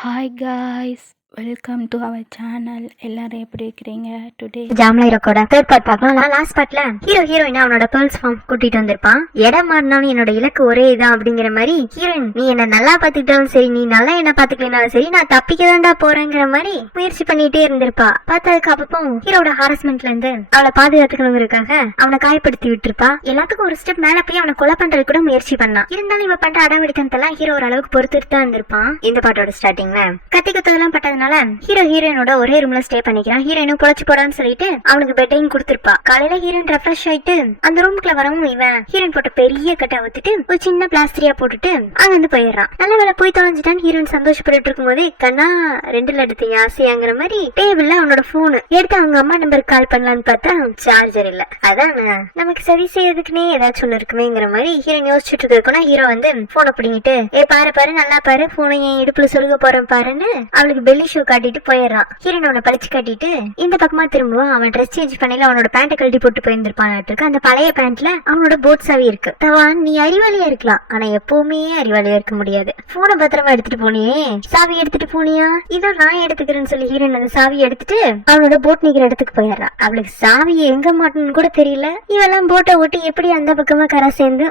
Hi guys, welcome to our channel. எல்லாரும் எப்படி இருக்கிறீங்க? டுடே ஜாம்ல இருக்கோட தேர்ட் பார்ட் பார்க்கலாம். லாஸ்ட் பார்ட்ல ஹீரோயினா அவனோட பேர்ல்ஸ் ஃபார்ம் கூட்டிட்டு வந்திருப்பான். இடம் மாறினாலும் என்னோட இலக்கு ஒரே இதான் அப்படிங்கிற மாதிரி ஹீரோயின் நீ என்ன நல்லா பாத்துக்கிட்டாலும் சரி, நீ நல்லா என்ன பாத்துக்கலனாலும் சரி, நான் தப்பிக்கதான்டா போறேங்கிற மாதிரி முயற்சி பண்ணிட்டே இருந்திருப்பா. பார்த்ததுக்கு அப்பப்போ ஹீரோட ஹாரஸ்மெண்ட்ல இருந்து அவளை பாதுகாத்துக்கணுங்கிறதுக்காக அவனை காயப்படுத்தி விட்டுருப்பா. எல்லாத்துக்கும் ஒரு ஸ்டெப் மேல போய் அவனை கொலை பண்றது கூட முயற்சி பண்ணான். இருந்தாலும் இவ பண்ற அடவடித்தனத்தெல்லாம் ஹீரோ ஓரளவுக்கு பொறுத்துட்டு தான் இருந்திருப்பான். இந்த பாட்டோட ஸ்டார்டிங்ல கத்தி குத்ததெல்லாம் பட்டதுனால ஹீரோ ஹீரோயினோட ஒரே ரூம்ல ஸ்டே பண்ணிக்கிறான். ஹீரோயினும் பொழைச்சு போடான்னு சொல்லிட்டு அவனுக்கு பெட்டையும் கொடுத்திருப்பா. காலையில ஹீரோயின் ரெஃப்ரெஷ் ஆயிட்டு அந்த ரூம்குள்ள வரவும் இவன் ஹீரோயின் போட்ட பெரிய கட்டை ஊத்திட்டு ஒரு சின்ன பிளாஸ்டரியா போட்டுட்டு அங்க இருந்து போயிடுறான். நல்ல வேலை போய் தொலைஞ்சிட்டான்னு ஹீரோயின் சந்தோஷப்பட்டு இருக்கும் போதே கண்ணா 2 எடுத்து ஆசையாங்கிற மாதிரி டேபிள்ல அவனோட போனு எடுத்து அவங்க அம்மா நம்பருக்கு கால் பண்ணலான்னு பார்த்தா சார்ஜர் இல்ல. அதான் நமக்கு சரி செய்யறதுக்குன்னே ஏதாச்சும் ஒண்ணு இருக்குமேங்கிற மாதிரி ஹீரோயின் யோசிச்சுட்டு இருக்கோம்னா ஹீரோ வந்து போனை பிடிங்கிட்டு பாரு பாரு நல்லா பாரு, போனை என் இடுப்புல சொருக போறேன் பாருன்னு அவளுக்கு பெல்லி ஷோ காட்டிட்டு போயிடுறான். ஹீரோயின் அவனை பழிச்சு காட்டிட்டு இந்த பக்கமா திரும்புவான். அவன் ட்ரெஸ் சேஞ்ச் பண்ணல அவனோட பேண்ட் கழட்டி போட்டு போயிருந்திருப்பான். அந்த பழைய பேண்ட்ல அவனோட போட் சாவி இருக்கு. தவான் நீ அறிவாளியா இருக்கலாம், ஆனா எப்பவுமே அறிவாளியா இருக்க முடியாது. போனை பத்திரமா எடுத்துட்டு போனியே, சாவி எடுத்துட்டு போனியா, இதோ நான் எடுத்துக்கிறேன்னு சொல்லி ஹீரோயின் அந்த சாவி எடுத்துட்டு அவனோட போட் நிக்கிற இடத்துக்கு போயிடுறான். அவளுக்கு சாவி எங்க மாட்டேன்னு கூட தெரியல. இவெல்லாம் போட்டை ஓட்டி எப்படி அந்த பக்கமா கரை சேர்ந்து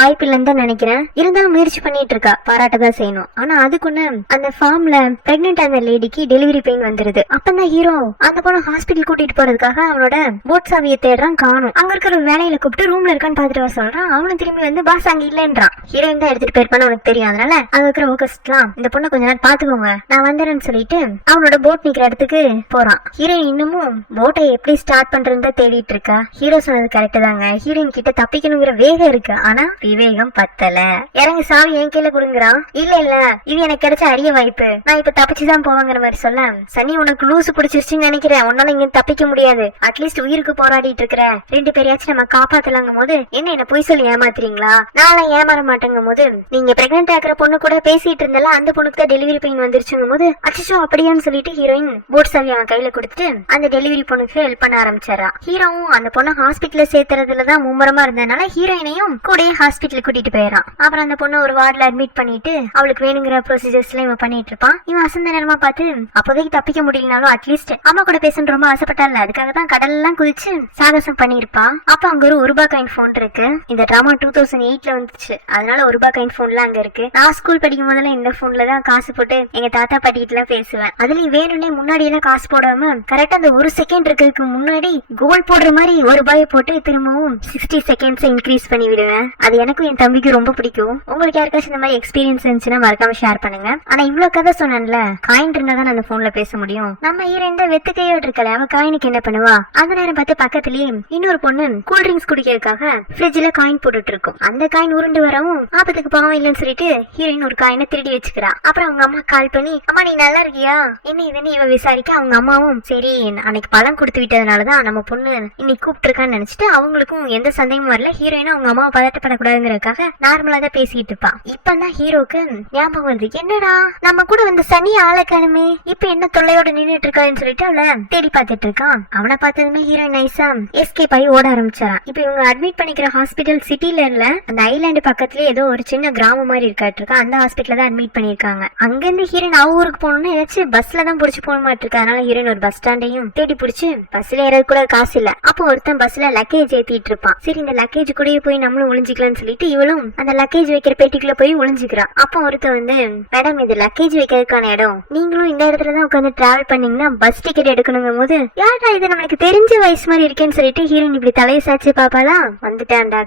வாய்ப்பு இல்லைன்னு தான் நினைக்கிறேன். இருந்தாலும் முயற்சி பண்ணிட்டு இருக்கா, பாராட்டதான் செய்யணும். ஆனா அதுக்குன்னு அந்த ஃபார்ம்ல பிரெக்னென்ட் அந்த லேடிக்கு டெலிவரி பெயின் வந்துருது. அப்பதான் ஹீரோ அந்த பொண்ணு ஹாஸ்பிட்டல் கூட்டிட்டு போறதுக்காக அவனோட போட் சாவியை தேடுறான். காணும். அங்க இருக்கிற ஒரு வேலையில கூப்பிட்டு ரூம்ல இருக்கான்னு பாத்துட்டு வர சொல்றான். அவனும் திரும்பி வந்து பாஸ் அங்க இல்லன்றான். ஹீரோயின் தான் எடுத்துட்டு போயிருப்பான்னு உனக்கு தெரியும். அதனால அங்க இருக்கிற ஒர்க்கர்ஸ்லாம் இந்த பொண்ணை கொஞ்ச நேரம் பாத்துக்கோங்க, நான் வந்துறேன்னு சொல்லிட்டு அவனோட போட் நிக்கிற இடத்துக்கு போறான். ஹீரோயின் இன்னமும் போட்டை எப்படி ஸ்டார்ட் பண்றதுன்னு தேடிட்டு இருக்கா. ஹீரோ சொன்னது கரெக்ட் தாங்க, ஹீரோயின் கிட்ட தப்பிக்கணுங்கிற வேகம் இருக்கு, ஆனா விவேகம் பத்தல. இறங்க சாவி என் கையில கொடுங்குறான். இல்ல இல்ல இது எனக்கு கிடைச்ச அரிய வாய்ப்பு, நான் இப்ப தப்பிச்சுதான் போவாங்கிற மாதிரி சொல்ல, சனி உனக்கு லூசு பிடிச்சிருச்சுன்னு நினைக்கிறேன், உன்னால இங்க தப்பிக்க முடியாது, அட்லீஸ்ட் உயிருக்கு போராடிட்டு இருக்கிற 2 பேரையாச்சும் நம்ம காப்பாத்தலாங்கும் போது என்ன பொய் சொல்லி ஏமாத்துறீங்களா, நான் ஏமாற மாட்டேங்கும் போது நீங்க பிரெக்னென்ட் ஆகிற பொண்ணு கூட பேசிட்டு இருந்தால அந்த பொண்ணுக்கு தான் டெலிவரி பெயின் வந்துருச்சுங்கும் போது அச்சோ அப்படியான்னு சொல்லிட்டு ஹீரோயின் போட் சாவி அவன் கையில கொடுத்துட்டு அந்த டெலிவரி பொண்ணுக்கு ஹெல்ப் பண்ண ஆரம்பிச்சாரா. ஹீரோவும் அந்த பொண்ணை ஹாஸ்பிட்டல்ல சேர்த்துறதுலதான் மும்முரமா இருந்ததுனால ஹீரோயினையும் கூட ஹாஸ்பிட்டல் கூட்டிட்டு போயிடறான். அப்புறம் அந்த பொண்ணு ஒரு வார்டுல அட்மிட் பண்ணிட்டு அவளுக்கு வேணுங்கிற ப்ரொசீஜர்ஸ் எல்லாம் இவன் பண்ணிட்டு இருப்பான். இவன் அசந்த நேரமா பார்த்து அப்போதைக்கு தப்பிக்க முடியலனாலும் அட்லீஸ்ட் அம்மா கூட பேசணும் ரொம்ப ஆசைப்பட்டால, அதுக்காக தான் கடல் எல்லாம் குதிச்சு சாகசம் பண்ணிருப்பா. அப்ப அங்க ஒரு ரூபா காயின் போன் இருக்கு. இந்த டிராமா 2008ல வந்துச்சு, அதனால ஒரு ரூபா காயின் போன்ல அங்க இருக்கு. நான் ஸ்கூல் படிக்கும் போதெல்லாம் இந்த போன்ல தான் காசு போட்டு எங்க தாத்தா பாட்டிகிட்ட எல்லாம் பேசுவேன். அதுலயும் வேணும்னே முன்னாடி எல்லாம் காசு போடாம கரெக்டா அந்த 1 செகண்ட் இருக்கிறதுக்கு முன்னாடி கோல் போடுற மாதிரி ₹1 போட்டு திரும்பவும் 60 செகண்ட்ஸ் இன்க்ரீஸ் பண்ணி விடுவேன். அது எனக்கும் என் தம்பிக்கு ரொம்ப பிடிக்கும். உங்களுக்கு யாருக்காச்சும் இந்த மாதிரி எக்ஸ்பீரியன்ஸ் இருந்துச்சுன்னா மறக்காம ஷேர் பண்ணுங்க. ஆனா இவ்வளவு கதை சொன்னேன்ல, காயின் இருந்தா தான் அந்த போன்ல பேச முடியும். நம்ம ஹீரோயின் வெத்துக்கையோடு இருக்கல, அவ காயினுக்கு என்ன பண்ணுவா, அந்த நேரம் பார்த்து பக்கத்துலயே இன்னொரு பொண்ணு கூல் ட்ரிங்க்ஸ் குடிக்கிறதுக்காக ஃப்ரிட்ஜ்ல காயின் போட்டுட்டு இருக்கும். அந்த காயின் உருண்டு வரவும் ஆபத்துக்கு பாவம் இல்லைன்னு சொல்லிட்டு ஹீரோயின் ஒரு காயினை திருடி வச்சுக்கிறா. அப்புறம் அவங்க அம்மா கால் பண்ணி அம்மா நீ நல்லா இருக்கியா என்ன இதுன்னு இவ விசாரிக்க அவங்க அம்மாவும் சரி அன்னைக்கு பழம் கொடுத்து விட்டதுனாலதான் நம்ம பொண்ணு இன்னைக்கு கூப்பிட்டு இருக்கான்னு நினைச்சிட்டு அவங்களுக்கும் எந்த சந்தேகமும் வரல. ஹீரோயினும் அவங்க அம்மாவை பதட்டப்படக்கூடாதுங்கிறதுக்காக நார்மலா தான் பேசிட்டு இருப்பான். இப்பதான் ஹீரோக்கு ஞாபகம் வருது, என்னடா நம்ம கூட வந்து சனி ஆளக்கானுமே இப்ப என்ன தொல்லையோட நின்னுட்டு இருக்கான்னு சொல்லிட்டு அவளை தேடி பார்த்துட்டு இருக்கான். அவனை பார்த்ததுமே ஹீரோயின் நைஸா எஸ்கேப் ஆகி ஓட ஆரம்பிச்சான். இப்ப இவங்க அட்மிட் பண்ணிக்கிற ஹாஸ்பிட்டல் சிட்டில இல்ல, அந்த ஐலாண்டு பக்கத்துலயே ஏதோ ஒரு சின்ன கிராமம் மாதிரி இருக்காட்டு அந்த ஹாஸ்பிட்டல தான் அட்மிட் பண்ணிருக்காங்க. அங்க இருந்து ஹீரோயின் அவ ஊருக்கு போகணும்னா ஏதாச்சும் பஸ்ல தான் புடிச்சு போக மாட்டிருக்கு. அதனால ஹீரோயின் ஒரு பஸ் ஸ்டாண்டையும் தேடி புடிச்சு பஸ்ல ஏறது கூட காசு இல்ல. அப்போ ஒருத்தன் பஸ்ல லக்கேஜ் ஏத்திட்டு இருப்பான். சரி இந்த லக்கேஜ் கூடயே போய் நம்மளும் ஒளிஞ்சிக்கலாம்னு சொல்லிட்டு இவளும் அந்த லக்கேஜ் வைக்கிற பெட்டிக்குள்ள போய் ஒளிஞ்சுக்கிறான். அப்போ ஒருத்தன் வந்து மேடம் இது லக்கேஜ் வைக்கிறதுக்கான இடம், நீங்களும் இந்த இடத்துலதான் உட்காந்து டிராவல் பண்ணீங்கன்னா பஸ் டிக்கெட் எடுக்கணுங்கும் போது யாரா இது நம்மளுக்கு தெரிஞ்ச வயசு மாதிரி இருக்கேன்னு சொல்லிட்டு ஹீரோயின் இப்படி தலையை சாச்சு பாப்பாளா, வந்துட்டான்டா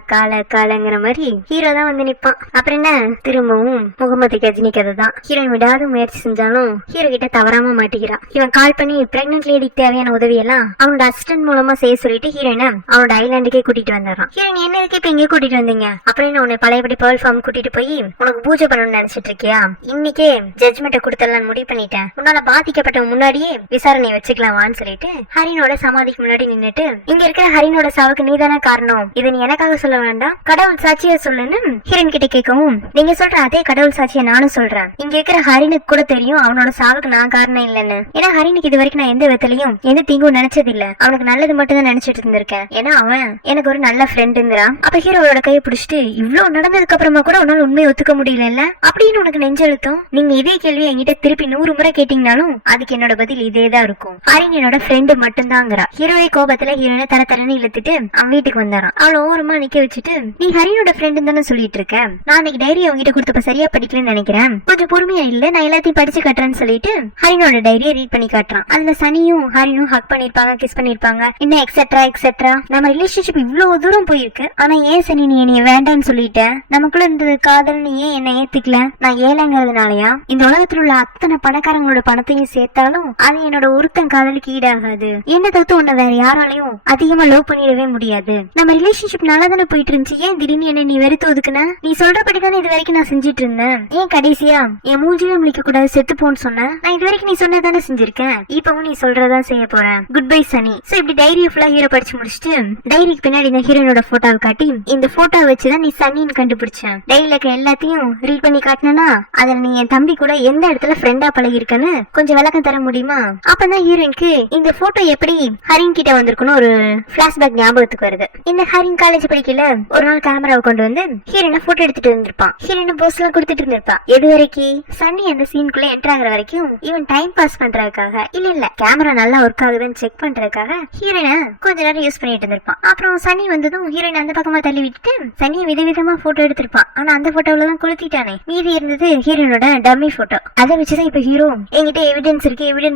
காலங்கிற மாதிரி ஹீரோ தான் வந்து நிப்பான். அப்புறம் என்ன திரும்பவும் முகமது கஜினி கதை தான். ஹீரோயின் விடாத முயற்சி செஞ்சாலும் ஹீரோ கிட்ட தவறாம மாட்டிக்கிறான். இவன் கால் பண்ணி பிரெக்னென்ட் லேடிக்கு தேவையான உதவி எல்லாம் அவனோட அசிஸ்டன்ட் மூலமா செய்ய சொல்லிட்டு ஹீரோயினை அவனோட ஐலாண்டுக்கே கூட்டிட்டு வந்துடுறான். ஹீரோயின் என்ன இருக்கு இப்ப இங்கே கூட்டிட்டு வந்தீங்க அப்படின்னு உன்னை பழையபடி பேர்ல் ஃபார்ம் கூட்டிட்டு போய் உனக்கு பூஜை பண்ணணும்னு நினைச்சிட்டு இருக்கியா, இன்னைக்கே ஜட்ஜ்மெண்ட்டை கொடுத்தலாம் முடிவு பண்ணிட்டேன், சொல்லிட்டேன், உன்னால பாதிக்கப்பட்ட முன்னாடியே விசாரணை வச்சுக்கலாமான்னு சொல்லிட்டு ஹரினோட சமாதிக்கு முன்னாடி நின்னுட்டு, இங்க இருக்கிற ஹரினோட சாவுக்கு நீதானே காரணம், இதை நீ எனக்காக சொல்ல வேண்டாம், கடவுள் சாட்சியை சொல்லுன்னு ஹீரோயின் கிட்ட கேட்கவும், நீங்க சொல்ற அதே கடவுள் சாட்சியை நானும் சொல்றேன், இங்க இருக்கிற ஹரினுக்கு கூட தெரியும் அவனோட சாவுக்கு நான் காரணம் இல்லைன்னு. ஏன்னா ஹரினுக்கு இது வரைக்கும் நான் எந்த விதத்திலையும் எந்த தீங்கும் நினைச்சது இல்ல, அவனுக்கு நல்லது மட்டும் தான் நினைச்சிட்டு இருந்திருக்கேன். ஏன்னா அவன் எனக்கு ஒரு நல்ல ஃப்ரெண்டுங்கிறான். அப்ப ஹீரோவோட கையை பிடிச்சிட்டு, இவ்வளவு நடந்ததுக்கு அப்புறமா கூட உன்னால உண்மையை ஒத்துக்க முடியல அப்படின்னு உனக்கு நெஞ்செழுத்தம், நீங்க இதே கேள்வி என்கிட்ட திருப்பி 100 முறை கேட்டீங்கனாலும் அதுக்கு என்னோட பதில் இதேதான் இருக்கும், ஹரின் என்னோட ஃப்ரெண்டு மட்டும்தாங்கிறா. ஹீரோயை கோபத்துல ஹீரோனை தரன்னு இழுத்துட்டு அவன் வீட்டுக்கு வந்தாரான். அவளை ஓரமா நிக்க வச்சுட்டு, நீ ஹரினோட ஃப்ரெண்டு தானே சொல்லிட்டு இருக்க, நான் அன்னைக்கு டைரி உங்ககிட்ட கொடுத்தப்ப சரியா படிக்கலன்னு நினைக்கிறேன், கொஞ்சம் பொறுமையா இல்ல, நான் எல்லாத்தையும் படிச்சு காட்டுறேன்னு சொல்லிட்டு ஹரினோட டைரியை ரீட் பண்ணி காட்டுறான். அதுல சனியும் ஹரினும் ஹக் பண்ணிருப்பாங்க, கிஸ் பண்ணிருப்பாங்க, இன்னும் எக்ஸெட்ரா எக்ஸெட்ரா. நம்ம ரிலேஷன்ஷிப் இவ்வளவு தூரம் போயிருக்கு, ஆனா ஏன் சனி நீ என்னைய வேண்டான்னு சொல்லிட்ட, நமக்குள்ள இருந்தது காதல், நீ ஏன் என்ன ஏத்துக்கல, நான் ஏழைங்கிறதுனாலயா, இந்த உலகத்துல உள்ள அத்தனை பணக்காரங்களோட பணத்தையும் சேர்த்தாலும் அது என்னோட ஒருத்தன் காதலுக்கு ஈடாகாது, என்ன தவிர்த்து உன்னை வேற யாராலையும் அதிகமா லவ் பண்ணிடவே முடியாது, நம்ம ரிலேஷன்ஷிப் நல்லா தானே போயிட்டு இருந்துச்சு, ஏன் திடீர்னு என்ன நீ வெறுத்து ஒதுக்குன, நீ சொல்றபடிதானே இது வரைக்கும் நான் செஞ்சிட்டு இருந்தேன், ஏன் கடைசியா என் மூஞ்சிலே முழிக்க கூடாது செத்து போன்னு சொன்ன, நான் இது வரைக்கும் நீ சொன்னதானே செஞ்சிருக்கேன், இப்பவும் நீ சொல்றதா செய்ய போறேன், குட் பை சனி. சோ இப்படி டைரி ஃபுல்லா ஹீரோ படிச்சு முடிச்சுட்டு டைரிக்கு பின்னாடி இந்த ஹீரோனோட போட்டோவை காட்டி, இந்த போட்டோ வச்சுதான் நீ சனின்னு கண்டுபிடிச்சேன், டைரியில இருக்க எல்லாத்தையும் ரீட் பண்ணி காட்டினா அதுல நீ என் தம்பி கூட எந்த இடத்துல ஃப்ரெண்டா பழகி இருக்கன்னு கொஞ்சம் விளக்கம் தர முடியுமா. அப்பதான் ஹீரோயினுக்கு இந்த போட்டோ எப்படி ஹரின் கிட்ட வந்திருக்குன்னு ஒரு பிளாஷ்பேக் ஞாபகத்துக்கு வருது. இந்த ஹரின் காலேஜ் படிக்கல ஒரு நாள் கேமராவை கொண்டு வந்து ஹீரோயினை போட்டோ எடுத்துட்டு வந்திருப்பான், ஹீரோயின் போஸ் எல்லாம் கொடுத்துட்டு இருந்திருப்பா. எது வரைக்கும் சன்னி அந்த சீனுக்குள்ள என்டர் ஆகுற வரைக்கும் இவன் டைம் பாஸ் பண்றதுக்காக இல்ல கேமரா நல்லா ஒர்க் ஆகுதுன்னு செக் பண்றதுக்காக ஹீரோயினை கொஞ்ச நேரம் யூஸ் பண்ணிட்டு இருந்திருப்பான். அப்புறம் சன்னி வந்ததும் ஹீரோயின் அந்த பக்கமா தள்ளி விட்டுட்டு சன்னியை விதவிதமா போட்டோ எடுத்திருப்பான். ஆனா அந்த போட்டோல தான் கொளுத்திட்டானே, மீதி இருந்தது ஹீரோயினோட டம்மி போட்டோ. அதை வச்சுதான் இப்ப ஹீரோ என்கிட்ட எவிடன்ஸ்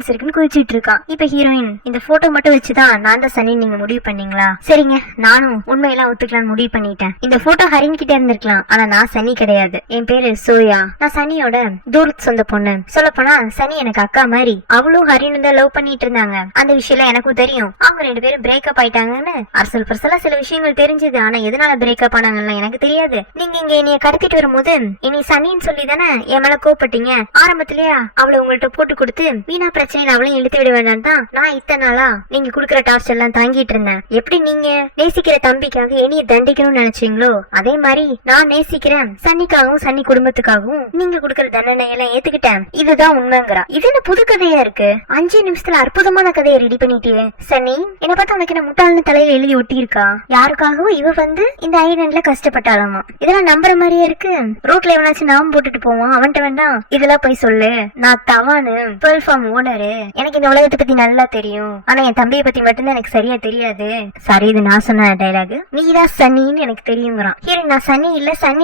இருக்குன்னு குதிச்சிட்டு இருக்கான். இப்ப ஹீரோயின் இந்த போட்டோ மட்டும் வச்சுதான் நான் தான் சன்னி நீங்க முடிவு பண்ணீங்களா, சரிங்க நானும் உண்மையெல்லாம் ஒத்துக்கலாம்னு முடிவு பண்ணிட்டேன், இந்த போட்டோ ஹரின் கிட்ட இருந்திருக்கலாம், ஆனா நான் சன்னி கிடையாது, என் பேரு சோயா, நான் சன்னியோட தூரத்து சொந்த பொண்ணு, சொல்ல போனா சன்னி எனக்கு அக்கா மாதிரி, அவளும் ஹரினும் தான் லவ் பண்ணிட்டு இருந்தாங்க, அந்த விஷயம் எனக்கும் தெரியும், அவங்க 2 பேரும் பிரேக்கப் ஆயிட்டாங்கன்னு அரசல் பரசலா சில விஷயங்கள் தெரிஞ்சது, ஆனா எதனால பிரேக்கப் ஆனாங்கன்னு எனக்கு தெரியாது, நீங்க இங்க என்னைய கடத்திட்டு வரும்போது இனி சன்னின்னு சொல்லி தானே என் மேல கோப்பட்டீங்க, ஆரம்பத்திலேயே அவளை உங்கள்ட்ட போட்டு கொடுத்து வீணா பிரச்சனையில அவளையும் இழுத்து விட வேண்டாம் தான் நான் இத்தனை நாளா நீங்க குடுக்கற டார்ச்சர் எல்லாம் தாங்கிட்டு இருந்தேன், எப்படி நீங்க நேசிக்கிற தம்பிக்காக என்னைய தண்டிக்கணும்னு நினைச்சீங்களோ அதே மாதிரி நான் நேசிக்கிறேன் சன்னிக்காகவும் சன்னி குடும்பத்துக்காகவும் நீங்க குடுக்கற தண்டனை எல்லாம் ஏத்துக்கிட்டேன், இதுதான் உண்மைங்கிறா. இது என்ன புது கதையா இருக்கு, 5 நிமிஷத்துல அற்புதமான கதையை ரெடி பண்ணிட்டே சன்னி, என்ன பார்த்தா உனக்கு என்ன முட்டாள்னு தலையில எழுதி ஒட்டி இருக்கா, யாருக்காகவும் இவ வந்து இந்த ஐலண்ட்ல கஷ்டப்பட்டாலாமா, இதெல்லாம் நம்புற மாதிரியே இருக்கு, ரோட்ல எவனாச்சும் நாம போட்டுட்டு போவான், அவன்கிட்ட வேண்டாம் இதெல்லாம் போய் சொல்லு, நான் தவானு பெர்ல் ஃபார்ம் ஓனரு, எனக்கு இந்த உலகத்தை பத்தி நல்லா தெரியும், ஆனா என் தம்பியை பத்தி மட்டும்தான் எனக்கு சரியா தெரியாது, சரி இது நான் சொன்ன டைலாக், நீதான் சன்னின்னு எனக்கு தெரியுங்கிறான். ஹீரோயின் நான் சன்னி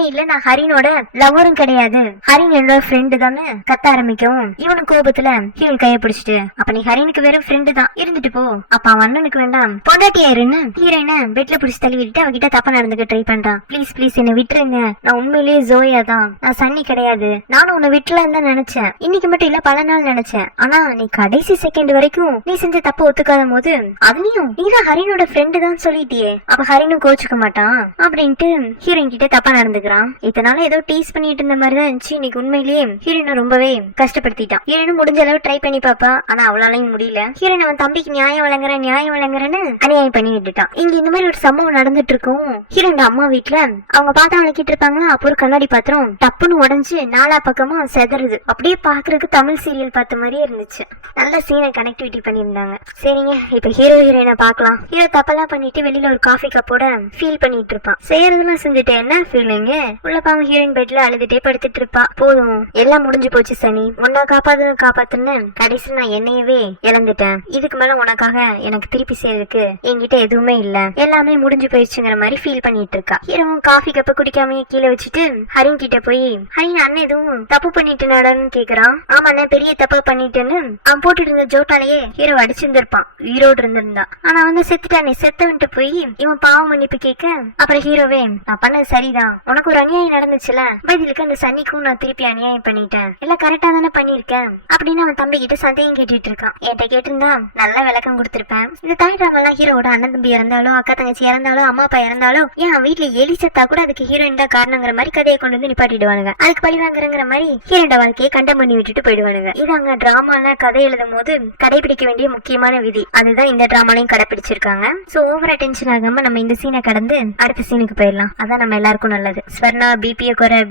இல்ல நான் ஹரினோட லவரும் கிடையாது, ஹரின் என்னோட ஃப்ரெண்டு தானே கத்த ஆரம்பிக்கவும் இவனுக்கு கோபத்துல ஹீரோயின் கையை பிடிச்சிட்டு, அப்ப நீ ஹரினுக்கு வெறும் ஃப்ரெண்டு தான் இருந்துட்டு போ, அப்ப அவன் அண்ணனுக்கு வேண்டாம் பொண்டாட்டியாருன்னு ஹீரோயினை பெட்ல பிடிச்சி தள்ளி விட்டு அவகிட்ட தப்பா நடந்துக்க ட்ரை பண்றான். ப்ளீஸ் என்ன விட்டுருங்க, நான் உண்மையிலேயே ஜோயா தான், நான் சன்னி கிடையாது, நானும் உன்னை விட்டுலாம் தான் நினைச்சேன், இன்னைக்கு மட்டும் இல்ல பல நாள் நினைச்சேன், ஆனா நீ கடைசி செகண்ட் வரைக்கும் நீ செஞ்ச தப்ப ஒத்துக்காத போது அதுலயும் நீதான் ஹரினோட ஃப்ரெண்டு தான் சொல்லிட்டியே, அப்ப ஹரினும் கோச்சுக்க மாட்டான் அப்படின்ட்டு ஹீரோயின் கிட்ட தப்பா நடந்துக்கிறான். இதனால ஏதோ டீஸ் பண்ணிட்டு இருந்த மாதிரி தான் இருந்துச்சு, இன்னைக்கு உண்மையிலேயே ஹீரோயினை ரொம்பவே கஷ்டப்படுத்திட்டான். ஹீரோயினும் முடிஞ்ச அளவு ட்ரை பண்ணி பாப்பா, ஆனா அவளாலையும் முடியல. ஹீரோயின் அவன் தம்பிக்கு நியாயம் வழங்குறேன்னு அநியாயம் பண்ணி விட்டுட்டான். இங்க இந்த மாதிரி ஒரு சம்பவம் நடந்துட்டு இருக்கும். ஹீரோயின் அம்மா வீட்டுல அவங்க பாத்திரம் விளக்கிட்டு இருப்பாங்களா, அப்போ ஒரு கண்ணாடி பாத்திரம் டப்புன்னு உடஞ்சு 4 பக்கமா செதறுது, அப்படியே பாக்குறதுக்கு தமிழ் சீரியல் பார்த்த மாதிரியே இருந்துச்சு. நல்ல சீனை கனெக்டிவிட்டி பண்ணியிருந்தாங்க. சரிங்க இப்ப ஹீரோயினை பாக்கலாம். ஹீரோ தப்பெல்லாம் பண்ணிட்டு வெளியில ஒரு காஃபி கப்போட ஃபீல் பண்ணிட்டு இருப்பான். செய்யறதெல்லாம் செஞ்சுட்டு என்ன ஃபீலிங், உள்ள பாவம் ஹீரோயின் பெட்ல அழுதுட்டே படுத்துட்டு இருப்பா. போதும் எல்லாம் முடிஞ்சு போச்சு சனி, உன்னை காப்பாத்துன்னு கடைசியில் நான் என்னையவே இழந்துட்டேன், இதுக்கு மேல உனக்காக எனக்கு திருப்பி செய்யறதுக்கு என்கிட்ட எதுவுமே இல்ல, எல்லாமே முடிஞ்சு போயிடுச்சுங்கிற மாதிரி ஃபீல் பண்ணிட்டு இருக்கா. ஹீரோவும் காஃபி கப்ப குடிக்காமயே கீழே வச்சுட்டு ஹரின் கிட்ட போய், ஹரின் அண்ணன் எதுவும் தப்பு பண்ணிட்டு நடன்னு கேக்குறான். ஆமா அண்ணன் பெரிய தப்பா பண்ணிட்டேன்னு அவன் போட்டுட்டு இருந்த ஜோட்டாலேயே ஹீரோ அடிச்சிருந்திருப்பான் உயிரோடு இருந்திருந்தா. ஆனா வந்து செத்துட்டானே, செத்தவன்ட்டு போய் இவன் பாவம் மன்னிப்பு கேட்க அப்புறம் ஹீரோவே நான் பண்ணது சரிதான், உனக்கு ஒரு அநியாயம் நடந்துச்சுல, பதிலுக்கு அந்த சன்னிக்கும் நான் திருப்பி அநியாயம் பண்ணிட்டேன், எல்லாம் கரெக்டா தானே பண்ணிருக்கேன் அப்படின்னு அவன் தம்பி கிட்ட சந்தேகம் கேட்டுட்டு இருக்கான். என்கிட்ட கேட்டிருந்தா நல்ல விளக்கம் கொடுத்திருப்பேன். இந்த தாய் டிராமா எல்லாம் ஹீரோட அண்ணன் தம்பி இறந்தாலும் அக்கா தங்கச்சி இறந்தாலும் அம்மா அப்பா இறந்தாலும் ஏன் வீட்டுல எலி செத்தா கூட அதுக்கு ஹீரோயின் தான் காரணங்கிற மாதிரி கதையை கொண்டு வந்து நிப்பாட்டிடுவானுங்க. அதுக்கு பழி வாங்குறங்கிற மாதிரி ஹீரோட வாழ்க்கையை கண்டம் பண்ணி விட்டுட்டு போயிடுவாங்க. போயிடுவானுங்க. இதாங்க டிராமால கதை எழுதும் போது கடைபிடிக்க வேண்டிய முக்கியமான விதி. அதுதான் இந்த டிராமாலையும் கடைபிடிச்சிருக்காங்க. சோ ஓவரா டென்ஷன் ஆகாம நம்ம இந்த சீனை கடந்து அடுத்த சீனுக்கு போயிடலாம். அதான் நம்ம எல்லாருக்கும் நல்லது. ஸ்வர்ணா பிபிஏ குறை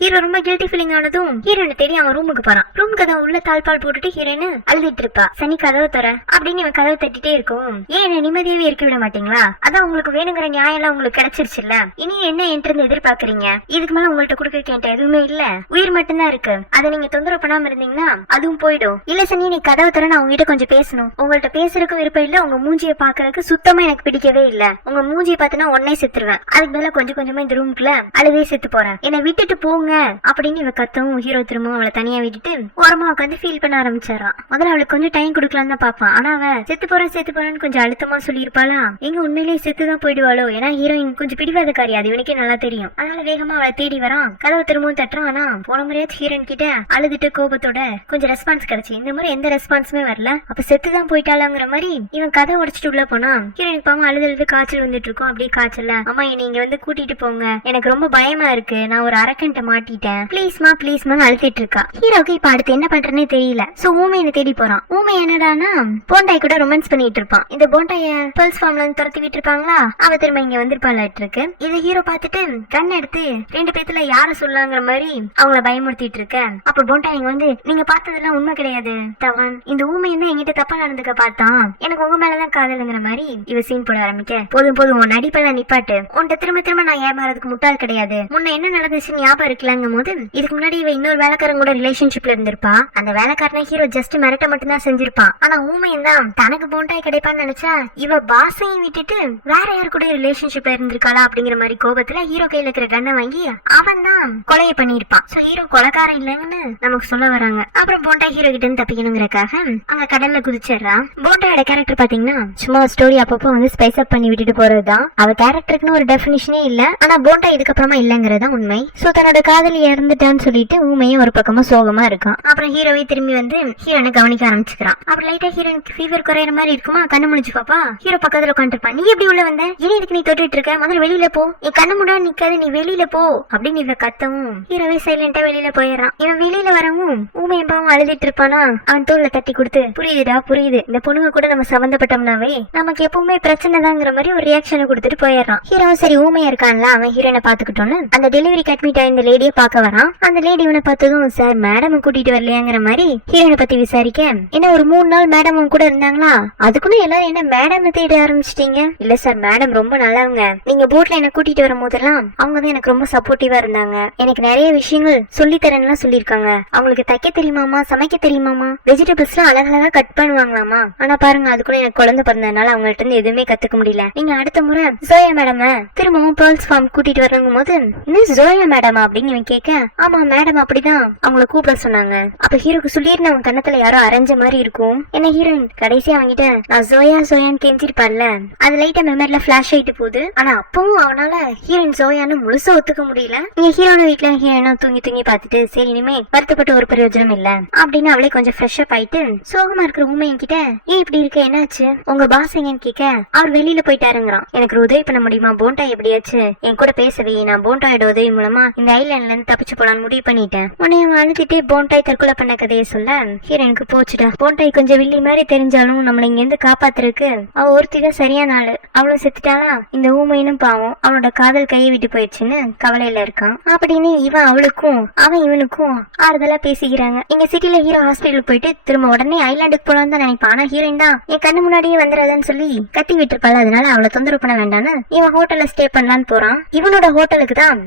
ஹீரோ ரொம்ப கில்ட்டி ஃபீலிங் ஆனதும் ஹீரோனை தேடி அவன் ரூமுக்கு போறான். ரூமுக்கு தான் உள்ள தாழ்பால் போட்டுட்டு ஹீரோயின் அழுதுட்டு இருப்பா. சனி கதவை தர அப்படின்னு இவன் கதவை தட்டிட்டே இருக்கும். ஏன் என்ன நிம்மதியாவே இருக்க விட மாட்டீங்களா? அதான் உங்களுக்கு வேணுங்கிற நியாயம் எல்லாம் உங்களுக்கு கிடைச்சிருச்சுல்ல, இனி என்ன என்கிட்ட எதிர்பார்க்கறீங்க? இதுக்கு மேல உங்கள்ட்ட கொடுக்க கேட்ட எதுவுமே இல்ல, உயிர் மட்டும்தான் இருக்கு. அதை நீங்க தொந்தரவு பண்ணாம இருந்தீங்கன்னா அதுவும் போயிடும். இல்ல சனி நீ கதவை தர, நான் உங்ககிட்ட கொஞ்சம் பேசணும். உங்கள்ட்ட பேசுறதுக்கு விருப்பம் இல்ல, உங்க மூஞ்சியை பாக்குறதுக்கு சுத்தமா எனக்கு பிடிக்கவே இல்ல. உங்க மூஞ்சியை பார்த்தனா உடனே செத்துருவேன். அதுக்கு மேல கொஞ்சம் கொஞ்சமா இந்த ரூமுக்குள்ள அழுதே செத்து போறேன், என்னை விட்டுட்டு போங்க அப்படின்னு இவ கத்தவும் ஹீரோ திரும்பவும் அவளை தனியா விட்டுட்டு ஓரமா உட்காந்து ஃபீல் பண்ண ஆரம்பிச்சாரான். முதல்ல அவளுக்கு கொஞ்சம் டைம் கொடுக்கலாம் தான் பாப்பான். ஆனா அவ செத்து போறேன்னு கொஞ்சம் அழுத்தமா சொல்லியிருப்பாளா? எங்க உண்மையிலேயே செத்துதான் போயிடுவாளோ? ஏன்னா ஹீரோயின் கொஞ்சம் பிடிவாதக்காரி, அது இவனுக்கே நல்லா தெரியும். அதனால வேகமா அவளை தேடி வரான். கதவை திரும்பவும் தட்டுறான். ஆனா போன முறையாச்சும் ஹீரோயின் கிட்ட அழுதுட்டு கோபத்தோட கொஞ்சம் ரெஸ்பான்ஸ் கிடைச்சு, இந்த மாதிரி எந்த ரெஸ்பான்ஸுமே வரல. அப்ப செத்துதான் போயிட்டாளாங்கிற மாதிரி இவன் கதை உடைச்சிட்டு உள்ள போனா ஹீரோயின் பாவம் அழுது காய்ச்சல் வந்துட்டு இருக்கும். அப்படியே காய்ச்சல்ல அம்மா என்னை இங்க வந்து கூட்டிட்டு போங்க, எனக்கு ரொம்ப பயமா இருக்கு, நான் ஒரு அரக்கன்ட்ட மாட்டிட்டேன், பிளீஸ்மா அழுத்திட்டு இருக்கா. ஹீரோக்கு இப்ப அடுத்து என்ன பண்றேன்னே தெரியல. சோ ஊமையை தேடி போறான். ஊமை என்னடானா போண்டாய் கூட ரொமான்ஸ் பண்ணிட்டு இருப்பான். இந்த போண்டாய பல்ஸ் ஃபார்ம்ல துரத்தி விட்டு இருப்பாங்களா, அவ திரும்ப இங்க வந்திருப்பாளாட்டு இருக்கு. இதை ஹீரோ பார்த்துட்டு கண் எடுத்து ரெண்டு பேத்துல யார சொல்லாங்கிற மாதிரி அவங்கள பயமுறுத்திட்டு இருக்க. அப்ப போண்டாய் இங்க வந்து நீங்க பார்த்ததெல்லாம் உண்மை கிடையாது தவன், இந்த ஊமை என்ன எங்கிட்ட தப்பா நடந்துக்க பார்த்தான், எனக்கு உங்க மேலதான் காதலுங்கிற மாதிரி இவ சீன் போட ஆரம்பிக்க. போதும் உன் நடிப்பெல்லாம் நிப்பாட்டு, உன்கிட்ட திரும்ப நான் ஏமாறதுக்கு முட்டாள் கிடையாது. முன்ன என்ன நடந்துச்சு ஞாபகம் இருக்கலாங்கும் போது இதுக்கு முன்னாடி இவ இன்னொரு வேலைக்காரன் கூட ரிலேஷன்ஷிப்ல இருந்திருப்பா. அந்த வேலைக்காரனை ஹீரோ ஜஸ்ட் மிரட்ட மட்டும் தான் செஞ்சிருப்பான். ஆனா ஊமையன் தான் தனக்கு போண்டாய் கிடைப்பான்னு நினைச்சா இவ பாசையும் விட்டுட்டு வேற யாரு கூட ரிலேஷன்ஷிப்ல இருந்திருக்காளா அப்படிங்கிற மாதிரி கோபத்துல ஹீரோ கையில இருக்கிற கண்ணை வாங்கி அவன் தான் கொலையை பண்ணிருப்பான். சோ ஹீரோ கொலைக்காரன் இல்லைன்னு நமக்கு சொல்ல வராங்க. அப்புறம் போண்டாய் ஹீரோ கிட்ட இருந்து தப்பிக்கணுங்கிறக்காக அங்க கடல்ல குதிச்சிடறான். போண்டாயோட கேரக்டர் பாத்தீங்கன்னா சும்மா ஸ்டோரி அப்பப்போ வந்து ஸ்பைஸ் அப் பண்ணி விட்டுட்டு போறதுதான். அவ கேரக்டருக்குன்னு ஒரு டெபினிஷனே இல்ல. ஆனா போண்டா இதுக்கப்புறமா இல்லங்கிறதா உண்மை. சோ தன்னோட காதலி இறந்துட்டான்னு சொல்லிட்டு ஊமையும் ஒரு பக்கமா சோகமா இருக்கான். அப்புறம் ஹீரோவை திரும்பி வந்து ஹீரோனை கவனிக்க ஆரம்பிச்சுக்கிறான். அப்புறம் லைட்டா ஹீரோனுக்கு ஃபீவர் குறையிற மாதிரி இருக்குமா, கண்ணு முடிச்சு பாப்பா. ஹீரோ பக்கத்துல உட்காந்துருப்பான். நீ எப்படி உள்ள வந்த, ஏன் இதுக்கு நீ தொட்டுட்டு இருக்க, முதல்ல வெளியில போ, என் கண்ணு முடா நிக்காது, நீ வெளியில போ அப்படின்னு இவ கத்தவும் ஹீரோவே சைலண்டா வெளியில போயிடறான். இவன் வெளியில வரவும் ஊமையும் பாவம் அழுதிட்டு இருப்பானா, அவன் தோல்ல தட்டி கொடுத்து புரியுதுடா புரியுது, இந்த பொண்ணுங்க கூட நம்ம சம்பந்தப்பட்டோம்னாவே நமக்கு எப்பவுமே பிரச்சனை தாங்கிற மாதிரி ஒரு ரியாக்ஷனை கொடுத்துட்டு போயிடறான். ஹீரோ சரி ஊமையா இருக்கான்ல, அவன் ஹீரோனை பாத்துக்கிட்டோன்னு அந்த டெலிவரிக்கு அட்மிட் ஆயிருந்த லேடியை பார்க்க வரான். அந்த லேடி இவனை பார்த்ததும் சார் மேடம் கூட்டிட்டு வரலையாங்கிற மாதிரி ஹீரோனை பத்தி விசாரிக்க, என்ன ஒரு 3 நாள் மேடம் கூட இருந்தாங்களா, அதுக்குன்னு எல்லாரும் என்ன மேடம் தேட ஆரம்பிச்சிட்டீங்க? இல்ல சார் மேடம் ரொம்ப நல்லவங்க, நீங்க போட்ல என்ன கூட்டிட்டு வரும் போதெல்லாம் அவங்க தான் எனக்கு ரொம்ப சப்போர்ட்டிவா இருந்தாங்க, எனக்கு நிறைய விஷயங்கள் சொல்லி தரேன்லாம் சொல்லிருக்காங்க. அவங்களுக்கு தைக்க தெரியுமாமா, சமைக்க தெரியுமாமா, வெஜிடபிள்ஸ் எல்லாம் அழகழகா கட் பண்ணுவாங்களாமா. ஆனா பாருங்க அதுக்குள்ள எனக்கு குழந்தை பிறந்ததுனால அவங்கள்ட்ட இருந்து எதுவுமே கத்துக்க முடியல. நீங்க அடுத்த முறை ஜோயா மேடம் திரும்பவும் பேர்ல்ஸ் ஃபார்ம் கூட்டிட்டு வரணும் போது இன்னும் ஜோயா மேடமா அப்படின்னு இவன் கேட்க, ஆமா மேடம் அப்படிதான் அவங்கள கூப்பிட சொன்னாங்க. அப்ப ஹீரோக்கு சொல்லிருந்த அவன் கண்ணத்துல யாரோ அரைஞ்ச மாதிரி இருக்கும். என்ன ஹீரோயின் கடைசியா அவங்கிட்ட நான் ஜோயான்னு கெஞ்சிருப்பான்ல, அது லைட்டா மெமரில பிளாஷ் ஆயிட்டு போகுது. ஆனா அப்பவும் அவனால ஹீரோயின் ஜோயான்னு முழுசா ஒத்துக்க முடியல. நீங்க ஹீரோன வீட்டுல ஹீரோயினா தூங்கி பார்த்துட்டு சரி இனிமே வருத்தப்பட்ட ஒரு பிரயோஜனம் இல்ல அப்படின்னு அவளே கொஞ்சம் ஃப்ரெஷ் அப் ஆயிட்டு சோகமா இருக்கிற ஊமையன் கிட்ட ஏன் இப்படி இருக்க, என்னாச்சு, உங்க பாஸ் எங்கன்னு கேட்க அவர் வெளியில போயிட்டாருங்கிறான். எனக்கு ஒரு உதவி பண்ண முடியுமா, போண்டா எப்படியாச்சு என் கூட பேசவே, நான் போண்டாயோட உதவி மூலமா இந்த ஐலாண்ட்ல இருந்து தப்பிச்சு போலான்னு முடிவு பண்ணிட்டேன். உன்னை அவன் அழுத்திட்டே போண்டாய் தற்கொலை பண்ண கதையை சொல்ல ஹீரோனுக்கு போச்சுடா, போண்டாய் கொஞ்சம் வில்லி மாதிரி தெரிஞ்சாலும் நம்மள இங்க இருந்து காப்பாத்துறதுக்கு அவ ஒருத்திதான் சரியான ஆளு, அவளும் செத்துட்டாளா, இந்த ஊமையினும் பாவம் அவனோட காதல் கையை விட்டு போயிடுச்சுன்னு கவலையில இருக்கான் அப்படின்னு இவன் அவளுக்கும் அவன் இவனுக்கும் ஆறுதலா பேசிக்கிறாங்க. இங்க சிட்டில ஹீரோ ஹாஸ்பிட்டலுக்கு போயிட்டு திரும்ப உடனே ஐலாண்டுக்கு போலான்னு தான் நினைப்பான். ஆனா ஹீரோயின் தான் என் கண்ணு முன்னாடியே வந்துடாதான்னு சொல்லி கத்தி விட்டுருப்பாள், அதனால அவளை தொந்தரவு பண்ண வேண்டாம்னு இவன் ஹோட்டல்ல ஸ்டே பண்ணலான்னு போறான். இவனோட ஹோட்டலுக்கு தான்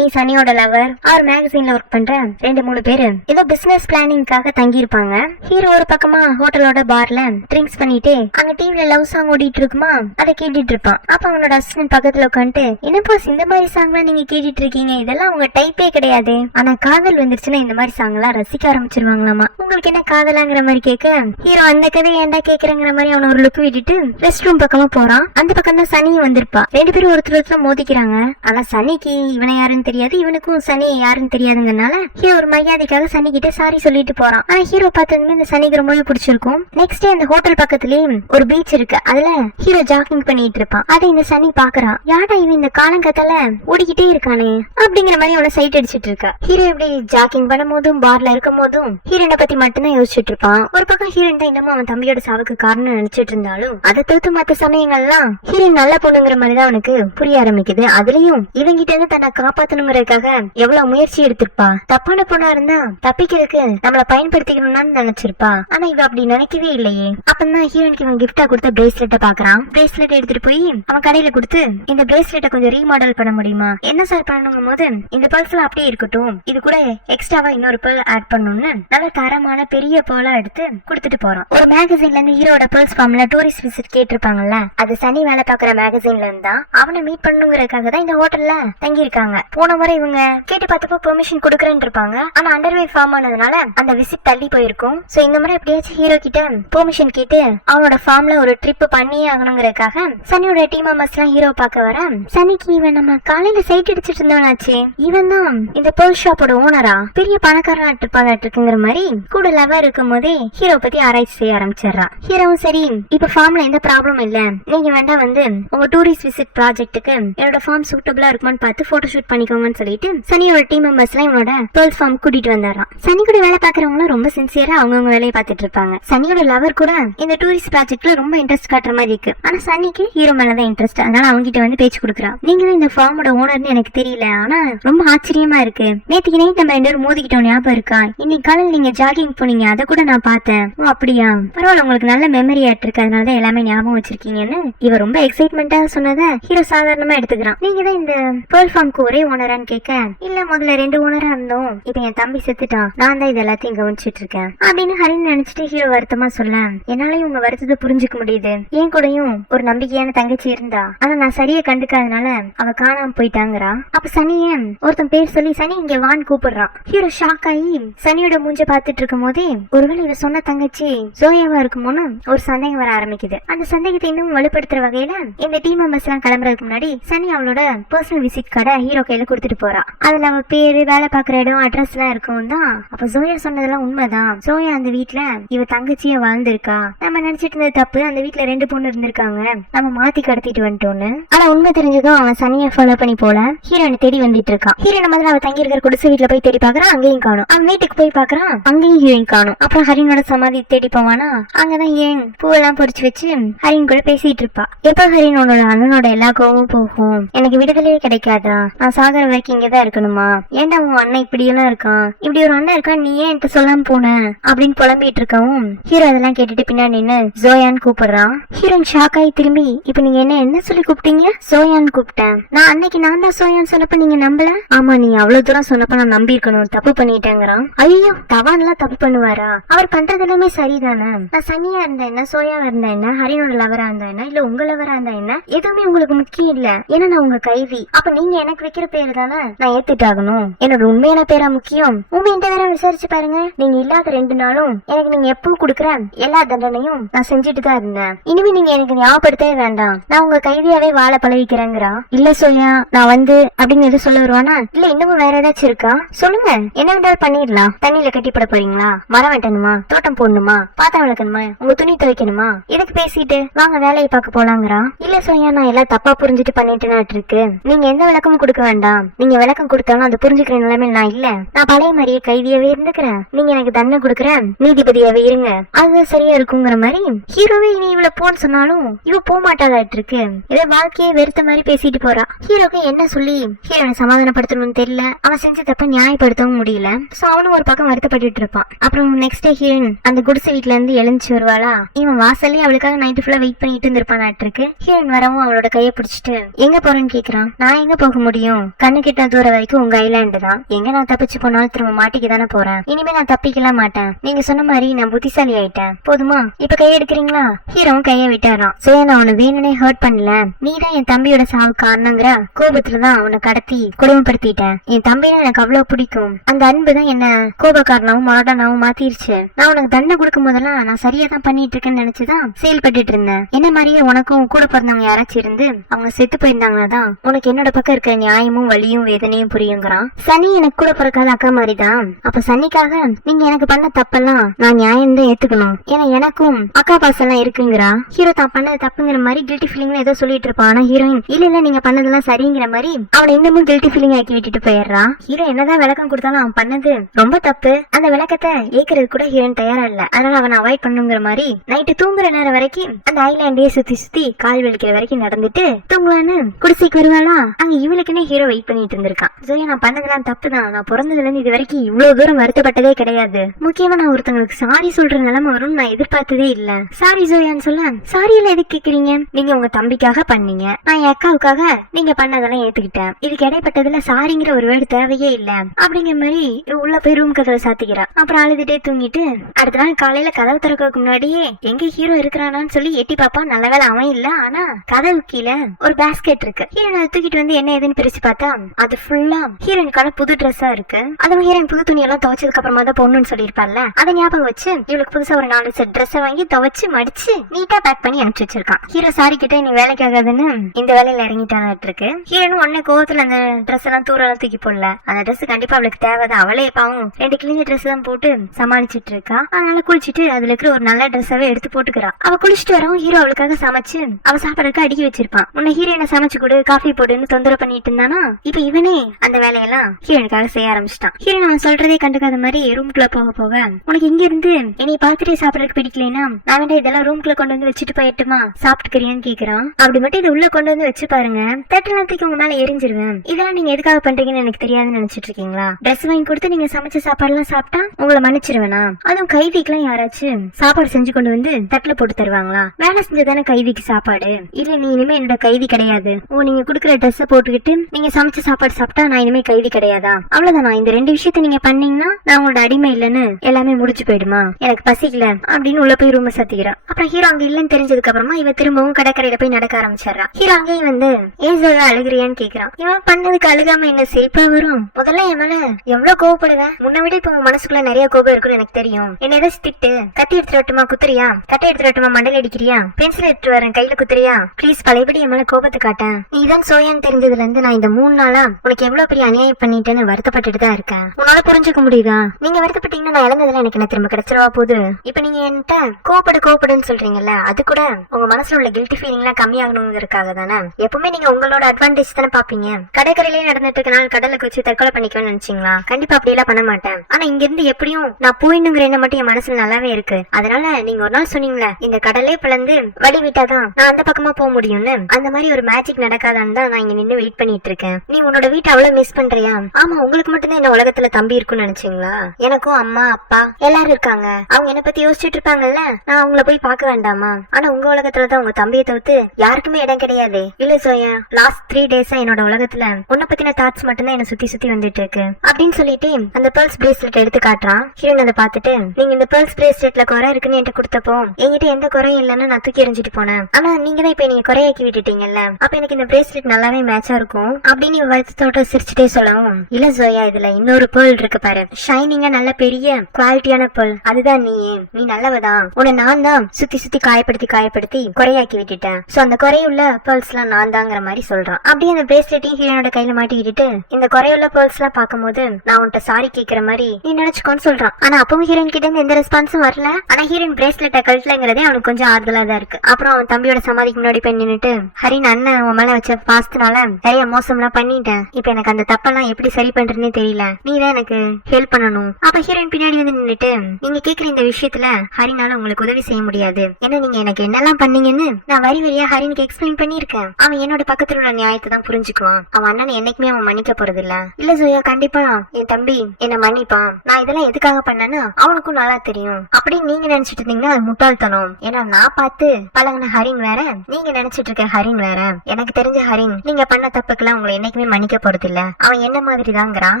சனியோட லவர் அவர் மேகசின்ல ஒர்க் பண்ற 2-3 பேரு ஏதோ பிசினஸ் பிளானிங்காக தங்கி இருப்பாங்க. ஹீரோ ஒரு பக்கமா ஹோட்டலோட பார்ல ட்ரிங்க்ஸ் பண்ணிட்டு அங்க டிவில லவ் சாங் ஓடிட்டு இருக்குமா, அதை கேட்டுட்டு இருப்பான். அப்ப அவனோட அசிஸ்டன்ட் பக்கத்துல உட்காந்துட்டு என்ன பாஸ் இந்த மாதிரி சாங்லாம் நீங்க கேட்டுட்டு இருக்கீங்க, இதெல்லாம் உங்க டைப்பே கிடையாது, ஆனா காதல் வந்துருச்சுன்னா இந்த மாதிரி சாங் எல்லாம் ரசிக்க ஆரம்பிச்சிருவாங்களாமா, உங்களுக்கு என்ன காதலாங்கிற மாதிரி கேட்க ஹீரோ அந்த கதையை ஏன்டா கேக்குறங்கிற மாதிரி அவன ஒரு லுக் விட்டுட்டு ரெஸ்ட் ரூம் பக்கமா போறான். அந்த பக்கம் தான் சனியும் வந்திருப்பா. 2 பேரும் ஒருத்தர் மோதிக்கிறாங்க. ஆனா சனிக்கு இவனை யாருன்னு தெரியாது, இவனுக்கும் சனி யாருன்னு தெரியாதுங்கனால ஹீரோ ஒரு மரியாதைக்காக சனி கிட்ட சாரி சொல்லிட்டு போறான். ஆனா ஹீரோ பார்த்ததுமே இந்த சனிக்கு ரொம்பவே பிடிச்சிருக்கும். நெக்ஸ்ட் டே அந்த ஹோட்டல் பக்கத்துலயே ஒரு பீச் இருக்கு, அதுல ஹீரோ ஜாக்கிங் பண்ணிட்டு இருப்பான். அதை இந்த சனி பாக்குறான். யாடா இவன் இந்த காலங்கத்தால ஓடிக்கிட்டே இருக்கானே அப்படிங்கிற மாதிரி அவனை சைட் அடிச்சிட்டு இருக்கா. ஹீரோ எப்படி ஜாக்கிங் பண்ணும் போதும் பார்ல கார்ல இருக்கும் போதும் ஹீரோனை பத்தி மட்டும்தான் யோசிச்சுட்டு இருப்பான். ஒரு பக்கம் ஹீரோயின் தான் இன்னமும் அவன் தம்பியோட சாவுக்கு காரணம் நினைச்சிட்டு இருந்தாலும் அதை தவிர்த்து மத்த சமயங்கள்லாம் ஹீரோயின் நல்ல பொண்ணுங்கிற மாதிரிதான் அவனுக்கு புரிய ஆரம்பிக்குது. அதுலயும் இவங்கிட்ட இருந்து தன்னை காப்பாத்தணுங்கிறதுக்காக எவ்வளவு முயற்சி எடுத்திருப்பா. தப்பான பொண்ணா இருந்தா தப்பிக்கிறதுக்கு நம்மள பயன்படுத்திக்கணும்னு நினைச்சிருப்பா. ஆனா இவ அப்படி நினைக்கவே இல்லையே. அப்பதான் ஹீரோயினுக்கு இவன் கிஃப்டா கொடுத்த பிரேஸ்லெட்டை பாக்குறான். பிரேஸ்லெட் எடுத்துட்டு போய் அவன் கடையில கொடுத்து இந்த பிரேஸ்லெட்டை கொஞ்சம் ரீமாடல் பண்ண முடியுமா, என்ன சார் பண்ணணுங்கும் போது இந்த பர்ஸ்ல அப்படியே இருக்கட்டும், இது கூட எக்ஸ்ட்ராவா இன்னொரு பேர்ல் ஆட் பண்ணணும்னு நல்ல தரமான பெரிய பேர்லா எடுத்து கொடுத்துட்டு போறான். ஒரு மேகசின்ல இருந்து ஹீரோட பேர்ல்ஸ் ஃபார்ம்ல டூரிஸ்ட் விசிட் கேட்டிருப்பாங்கல்ல, அது சனி வேலை பாக்குற மேகசின்ல இருந்தா அவனை மீட் பண்ணணுங்கிறதுக்காக தான் இந்த ஹோட்டல்ல தங்கி இருக்காங்க. போன முறை இவங்க கேட்டு பார்த்தப்போ பெர்மிஷன் கொடுக்கறேன்னு இருப்பாங்க. ஆனா அண்டர்வே ஃபார்ம் ஆனதுனால அந்த விசிட் தள்ளி போயிருக்கும். சோ இந்த முறை எப்படியாச்சும் ஹீரோ கிட்ட பெர்மிஷன் கேட்டு அவனோட ஃபார்ம்ல ஒரு ட்ரிப் பண்ணியே ஆகணுங்கிறதுக்காக சனியோட டீம் மெம்பர்ஸ் எல்லாம் ஹீரோ பார்க்க வர, சனிக்கு இவன் நம்ம காலையில சைட் அடிச்சிட்டு இருந்தவனாச்சு, இவன் தான் இந்த பேர்ல் ஷாப்போட ஓனரா, பெரிய பணக்காரனாட்டு இருப்பாங்கங்கிற மாதிரி கூட லவர் இருக்கும் போதே ஹீரோ பத்தி ஆராய்ச்சி செய்ய ஆரம்பிச்சிடறான். ஹீரோவும் சரி இப்ப ஃபார்ம்ல எந்த ப்ராப்ளம் இல்ல, நீங்க வேண்டாம் வந்து உங்க டூரிஸ்ட் விசிட் ப்ராஜெக்ட்டுக்கு என்னோட ஃபார்ம் சூட்டபிளா இருக்குமான்னு பார்த்து போட்டோ ஷூட் பண்ணிக்கோங்கன்னு சொல்லிட்டு சனியோட டீம் மெம்பர்ஸ் எல்லாம் இவனோட பேர்ல் ஃபார்ம் கூட்டிட்டு வந்தாராம். சனி கூட வேலை பாக்குறவங்க ரொம்ப சின்சியரா அவங்கவுங்க வேலையை பார்த்துட்டு இருப்பாங்க. சனியோட லவர் கூட இந்த டூரிஸ்ட் ப்ராஜெக்ட்ல ரொம்ப இன்ட்ரெஸ்ட் காட்டுற மாதிரி இருக்கு. ஆனா சனிக்கு ஹீரோ மேலதான் இன்ட்ரெஸ்ட். அதனால அவங்க கிட்ட வந்து பேச்சு கொடுக்குறான். நீங்க தான் இந்த ஃபார்மோட ஓனர்னு எனக்கு தெரியல, ஆனா ரொம்ப ஆச்சரியமா இருக்கு. நேற்றுக்கு நைட் நம்ம 2 பேரும் மோதிக்கிட்டோம் ஞாபகம் இருக்கா, இன்னைக்கு காலையில் நீங்க ஜாகிங் போனீங்க, அதை கூட நான் பார்த்தேன். ஓ அப்படியா, பரவாயில்ல, உங்களுக்கு நல்ல மெமரி ஆட் இருக்கு, அதனாலதான் எல்லாமே ஞாபகம் வச்சிருக்கீங்கன்னு இவ ரொம்ப எக்ஸைட்மெண்டா சொன்னதை ஹீரோ சாதாரணமா எடுத்துக்கிறான். நீங்க தான் இந்த பேர்ல் ஃபார்ம்க்கு ஒரே ஓனரான்னு கேட்க, இல்ல முதல்ல 2 ஓனரா இருந்தோம், இப்ப என் தம்பி செத்துட்டான், நான் தான் இது எல்லாத்தையும் கவனிச்சிட்டு இருக்கேன் அப்படின்னு ஹரின்னு நினைச்சிட்டு ஹீரோ வருத்தமா சொல்ல, என்னாலயும் உங்க வருத்தத்தை புரிஞ்சுக்க முடியுது. என் கூடயும் ஒரு நம்பிக்கையான தங்கச்சி இருந்தா, ஆனா நான் சரியா கண்டுக்காதனால அவ காணாம போயிட்டாங்கறா. அப்ப சனிய ஒருத்தன் பேர் சொல்லி சனி இங்க வான்னு கூப்பிடுறான். ஹீரோ ஷாக் ஆகி சனியோட மூஞ்ச பாத்துட்டு இருக்கும் போதே ஒருவேளை இவ சொன்ன தங்கச்சி ஜோயாவா இருக்குமோன்னு ஒரு சந்தேகம் வர ஆரம்பிக்குது. அந்த சந்தேகத்தை இன்னும் வலுப்படுத்துற வகையில இந்த டீம் மெம்பர்ஸ் எல்லாம் கிளம்புறதுக்கு முன்னாடி சனி அவளோட பர்சனல் விசிட் கார்டை ஹீரோ கையில கொடுத்துட்டு போறா. அதுல அவ பேரு, வேலை பாக்குற இடம், அட்ரஸ் எல்லாம் இருக்கும் தான். அப்ப ஜோயா சொன்னதெல்லாம் உண்மைதான். ஜோயா அந்த வீட்டுல இவ தங்கச்சியா வாழ்ந்திருக்கா. நம்ம நினைச்சிட்டு இருந்தது தப்பு, அந்த வீட்டுல 2 பொண்ணு இருந்திருக்காங்க, நம்ம மாத்தி கடத்திட்டு வந்துட்டோன்னு. ஆனா உண்மை தெரிஞ்சதும் அவன் சனியை ஃபாலோ பண்ணி போல ஹீரோனை தேடி வந்துட்டு இருக்கான். ஹீரோனை முதல்ல அவ தங்கி இருக்கிற குடிசை வீட்டுல போய் தேடி பாக்குறான், அங்கேயும் காணும். அவன் வீட்டுக்கு போய் பாக்குறான், அங்கேயும் ஹீரோயின் காணும். அப்புறம் ஹரினோட சமாதி தேடி போவானா, அங்கதான் ஏன் பூவெல்லாம் பொறிச்சு வச்சு ஹரின் கூட பேசிட்டு இருப்பா. எப்ப ஹரினோட அண்ணனோட எல்லா கோவமும் போகும், எனக்கு விடுதலையே கிடைக்காதா, நான் சாகர வரைக்கும் இங்கதான் இருக்கணுமா, ஏன்டா உன் அண்ணன் இப்படி எல்லாம் இருக்கான், இப்படி ஒரு அண்ணன் இருக்கான், நீ ஏன் என்கிட்ட சொல்லாம போன அப்படின்னு புலம்பிட்டு இருக்கவும் ஹீரோ அதெல்லாம் கேட்டுட்டு பின்னாடி நின்னு ஜோயான்னு கூப்பிடுறான். ஹீரோயின் ஷாக் ஆகி திரும்பி, இப்ப நீங்க என்ன சொல்லி கூப்பிட்டீங்க? சோயான்னு கூப்பிட்டேன். நான் அன்னைக்கு நான் தான் சோயான்னு சொன்னப்ப நீங்க நம்பல. ஆமா, நீ அவ்வளவு தூரம் சொன்னப்ப நான் நம்பி இருக்கணும், தப்பு பண்ணிட்டேங்கிறான். ஐயோ, தவான்லாம் தப்பு பண்ணுவாரா? அவர் பண்றது எல்லாமே சரிதானே. நான் சனியா இருந்தேன் என்ன, சோயாவா இருந்தா என்ன, ஹரினோட லவரா இருந்தா என்ன, இல்ல உங்க லவரா இருந்தா என்ன, எதுவுமே உங்களுக்கு முக்கியம் இல்ல. ஏன்னா நான் உங்க கைதி. அப்ப நீங்க எனக்கு வைக்கிற பேரு தானே நான் ஏத்துட்டாகணும். என்னோட உண்மையான பேரா முக்கியம்? உண்மையிட்ட வேற விசாரிச்சு பாருங்க. நீங்க இல்லாத 2 நாளும் எனக்கு நீங்க எப்பவும் கொடுக்குற எல்லா தண்டனையும் நான் செஞ்சுட்டு தான் இருந்தேன். இனிமே நீங்க எனக்கு ஞாபகப்படுத்தவே வேண்டாம், நான் உங்க கைதியாவே வாழ பழகிக்கிறேங்கிறா. இல்ல சோயா, நான் வந்து அப்படின்னு எது சொல்ல வருவானா, இல்ல இன்னமும் வேற ஏதாச்சும் இருக்கா சொல்லுங்க, என்ன வேண்டாலும் பண்ணிடலாம். தண்ணியில கட்டி போட போறீங்களா, மரம் வெட்டணுமா, தோட்டம் போடணுமா, பாத்திரம் விளக்கணுமா, உங்க துணி துவைக்கணுமா, இதுக்கு பேசிட்டு வாங்க வேலையை பார்க்க போலாங்கிறா. இல்ல சோயா, நான் எல்லாம் தப்பா புரிஞ்சுட்டு பண்ணிட்டு இருக்கு, நீங்க எந்த விளக்கமும் கொடுக்க வேண்டாம், நீங்க விளக்கம் கொடுத்தாலும் அதை புரிஞ்சுக்கிற நிலைமையில நான் இல்ல, நான் பழைய மாதிரியே கைதியாவே இருந்துக்கிறேன், நீங்க எனக்கு தண்டனை கொடுக்குறேன், நீதிபதியாவே இருங்க, அதுதான் சரியா இருக்குங்கிற மாதிரி ஹீரோவே இனி இவ்வளவு போன்னு சொன்னாலும் இவ போக மாட்டாதாட்டு இருக்கு. ஏதோ வாழ்க்கையை வெறுத்த மாதிரி பேசிட்டு போறா. ஹீரோக்கு என்ன சொல்லி ஹீரோனை சமாதானப்படுத்தணும்னு தெரியல, அவன் செஞ்ச தப்ப நியாயப்படுத்தவும் முடியல. சோ அவனும் ஒரு பக்கம் வருத்தப்பட்டு இருப்பான். அப்புறம் நெக்ஸ்ட் டே ஹீரோயின் அந்த குடிசை வீட்டுல இருந்து எழுந்துச்சு வருவாளா. இவன் வாசல்லே அவளுக்காக நைட்டு ஃபுல்லா வெயிட் பண்ணிட்டு இருந்திருப்பான் இருக்கு. ஹீரோயின் வரவும் அவளோட கையை பிடிச்சிட்டு எங்க போறேன்னு கேக்குறான். நான் எங்க போக முடியும், கண்ணு கிட்ட தூரம் வரைக்கும் உங்க ஐலாண்டு தான், எங்க நான் தப்பிச்சு போனாலும் திரும்ப மாட்டிக்கு தானே போறேன், இனிமே நான் தப்பிக்கலாம் மாட்டேன், நீங்க சொன்ன மாதிரி நான் புத்திசாலி ஆயிட்டேன், போதுமா இப்ப கையை எடுக்கிறீங்களா. ஹீரோவும் கையை விட்டாரான். சோ நான் அவனை வேணுனே ஹர்ட் பண்ணல, நீதான் என் தம்பியோட சாவு காரணங்கிற கோபத்துலதான் அவனை கடத்தி கொடுமைப்படுத்திட்டேன். என் தம்பினா எனக்கு அவ்வளவு பிடிக்கும், அந்த அன்பு தான் என்ன கோபக்காரனாவும் மாடனாவும் மாத்திருச்சு. நான் உனக்கு தண்டனை கொடுக்கும் போதெல்லாம் நான் சரியா தான் பண்ணிட்டு இருக்கேன்னு நினைச்சுதான் செயல்பட்டு இருந்தேன். என்ன மாதிரியே உனக்கும் கூட பிறந்தவங்க யாராச்சும் இருந்து அவங்க செத்து போயிருந்தாங்கன்னாதான் உனக்கு என்னோட பக்கம் இருக்க நியாயமும் வலியும் வேதனையும் புரியுங்கிறான். சனி எனக்கு கூட பிறக்காத அக்கா மாதிரிதான். அப்ப சனிக்காக நீங்க எனக்கு பண்ண தப்பெல்லாம் நான் நியாயம் தான் ஏத்துக்கணும், ஏன்னா எனக்கும் அக்கா பாசம் எல்லாம் இருக்குங்கிறா. ஹீரோ தான் பண்ணது தப்புங்கிற மாதிரி கில்ட்டி ஃபீலிங்ல ஏதோ சொல்லிட்டு இருப்பான். ஆனா ஹீரோயின் இல்ல நீங்க பண்ணதெல்லாம் சரிங்கிற மாதிரி அவனை இன்னமும் கில்ட்டி ஃபீலிங் ஆக்கி விட்டுட்டு போயிடுறான். ஹீரோ என்னதான் விளக்கம் கொடுத்தாலும் அவன் பண்ணது ரொம்ப தப்பு. அந்த விளக்கத்தை ஏக்குறது கூட ஹீரோயின் தயாரா இல்ல. அதனால அவனை அவாய்ட் பண்ணுங்கிற மாதிரி நைட்டு தூங்குற நேரம் வரைக்கும் அந்த ஐலாண்டையே சுத்தி சுத்தி கால் வலிக்கிற வரைக்கும் நடந்துட்டு தூங்குவான்னு குடிசைக்கு வருவாளா. அங்க இவளுக்குன்னு ஹீரோ வெயிட் பண்ணிட்டு இருந்திருக்கான். ஜோயா நான் பண்ணதெல்லாம் தப்பு தான். நான் பிறந்ததுல இருந்து இது வரைக்கும் இவ்வளவு தூரம் வருத்தப்பட்டதே கிடையாது. முக்கியமா நான் ஒருத்தங்களுக்கு சாரி சொல்ற நிலைமை வரும்னு நான் எதிர்பார்த்ததே இல்ல. சாரி ஜோயான்னு சொல்ல, சாரி எல்லாம் எதுக்கு கேக்குறீங்க? நீங்க உங்க தம்பிக்காக பண்ணீங்க, நான் என் அக்காவுக்காக நீங்க பண்ணதெல்லாம் ஏத்துக்கிட்டேன். இதுக்கு இடைப்பட்டதுல சாரிங்கிற ஒரு வேர்டு தேவையே இல்ல அப்படிங்கிற மாதிரி உள்ள போய் ரூம் கதவை சாத்திக்கிறா. அப்புறம் அழுதுட்டே தூங்கிட்டு அடுத்த நாள் காலையில கதவு திறக்கிறதுக்கு முன்னாடியே எங்க ஹீரோ இருக்கிறானான்னு சொல்லி எட்டி பாப்பா. நல்ல வேலை அவன் இல்ல. ஆனா கதவு கீழே ஒரு பேஸ்கெட் இருக்கு. ஹீரோன் அதை தூக்கிட்டு வந்து என்ன ஏதுன்னு பிரிச்சு பார்த்தா அது ஃபுல்லா ஹீரோனுக்கான புது ட்ரெஸ்ஸா இருக்கு. அதுவும் ஹீரோயின் புது துணி எல்லாம் துவைச்சதுக்கு அப்புறமா தான் பொண்ணுன்னு சொல்லியிருப்பாள்ல, அதை ஞாபகம் வச்சு இவளுக்கு புதுசா ஒரு 4 செட் ட்ரெஸ் வாங்கி துவைச்சு மடிச்சு நீட்டா பேக் பண்ணி அனுப்பிச்சு வச்சிருக்கான். ஹீரோ சாரி கிட்ட நீ வேலைக்கு ஆகாதுன்னு இந்த வேலையில இறங்கிட்டான இருக்கு. ஹீரோனும் உடனே கோவத்துல அந்த ட்ரெஸ் எல்லாம் தூரெல்லாம் தூக்கி போடல. அந்த ட்ரெஸ் கண்டிப்பா அவளுக்கு தேவைதான். அவளே பாவம் 2 கிழிஞ்ச ட்ரெஸ் தான் போட்டு சமாளிச்சிட்டு இருக்கா. அதனால குளிச்சுட்டு அதுல இருக்கிற ஒரு நல்ல ட்ரெஸ்ஸாவே எடுத்து போட்டுக்கிறா. அவ குளிச்சுட்டு வரவும் ஹீரோ அவளுக்காக சமைச்சு அவ சாப்பாடுக்கு அடுக்கி வச்சிருப்பான். முன்ன ஹீரோயினை சமைச்சு கொடு, காஃபி போடுன்னு தொந்தரவு பண்ணிட்டு இருந்தானா, இப்ப இவனே அந்த வேலையெல்லாம் ஹீரோனுக்காக செய்ய ஆரம்பிச்சிட்டான். ஹீரோன் அவன் சொல்றதே கண்டுக்காத மாதிரி ரூம்குள்ள போக போக உனக்கு இங்க இருந்து என்னை பாத்துட்டே சாப்பிடறதுக்கு பிடிக்கலனா நான் வேண்டாம் இதெல்லாம் ரூம்குள்ள கொண்டு வந்து வச்சுட்டு போயிட்டுமா சாப்பிட்டுக்கிறியான்னு கேக்குறான். அப்படி மட்டும் இது உள்ள கொண்டு வந்து வச்சு பாருங்க, தட்டுலத்துக்கு உங்க மேல எரிஞ்சிருவேன். இதெல்லாம் நீங்க எதுக்காக பண்றீங்கன்னு எனக்கு தெரியாதுன்னு நினைச்சிட்டு இருக்கீங்களா? ட்ரெஸ் வாங்கி கொடுத்து நீங்க சமைச்ச சாப்பாடு எல்லாம் சாப்பிட்டா உங்களை மன்னிச்சிருவேனா? அதுவும் கைதிக்கெல்லாம் யாராச்சும் சாப்பாடு செஞ்சு கொண்டு வந்து தட்டுல போட்டு தருவாங்களா? வேலை செஞ்சதானே கைதிக்கு சாப்பாடு. இல்ல நீ இனிமே என்னோட கைதி கிடையாது. நீங்க குடுக்கற ட்ரெஸ் போட்டுக்கிட்டு நீங்க சமைச்ச சாப்பாடு சாப்பிட்டா நான் இனிமே கைதி கிடையாதா? அவ்வளவுதானா? இந்த 2 விஷயத்த நீங்க பண்ணீங்கன்னா நான் உங்களோட அடிமை இல்லன்னு எல்லாமே முடிஞ்சு போயிடுமா? எனக்கு பசிக்கல அப்படின்னு உள்ள போய் ரூம சத்திக்கிறா. அப்புறம் ஹீரோ அங்க இல்லன்னு தெரிஞ்சதுக்கு அப்புறமா இவ திரும்பவும் கடற்கரையில போய் நடக்க ஆரம்பிச்சிடறா. ஹீரோ அங்கேயும் வந்து ஏன் ஜோயா அழுகிறியான்னு கேக்குறான். இவன் பண்ணதுக்கு அழுகாம என்ன சிரிப்பா வரும்? முதல்ல என் மேல எவ்வளவு கோவப்படுவேன். முன்ன விட இப்ப உன் மனசுக்குள்ள நிறைய கோபம் இருக்குன்னு எனக்கு தெரியும். என்ன ஏதாச்சும் திட்டு, கத்தி எடுத்துட்டு வரட்டுமா குத்துறியா, கட்டை எடுத்துட்டு வரட்டுமா மண்டல அடிக்கிறியா, பென்சில் எடுத்துட்டு வரேன் கையில குத்துறியா, பிளீஸ் பழையபடி என் மேல கோபத்தை காட்டேன். நீதான் சோயான்னு தெரிஞ்சதுல இருந்து நான் இந்த 3 நாளா உனக்கு எவ்வளவு பெரிய அநியாயம் பண்ணிட்டேன்னு வருத்தப்பட்டுட்டு தான் இருக்கேன். உன்னால புரிஞ்சுக்க முடியுதா? நீங்க வருத்தப்பட்டீங்கன்னா நான் இழந்ததுல எனக்கு என்ன திரும்ப கிடைச்சிருவா போகுது. இப்ப நீங்க என்கிட்ட கோபப்படுன்னு சொல்றீங்கல்ல, அது கூட உங்க மனசுல உள்ள கில்ட்டி ஃபீலிங் எல்லாம் கம்மியாகணுங்கிறதுக்காக தானே. எப்பவுமே நீங்க உங்களோட அட்வான்டேஜ் தானே பாப்பீங்க. கடற்கரையிலேயே நடந்துட்டு இருக்க நாள் கடலுக்கு வச்சு தற்கொலை பண்ணிக்கணும்னு நினைச்சீங்களா? கண்டிப்பா அப்படி எல்லாம் பண்ண மாட்டேன். ஆனா இங்க இருந்து எப்படியும் நான் போயிடுங்கிற என்ன மட்டும் என் மனசுல நல்லாவே இருக்கு. அதனால நீங்க ஒரு நாள் சொன்னீங்களே இந்த கடலே பிளந்து வடி விட்டாதான் நான் அந்த பக்கமா போக முடியும்னு, அந்த மாதிரி ஒரு மேஜிக் நடக்காதான்னு தான் நான் இங்க நின்னு வெயிட் பண்ணிட்டு இருக்கேன். நீ உன்னோட வீட்டை அவ்வளவு மிஸ் பண்றியா? ஆமா, உங்களுக்கு மட்டும்தான் இந்த உலகத்துல தம்பி இருக்குன்னு நினைச்சீங்களா? எனக்கும் அம்மா அப்பா எல்லாரும் இருக்காங்க. அவங்க என்ன பத்தி யோசிச்சுட்டு இருப்பாங்கல்ல, நான் அவங்கள போய் பார்க்க வேண்டாமா? ஆனா உங்க உலகத்துலதான் உங்க தம்பியை தவிர்த்து யாருக்குமே இடம் கிடையாது. இல்ல சோயா, லாஸ்ட் 3 டேஸா என்னோட உலகத்துல உன்னை பத்தின தாட்ஸ் மட்டும்தான் என்ன சுத்தி சுத்தி வந்துட்டு இருக்கு அப்படின்னு சொல்லிட்டு அந்த பேர்ல்ஸ் பிரேஸ்லெட் எடுத்து காட்டுறான். ஹீரோன் அதை பார்த்துட்டு நீங்க இந்த பேர்ல்ஸ் பிரேஸ்லெட்ல குறை இருக்குன்னு என்கிட்ட கொடுத்தப்போ என்கிட்ட எந்த குறையும் இல்லைன்னு நான் தூக்கி எறிஞ்சிட்டு போனேன். ஆனா நீங்க தான் இப்ப நீங்க குறையாக்கி விட்டுட்டீங்கல்ல, அப்ப எனக்கு இந்த பிரேஸ்லெட் நல்லாவே மேட்சா இருக்கும் அப்படின்னு வருத்தத்தோட சிரிச்சுட்டே சொல்லவும், இல்ல ஜோயா இதுல இன்னொரு பேர்ல் இருக்கு பாரு, ஷைனிங்கா நல்ல பெரிய குவாலிட்டியான பேர்ல், அதுதான் நீ நல்லவதான். உன்னை நான் தான் சுத்தி சுத்தி காயப்படுத்தி குறையாக்கி விட்டுட்டேன். சோ அந்த குறையுள்ள பேர்ல்ஸ் எல்லாம் நான் தாங்கிற மாதிரி சொல்றான். அப்படியே அந்த பிரேஸ்லெட்டையும் ஹீரோனோட கையில மாட்டிக்கிட்டு இந்த குறையுள்ள பேர்ல்ஸ் எல்லாம் பாக்கும்போது நான் உன்கிட்ட சாரி கேக்குற மாதிரி நீ நினைச்சுக்கோன்னு சொல்றான். ஆனா அப்பவும் ஹீரோயின் கிட்ட இருந்து எந்த ரெஸ்பான்ஸும் வரல. ஆனா ஹீரோயின் பிரேஸ்லெட்டை கழட்டலங்கிறதே அவனுக்கு கொஞ்சம் ஆறுதலா தான் இருக்கு. அப்புறம் அவன் தம்பியோட சமாதிக்கு முன்னாடி போய் நின்னுட்டு, ஹரின் அண்ணன் உன் மேல வச்ச பாஸ்துனால நிறைய மோசம்லாம் பண்ணிட்டேன். இப்ப எனக்கு அந்த தப்பெல்லாம் எப்படி சரி பண்றதுன்னே தெரியல, நீ தான் எனக்கு ஹெல்ப் பண்ணணும். அப்ப ஹீரோயின் பின்னாடி வந்து நின்னுட்டு, நீங்க கேக்குற இந்த விஷயத்துல ஹரினால உங்களுக்கு உதவி செய்ய முடியாது. ஏன்னா நீங்க எனக்கு என்னெல்லாம் பண்ணீங்கன்னு நான் வரியா ஹரினுக்கு எக்ஸ்பிளைன் பண்ணிருக்கேன். அவன் என்னோட பக்கத்துல உள்ள நியாயத்தை தான் புரிஞ்சுக்குவான். அவன் அண்ணன் என்னைக்குமே அவன் மன்னிக்க போறது இல்ல. இல்ல ஜோயா, கண்டிப்பா என் தம்பி என்ன மன்னிப்பான். நான் இதெல்லாம் எதுக்காக பண்ணேன்னு அவனுக்கும் நல்லா தெரியும். அப்படி நீங்க நினைச்சிட்டு இருந்தீங்கன்னா அது முட்டாள்தனம். ஏன்னா நான் பார்த்து பழகின ஹரின் வேற, நீங்க நினைச்சிட்டு இருக்க ஹரின் வேற. எனக்கு தெரிஞ்ச ஹரின் நீங்க பண்ண தப்புக்கெல்லாம் உங்களை என்னைக்குமே மன்னிக்க போறது இல்ல. அவன் என்ன மாதிரி தாங்கிறான்.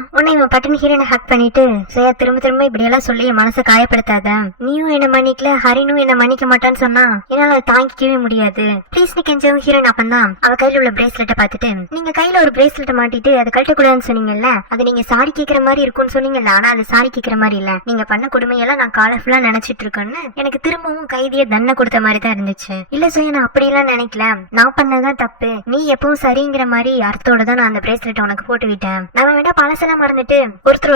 உன்னை இவன் பட்டன் ஹீரோனை ஹக் பண்ணிட்டு, ஜோயா திரும்ப இப்படி எல்லாம் சொல்லி என் மனசை காயப்படுத்தாத. நீயும் என்ன மன்னிக்கல, ஹரினும் என்ன மன்னிக்க மாட்டான்னு சொன்னா என்னால அதை தாங்கிக்கவே முடியாது. ப்ளீஸ் நீ கெஞ்சவும் ஹீரோயின். அப்பந்தான் அவ கையில உள்ள பிரேஸ்லெட்டை பார்த்துட்டு, நீங்க கையில ஒரு பிரேஸ்லெட்டை மாட்டிட்டு அதை கழட்டக்கூடாதுன்னு சொன்னீங்கல்ல, அது நீங்க சாரி கேட்கிற மாதிரி இருக்கும்னு சொன்னீங்கல்ல, ஆனா அது சாரி கேட்கிற மாதிரி இல்ல. நீங்க பண்ண கொடுமையெல்லாம் நான் காலை ஃபுல்லா நினைச்சிட்டு இருக்கேன்னு எனக்கு திரும்பவும் கைதியை தண்டனை கொடுத்த மாதிரி தான் இருந்துச்சு. இல்ல சோயா, நான் அப்படி எல்லாம் நினைக்கல. நான் பண்ணதான் தப்பு. நீ எப்பவும் சரிங்கிற மாதிரி அர்த்தத்தோட தான் நான் அந்த பிரேஸ்லெட் உனக்கு போட்டு விட்டேன். நம்ம வேண்டாம் பழசெல்லாம் மறந்துட்டு ஒருத்தர்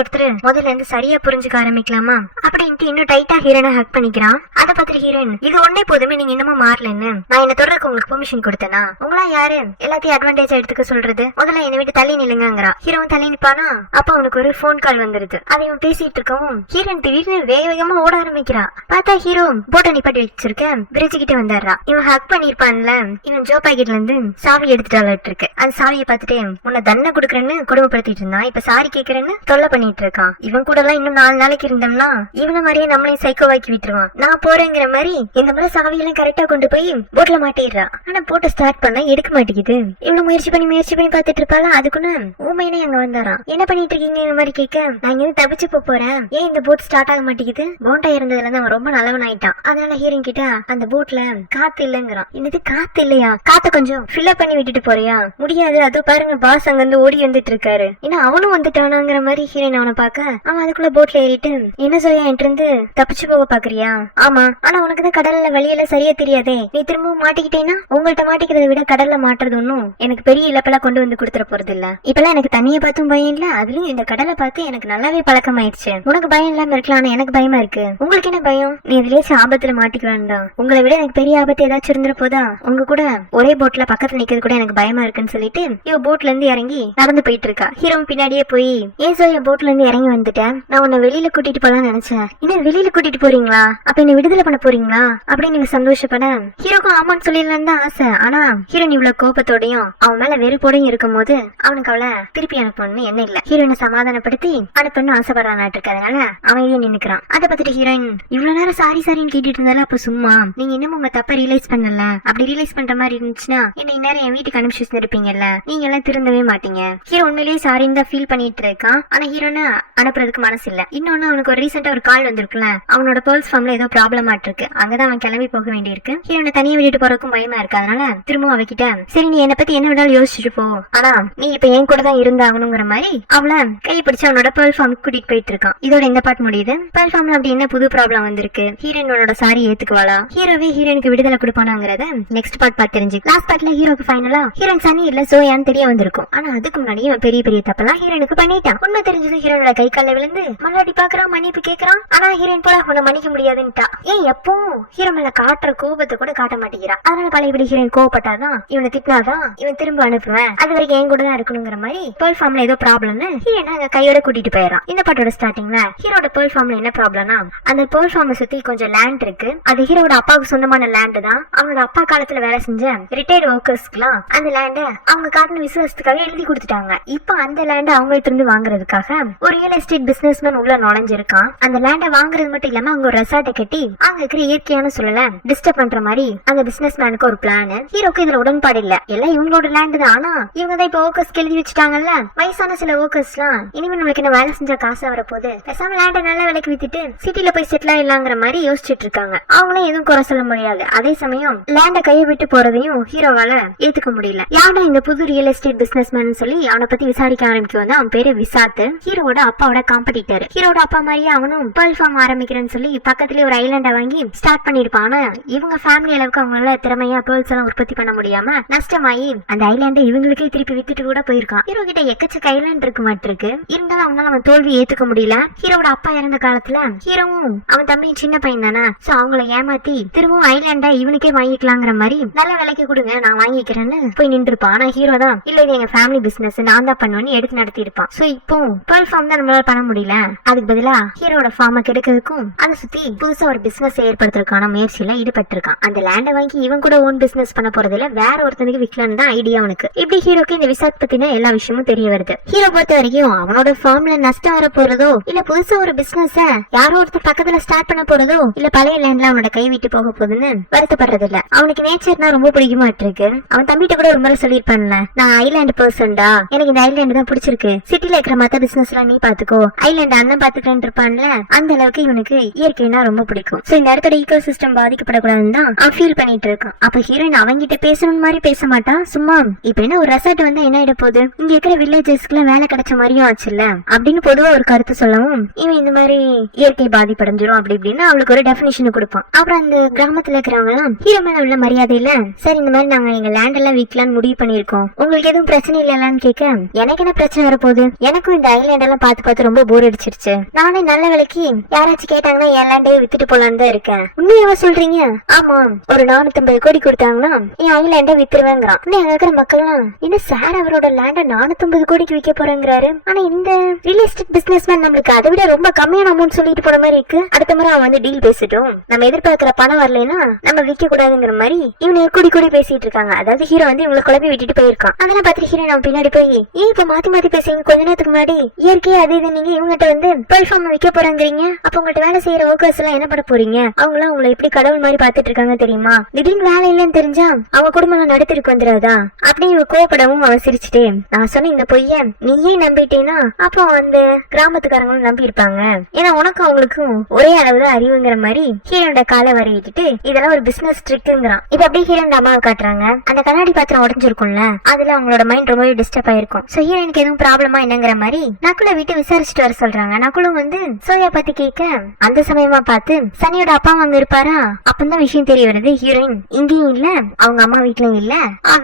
முதல்ல இருந்து சரியா புரிஞ்சுக்க ஆரம்பிக்கலாமா அப்படின்ட்டு இன்னும் டைட்டா ஹீரோனை ஹக் பண்ணிக்கிறான். அதை பார்த்துட்டு ஹீரோயின், இது ஒன்னே போதுமே, நீங்க இன்னமும் மாறலன்னு நான் என்ன தொடர்க்கு உங்களுக்கு பெர்மிஷன் கொடுத்தேனா? உங்களா யாரு எல்லாத்தையும் அட்வான்டேஜ் எடுத்துக்க சொல்றது? முதல்ல என்னை விட்டு தள்ளி நில்லுங்கிறா. ஹீரோவும் தள்ளி நிப்பானா. அப்ப அவனுக்கு ஒரு போன் கால் வந்துருது. அதை இவன் பேசிட்டு இருக்கவும் ஹீரோயின் திடீர்னு வேக வேகமா ஓட ஆரம்பிக்கிறா. பார்த்தா ஹீரோ போட்டை நிப்பாட்டி வச்சிருக்க பிரிட்ஜ் கிட்ட வந்துடுறா. இவன் ஹக் பண்ணிருப்பான்ல, இவன் ஜோ பாக்கெட்ல இருந்து சாவி எடுத்துட்டு இருக்கு. அந்த சாவியை பார்த்துட்டு உன்னை தண்டனை கொடுக்குறேன்னு கொடுமைப்படுத்திட்டு இருந்தான், இப்ப சாரி கேக்குறேன்னு தொல்லை பண்ணிட்டு இருக்கான். இவன் கூட எல்லாம் இன்னும் 4 நாளைக்கு இருந்தோம்னா இவன மாதிரியே நம்மளையும் சைக்கோவாக்கி விட்டுருவான். நான் போறேங்கிற மாதிரி இந்த மாதிரி சாவியெல்லாம் கரெக்டா கொண்டு போய் போட்ல மாட்டிடுறா. ஆனா போட்டை ஸ்டார்ட் பண்ண எடுக்க மாட்டேங்குது. இவ்வளவு முயற்சி பண்ணி பாத்துட்டு இருப்பாளா, அதுக்குன்னு ஊமையினே அங்க வந்தாராம். என்ன பண்ணிட்டு இருக்கீங்க இந்த மாதிரி கேட்க, நான் இங்க தப்பிச்சு போறேன், ஏன் இந்த போட் ஸ்டார்ட் ஆக மாட்டேங்குது. போண்டா இருந்ததுல இருந்து அவன் ரொம்ப நல்லவன் ஆயிட்டான். அதனால ஹீரோயின் கிட்ட அந்த போட்ல காத்து இல்லங்கிறான். என்னது காத்து இல்லையா, காத்த கொஞ்சம் ஃபில் அப் பண்ணி விட்டுட்டு போறியா, முடியாது, அதோ பாருங்க பாஸ் அங்க இருந்து ஓடி வந்துட்டு இருக்காரு, ஏன்னா அவனும் வந்துட்டானாங்கிற மாதிரி ஹீரோயின் அவனை பாக்க அவன் அதுக்குள்ள போட்ல ஏறிட்டு என்ன சொல்லியா என்கிட்ட இருந்து தப்பிச்சு போக பாக்குறியா, ஆமா ஆனா உனக்குதான் கடல்ல வழியெல்லாம் சரியா தெரியாதே, நீ திரும்பவும் மாட்டிக்கிட்டேன்னா உங்கள்ட்ட மாட்டிக்கிறத விட கடல்ல மாட்டுறது ஒன்னும் எனக்கு பெரிய இழப்பெல்லாம் கொண்டு வந்து கொடுத்துட போறது இல்ல. இப்பெல்லாம் எனக்கு தண்ணியை பார்த்தும் பயம் இல்ல, அதுலயும் இந்த கடலை பார்த்து எனக்கு நல்லாவே பழக்கம் ஆயிடுச்சு. உனக்கு பயம் இல்லாம இருக்கலாம், ஆனா எனக்கு பயமா இருக்கு. உங்களுக்கு என்ன பயம், நீ இதுலயாச்சும் ஆபத்துல மாட்டிக்க வேண்டாம், உங்களை விட எனக்கு பெரிய ஆபத்து ஏதாச்சும் இருந்துட போதா, உங்க கூட ஒரே போட்ல பக்கத்துல நிக்கிறது கூட எனக்கு பயமா இருக்குன்னு சொல்லிட்டு இவ போட்ல இருந்து இறங்கி நடந்து போயிட்டு இருக்கா. ஹீரோ பின்னாடியே போய் ஏன் சோயா போட்ல இருந்து இறங்கி வந்துட்டேன், நான் உன்னை வெளியில கூட்டிட்டு போலான்னு நினைச்சேன், என்ன வெளியில கூட்டிட்டு போறீங்களா, அப்ப என்ன விடுதலை பண்ண போறீங்களா அப்படின்னு நீங்க சந்தோஷப்பட ஹீரோக்கும் ஆமான்னு சொல்லிடலாம் தான் ஆசை. ஆனா ஹீரோயின் இவ்வளவு கோபத்தோடையும் அவன் மேல வெறுப்போடையும் இருக்கும் போது அவனுக்கு அவளை திருப்பி அனுப்பணும்னு என்ன இல்ல. ஹீரோயினை சமாதானப்படுத்தி அனுப்பணும்னு ஆசைப்படுறான் இருக்கு. அதனால அவன் ஏன் நின்னுக்கிறான். அதை பார்த்துட்டு ஹீரோயின் இவ்வளவு நேரம் சாரின்னு கேட்டுட்டு இருந்தாலும் அப்ப சும்மா நீங்க இன்னும் உங்க தப்ப ரியலைஸ் பண்ணல, அப்படி ரியலைஸ் பண்ற மாதிரி இருந்துச்சுன்னா என்ன நேரம் என் வீட்டுக்கு அனுப்பிச்சு இருப்பீங்கல்ல, நீங்க எல்லாம் திருந்தவே மாட்டீங்க. ஹீரோ உண்மையிலேயே சாரின்னு தான் ஃபீல் பண்ணிட்டு இருக்கான். ஆனா ஹீரோனை அனுப்புறதுக்கு மனசு இல்ல. இன்னொன்னு அவனுக்கு ஒரு ரீசெண்டா ஒரு கால் வந்திருக்குல்ல, அவனோட பேர்ல்ஸ் ஃபார்ம்ல ஏதோ ப்ராப்ளம் இருக்கு, அங்கதான் அவன் கிளம்பி போக வேண்டியிருக்கு. ஹீரோனை தனியா விட்டுட்டு போறதுக்கும் பயமா இருக்கு. அதனால திரும்ப அவகிட்ட சரி நீ என்ன பத்தி என்ன விடாலும் யோசிச்சுட்டு போ, ஆனா நீ இப்ப என் கூட தான் இருந்தாகணுங்கிற மாதிரி அவளை கை பிடிச்சு அவனோட பேர்ல் ஃபார்முக்கு கூட்டிட்டு போயிட்டு இருக்கான். இதோட இந்த பார்ட் முடியுது. பேர்ல் ஃபார்ம்ல அப்படி என்ன புது ப்ராப்ளம் வந்திருக்கு, ஹீரோயினோட சாரி ஏத்துக்குவாளா, ஹீரோவே ஹீரோயினுக்கு விடுதலை கொடுப்பானாங்கிறத நெக்ஸ்ட் பார்ட் பார்த்து தெரிஞ்சு. லாஸ்ட் பார்ட்ல ஹீரோக்கு ஃபைனலா ஹீரோயின் சனி இல்ல சோயான்னு தெரிய வந்திருக்கும். ஆனா அதுக்கு முன்னாடி பெரிய பெரிய தப்பெல்லாம் ஹீரோயினுக்கு பண்ணிட்டான். உண்மை தெரிஞ்சது ஹீரோனோட கை கால விழுந்து மல்லாடி பாக்குறான், மன்னிப்பு கேக்குறான். ஆனா ஹீரோயின் போல உன்னை மன்னிக்க முடியாதுன்னுட்டா. ஏன் எப்பவும் ஹீரோ மேல காட்டுற கோபத்தை கூட காட்ட மாட்டேங்கிறா. அதனால பழையபடி ஹீரோயின் கோவப்பட்டாதான் இவனை திட்டினாதான் இவன் திரும்ப அனுப்புவேன், அது வரைக்கும் என் கூட தான் இருக்கணுங்கிற மாதிரி பேர்ல் ஃபார்ம்ல ஏதோ ப்ராப்ளம்னு ஹீரோனை அங்க கையோட கூட்டிட்டு போயிடறான். இந்த பாட்டோட ஸ்டார்டிங்ல ஹீரோட பேர்ல் ஃபார்ம்ல என்ன ப்ராப்ளம்னா, அந்த பேர்ல் ஃபார்மை சுத்தி கொஞ்சம் லேண்ட் இருக்கு. அது ஹீரோட அப்பாவுக்கு சொந்தமான லேண்ட் தான். அவனோட அப்பா காலத்துல வேலை செஞ்ச ரிட்டையர்டு ஒர்க்கர்ஸ்க்குலாம் அந்த லேண்ட அவங்க காட்டின விசுவாசத்துக்காக எழுதி கொடுத்துட்டாங்க. இப்ப அந்த லேண்ட அவங்கள்ட்ட இருந்து வாங்குறதுக்காக ஒரு ரியல் எஸ்டேட் பிசினஸ்மேன் உள்ள நுழைஞ்சிருக்கான். அந்த லேண்ட வாங்குறது மட்டும் இல்லாம அவங்க ஒரு ரெசார்ட்டை கட்டி அங்க இருக்கிற இயற்கையான சூழலை டிஸ்டர்ப் பண்ற மாதிரி அந்த பிசினஸ் மேனுக்கு ஒரு பிளான். ஹீரோக்கு இதுல உடன்பாடு இல்ல, எல்லாம் இவங்களோட லேண்ட் தான். ஆனா இவங்க தான் இப்ப ஒர்க்கர்ஸ் எழுதி வச்சுட்டாங்கல்ல, வயசான சில ஒர்க்கர்ஸ் எல்லாம் இனிமே நம்மளுக்கு என்ன வேலை செஞ்ச காசு வரப்போகுது, பேசாம லேண்ட நல்ல விலைக்கு வித்துட்டு சிட்டில போய் செட்டில் ஆயிடலாங்கிற மாதிரி யோசிச்சுட்டு இருக்காங்க. அவங்களும் எதுவும் குறை சொல்ல முடியாது. அதே சமயம் லேண்ட கையை விட்டு போறதையும் ஹீரோவால ஏத்துக்க முடியல. யாரா இந்த புது ரியல் எஸ்டேட் பிசினஸ் மேன் சொல்லி அவனை பத்தி விசாரிக்க ஆரம்பிக்கும் வந்து அவன் பேரு விசாத், ஹீரோட அப்பாவோட காம்படிட்டர். ஹீரோட அப்பா மாதிரியே அவனும் பேர்ல் ஃபார்ம் ஆரம்பிக்கிறேன்னு சொல்லி பக்கத்துலயே ஒரு ஐலாண்ட வாங்கி ஸ்டார்ட் பண்ணிருப்பான். ஆனா இவங்க ஃபேமிலி அளவுக்கு அவங்களால திறமையா பேர்ல்ஸ் எல்லாம் உற்பத்தி பண்ண முடியாம நஷ்டமாயி அந்த ஐலாண்டை இவங்களுக்கே திருப்பி வித்துட்டு கூட போயிருக்கான். ஹீரோ கிட்ட எக்கச்சக்க ஐலாண்ட் இருக்கு மாட்டிருக்கு. இருந்தாலும் அவனால அவன் தோல்வி ஏத்துக்க முடியல. ஹீரோட அப்பா இறந்த காலத்துல ஹீரோவும் அவன் தம்பி சின்ன பையன் தானே, சோ அவங்கள ஏமாத்தி திரும்பவும் ஐலாண்ட இவனுக்கே வாங்கிக்கலாங்கிற மாதிரி நல்ல விலைக்கு கொடுங்க நான் வாங்கிக்கிறேன்னு போய் நின்று இருப்பான். ஆனா ஹீரோ தான் இல்ல இது எங்க ஃபேமிலி பிசினஸ் நான் தான் பண்ணுவேன்னு எடுத்து நடத்தி இருப்பான். சோ இப்போ பேர்ல் ஃபார்ம் தான் நம்மளால பண்ண முடியல, அதுக்கு பதிலா ஹீரோட ஃபார்மை கெடுக்கிறதுக்கும் அதை சுத்தி புதுசா ஒரு பிசினஸ் ஏற்படுத்துறதுக்கான முயற்சியில ஈடுபட்டிருக்கான். அந்த லேண்டை வாங்கி இவன் கூட ஓன் பிசினஸ் பண்ண போறதுல வேற ஒருத்தனுக்கு விக்கலான்னு தான் ஐடியா அவனுக்கு. இப்படி ஹீரோக்கு இந்த விசாத் பத்தின எல்லா விஷயமும் தெரிய வருது. ஹீரோ பொறுத்த வரைக்கும் அவனோட ஃபார்ம்ல நஷ்டம் வர போறதோ இல்ல புதுசா ஒரு பிசினஸ் யாரோ ஒருத்தர் பக்கத்துல ஸ்டார்ட் பண்ண போறதோ இல்ல பழைய லேண்ட்ல அவனோட கை விட்டு போக போகுதுன்னு வருத்தப்படுறது இல்ல. அவனுக்கு நேச்சர்னா ரொம்ப பிடிக்குமா இருக்கு. அவன் தம்பிட்ட கூட ஒரு முறை சொல்லிருப்பான்ல, நான் ஐலாண்ட் பர்சன்டா, எனக்கு இந்த ஐலாண்ட் தான் பிடிச்சிருக்கு, சிட்டில இருக்கிற மத்த பிசினஸ் எல்லாம் நீ பாத்துக்கோ, ஐலாண்ட் அண்ணன் பாத்துக்கிறேன் இருப்பான்ல, அந்த அளவுக்கு இவனுக்கு இயற்கைனா ரொம்ப பிடிக்கும். சோ இந்த இடத்தோட ஈகோ சிஸ்டம் பாதிக்கப்படக்கூடாதுன்னு தான் அவன் ஃபீல் பண்ணிட்டு இருக்கான். அப்ப ஹீரோயின் அவங்கிட்ட பேசணும் மாதிரி பேச மாட்டான். சும்மா இப்ப என்ன ஒரு ரெசார்ட் வந்தா என்ன ஆயிட போகுது, இங்க இருக்கிற வில்லேஜஸ்க்கு எல்லாம் வேலை கிடைச்ச மாதிரியும் ஆச்சுல்ல அப்படின்னு பொதுவா ஒரு கருத்து சொல்லவும் இவன் இந்த மாதிரி இயற்கை பாதிப்படைஞ்சிரும் அப்படி இப்படின்னு அவளுக்கு ஒரு டெபினிஷன் கொடுப்பான். அப்புறம் அந்த கிராமத்துல இருக்கிறவங்க எல்லாம் ஹீரோ மேல உள்ள மரியாதையில சரி இந்த மாதிரி நாங்க எங்க லேண்ட் எல்லாம் விற்கலான்னு முடிவு பண்ணிருக்கோம், உங்களுக்கு எதுவும் பிரச்சனை இல்லைன்னு கேட்க எனக்கு என்ன பிரச்சனை வரப்போகுது, எனக்கும் இந்த ஐலாண்ட் எல்லாம் பார்த்து ரொம்ப போர் அடிச்சிருச்சு, நானே நல்ல விலைக்கு யாராச்சும் கேட்டாங்கன்னா என் லேண்டே வித்துட்டு போலான்னு தான் இருக்கேன். உண்மையாவா சொல்றீங்க? ஆமா, ஒரு 450 கோடி கொடுத்தாங்கன்னா என் ஐலாண்டை வித்துருவேங்கிறான். அங்க இருக்கிற மக்கள் என்ன சார் அவரோட லேண்ட 450 கோடிக்கு விற்க போறேங்கிறாரு, ஆனா இந்த ரியல் ரியல் எஸ்டேட் பிசினஸ்மேன் நம்மளுக்கு அதை விட ரொம்ப கம்மியான அமௌண்ட் சொல்லிட்டு போன மாதிரி இருக்கு. அடுத்த முறை அவன் வந்து டீல் பேசிட்டோம், நம்ம எதிர்பார்க்கிற பணம் வரலைன்னா நம்ம விற்க கூடாதுங்கிற மாதிரி இவங்க கூடி கூடி பேசிட்டு இருக்காங்க. அதாவது ஹீரோ வந்து இவங்களை குழப்பி விட்டுட்டு போயிருக்கான். அதெல்லாம் பார்த்து ஹீரோ நம்ம பின்னாடி போய் ஏன் இப்ப மாத்தி மாத்தி பேசுறீங்க, கொஞ்ச நேரத்துக்கு முன்னாடி இயற்கையா அது இது நீங்க இவங்ககிட்ட வந்து பெர்ஃபார்ம் விற்க போறாங்கிறீங்க, அப்ப உங்கள்கிட்ட வேலை செய்யற ஒர்க்கர்ஸ் எல்லாம் என்ன பண்ண போறீங்க, அவங்களாம் உங்களை எப்படி கடவுள் மாதிரி பாத்துட்டு இருக்காங்க தெரியுமா, திடீர்னு வேலை இல்லைன்னு தெரிஞ்சா அவங்க குடும்பம் நடத்திருக்கு வந்துடாதா அப்படின்னு இவ கோவப்படவும் அவன் சிரிச்சுட்டே நான் சொன்ன இந்த பொய்ய நீயே நம்பிட்டேன்னா அப்போ அந்த கிராமத்துக்காரங்களும் நம்பி இருப்பாங்க, ஏன்னா உனக்கு அவங்களுக்கும் ஒரே அளவுதான் அறிவுங்கிற மாதிரி ஹீரோட காலை வரை விட்டுட்டு இதெல்லாம் ஒரு பிசினஸ் ட்ரிக்குங்கிறான். இப்ப அப்படியே ஹீரோட அம்மாவை காட்டுறாங்க. அந்த கண்ணாடி பாத்திரம் உடஞ்சிருக்கும்ல, அதுல அவங்களோட மைண்ட் ரொம்பவே டிஸ்டர்ப் ஆயிருக்கும். சோ ஹீரோனுக்கு எதுவும் ப்ராப்ளமா என்னங்கிற மாதிரி நக்குல வீட்டு விசாரிச்சுட்டு வர சொல்றாங்க. நக்குலும் வந்து சோயா பத்தி கேட்க அந்த சமயமா பார்த்து சனியோட அப்பா அங்க இருப்பாரா, அப்பதான் விஷயம் தெரிய வருது ஹீரோயின் இங்கேயும் இல்ல அவங்க அம்மா வீட்லயும் இல்ல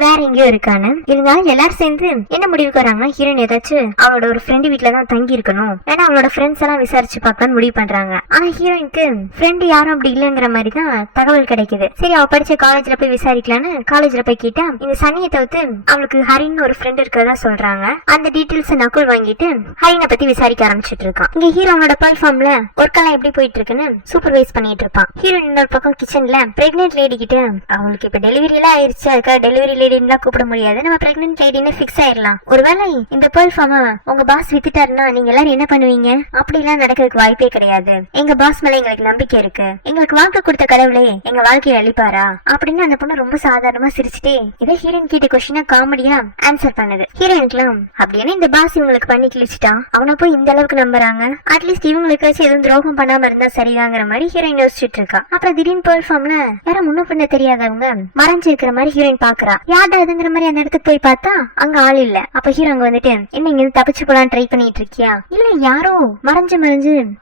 வேற எங்கேயோ இருக்கான்னு. இருந்தாலும் எல்லாரும் சேர்ந்து என்ன முடிவுக்கு வராங்க, ஹீரோயின் ஏதாச்சும் அவளோட ஒரு ஃப்ரெண்டு வீட்டுலதான் தங்கி இருக்கணும், ஏன்னா அவளோட ஃப்ரெண்ட்ஸ் எல்லாம் விசாரிச்சு பார்க்கலாம்னு முடிவு பண்றாங்க. ஆனா ஹீரோயினுக்கு ஃப்ரெண்டு யாரும் அப்படி இல்லங்கிற மாதிரி தான் தகவல் கிடைக்குது. சரி அவ படிச்ச காலேஜ்ல போய் விசாரிக்கலான்னு காலேஜ்ல போய் கேட்டா இந்த சனியை தவிர்த்து அவளுக்கு ஹரின்னு ஒரு ஃப்ரெண்ட் இருக்கிறதா சொல்றாங்க. அந்த டீடைல்ஸ் நக்குல் வாங்கிட்டு ஹரினை பத்தி விசாரிக்க ஆரம்பிச்சிட்டு இருக்கான். இங்க ஹீரோனோட பெர்ஃபார்ம்ல ஒர்க் எல்லாம் எப்படி போயிட்டு இருக்குன்னு சூப்பர்வைஸ் பண்ணிட்டு இருப்பான். ஹீரோயின் இன்னொரு பக்கம் கிச்சன்ல பிரெக்னென்ட் லேடி கிட்ட அவங்களுக்கு இப்ப டெலிவரி எல்லாம் ஆயிருச்சு, அதுக்காக டெலிவரி லேடின்னு கூப்பிட முடியாது, நம்ம பிரெக்னென்ட் லேடின்னு பிக்ஸ் ஆயிடலாம், ஒருவேளை இந்த பெர்ஃபார்ம உங்க பாஸ் வித்துட்டாருன்னா நீங்க எல்லாரும் என்ன பண்ணுவீங்க, அப்படி எல்லாம் நடக்கிறதுக்கு வாய்ப்பே கிடையாது, எங்க பாஸ் மேல எங்களுக்கு நம்பிக்கை இருக்கு, எங்களுக்கு வாக்கு கொடுத்த கடவுளே எங்க வாழ்க்கையை அழிப்பாரா அப்படின்னு அந்த பொண்ணு ரொம்ப சாதாரணமா சிரிச்சுட்டே இதை ஹீரோயின் கிட்ட கொஸ்டினா காமெடியா ஆன்சர் பண்ணுது. ஹீரோயினுக்குலாம் அப்படின்னு இந்த பாஸ் இவங்களுக்கு பண்ணி கிழிச்சிட்டான், அவனை போய் இந்த அளவுக்கு நம்புறாங்க, அட்லீஸ்ட் இவங்களுக்கு எதுவும் துரோகம் பண்ணாம இருந்தா சரிதாங்கிற மாதிரி ஹீரோயின் யோசிச்சுட்டு இருக்கா. அப்புறம் திடீர்னு பெர்ஃபார்ம்ல யார முன்ன பண்ண தெரியாதவங்க மறைஞ்சு இருக்கிற மாதிரி ஹீரோயின் பாக்குறா. யார்டா அதுங்கிற மாதிரி அந்த இடத்துக்கு போய் பார்த்தா அங்க ஆள் இல்ல. அப்ப ஹீரோ அங்க வந்துட்டு என்ன இங்க தப்பிச்சு போலாம் ட்ரை பண்ணிட்டு இருக்கியா, இல்ல யாரோ மறைஞ்சு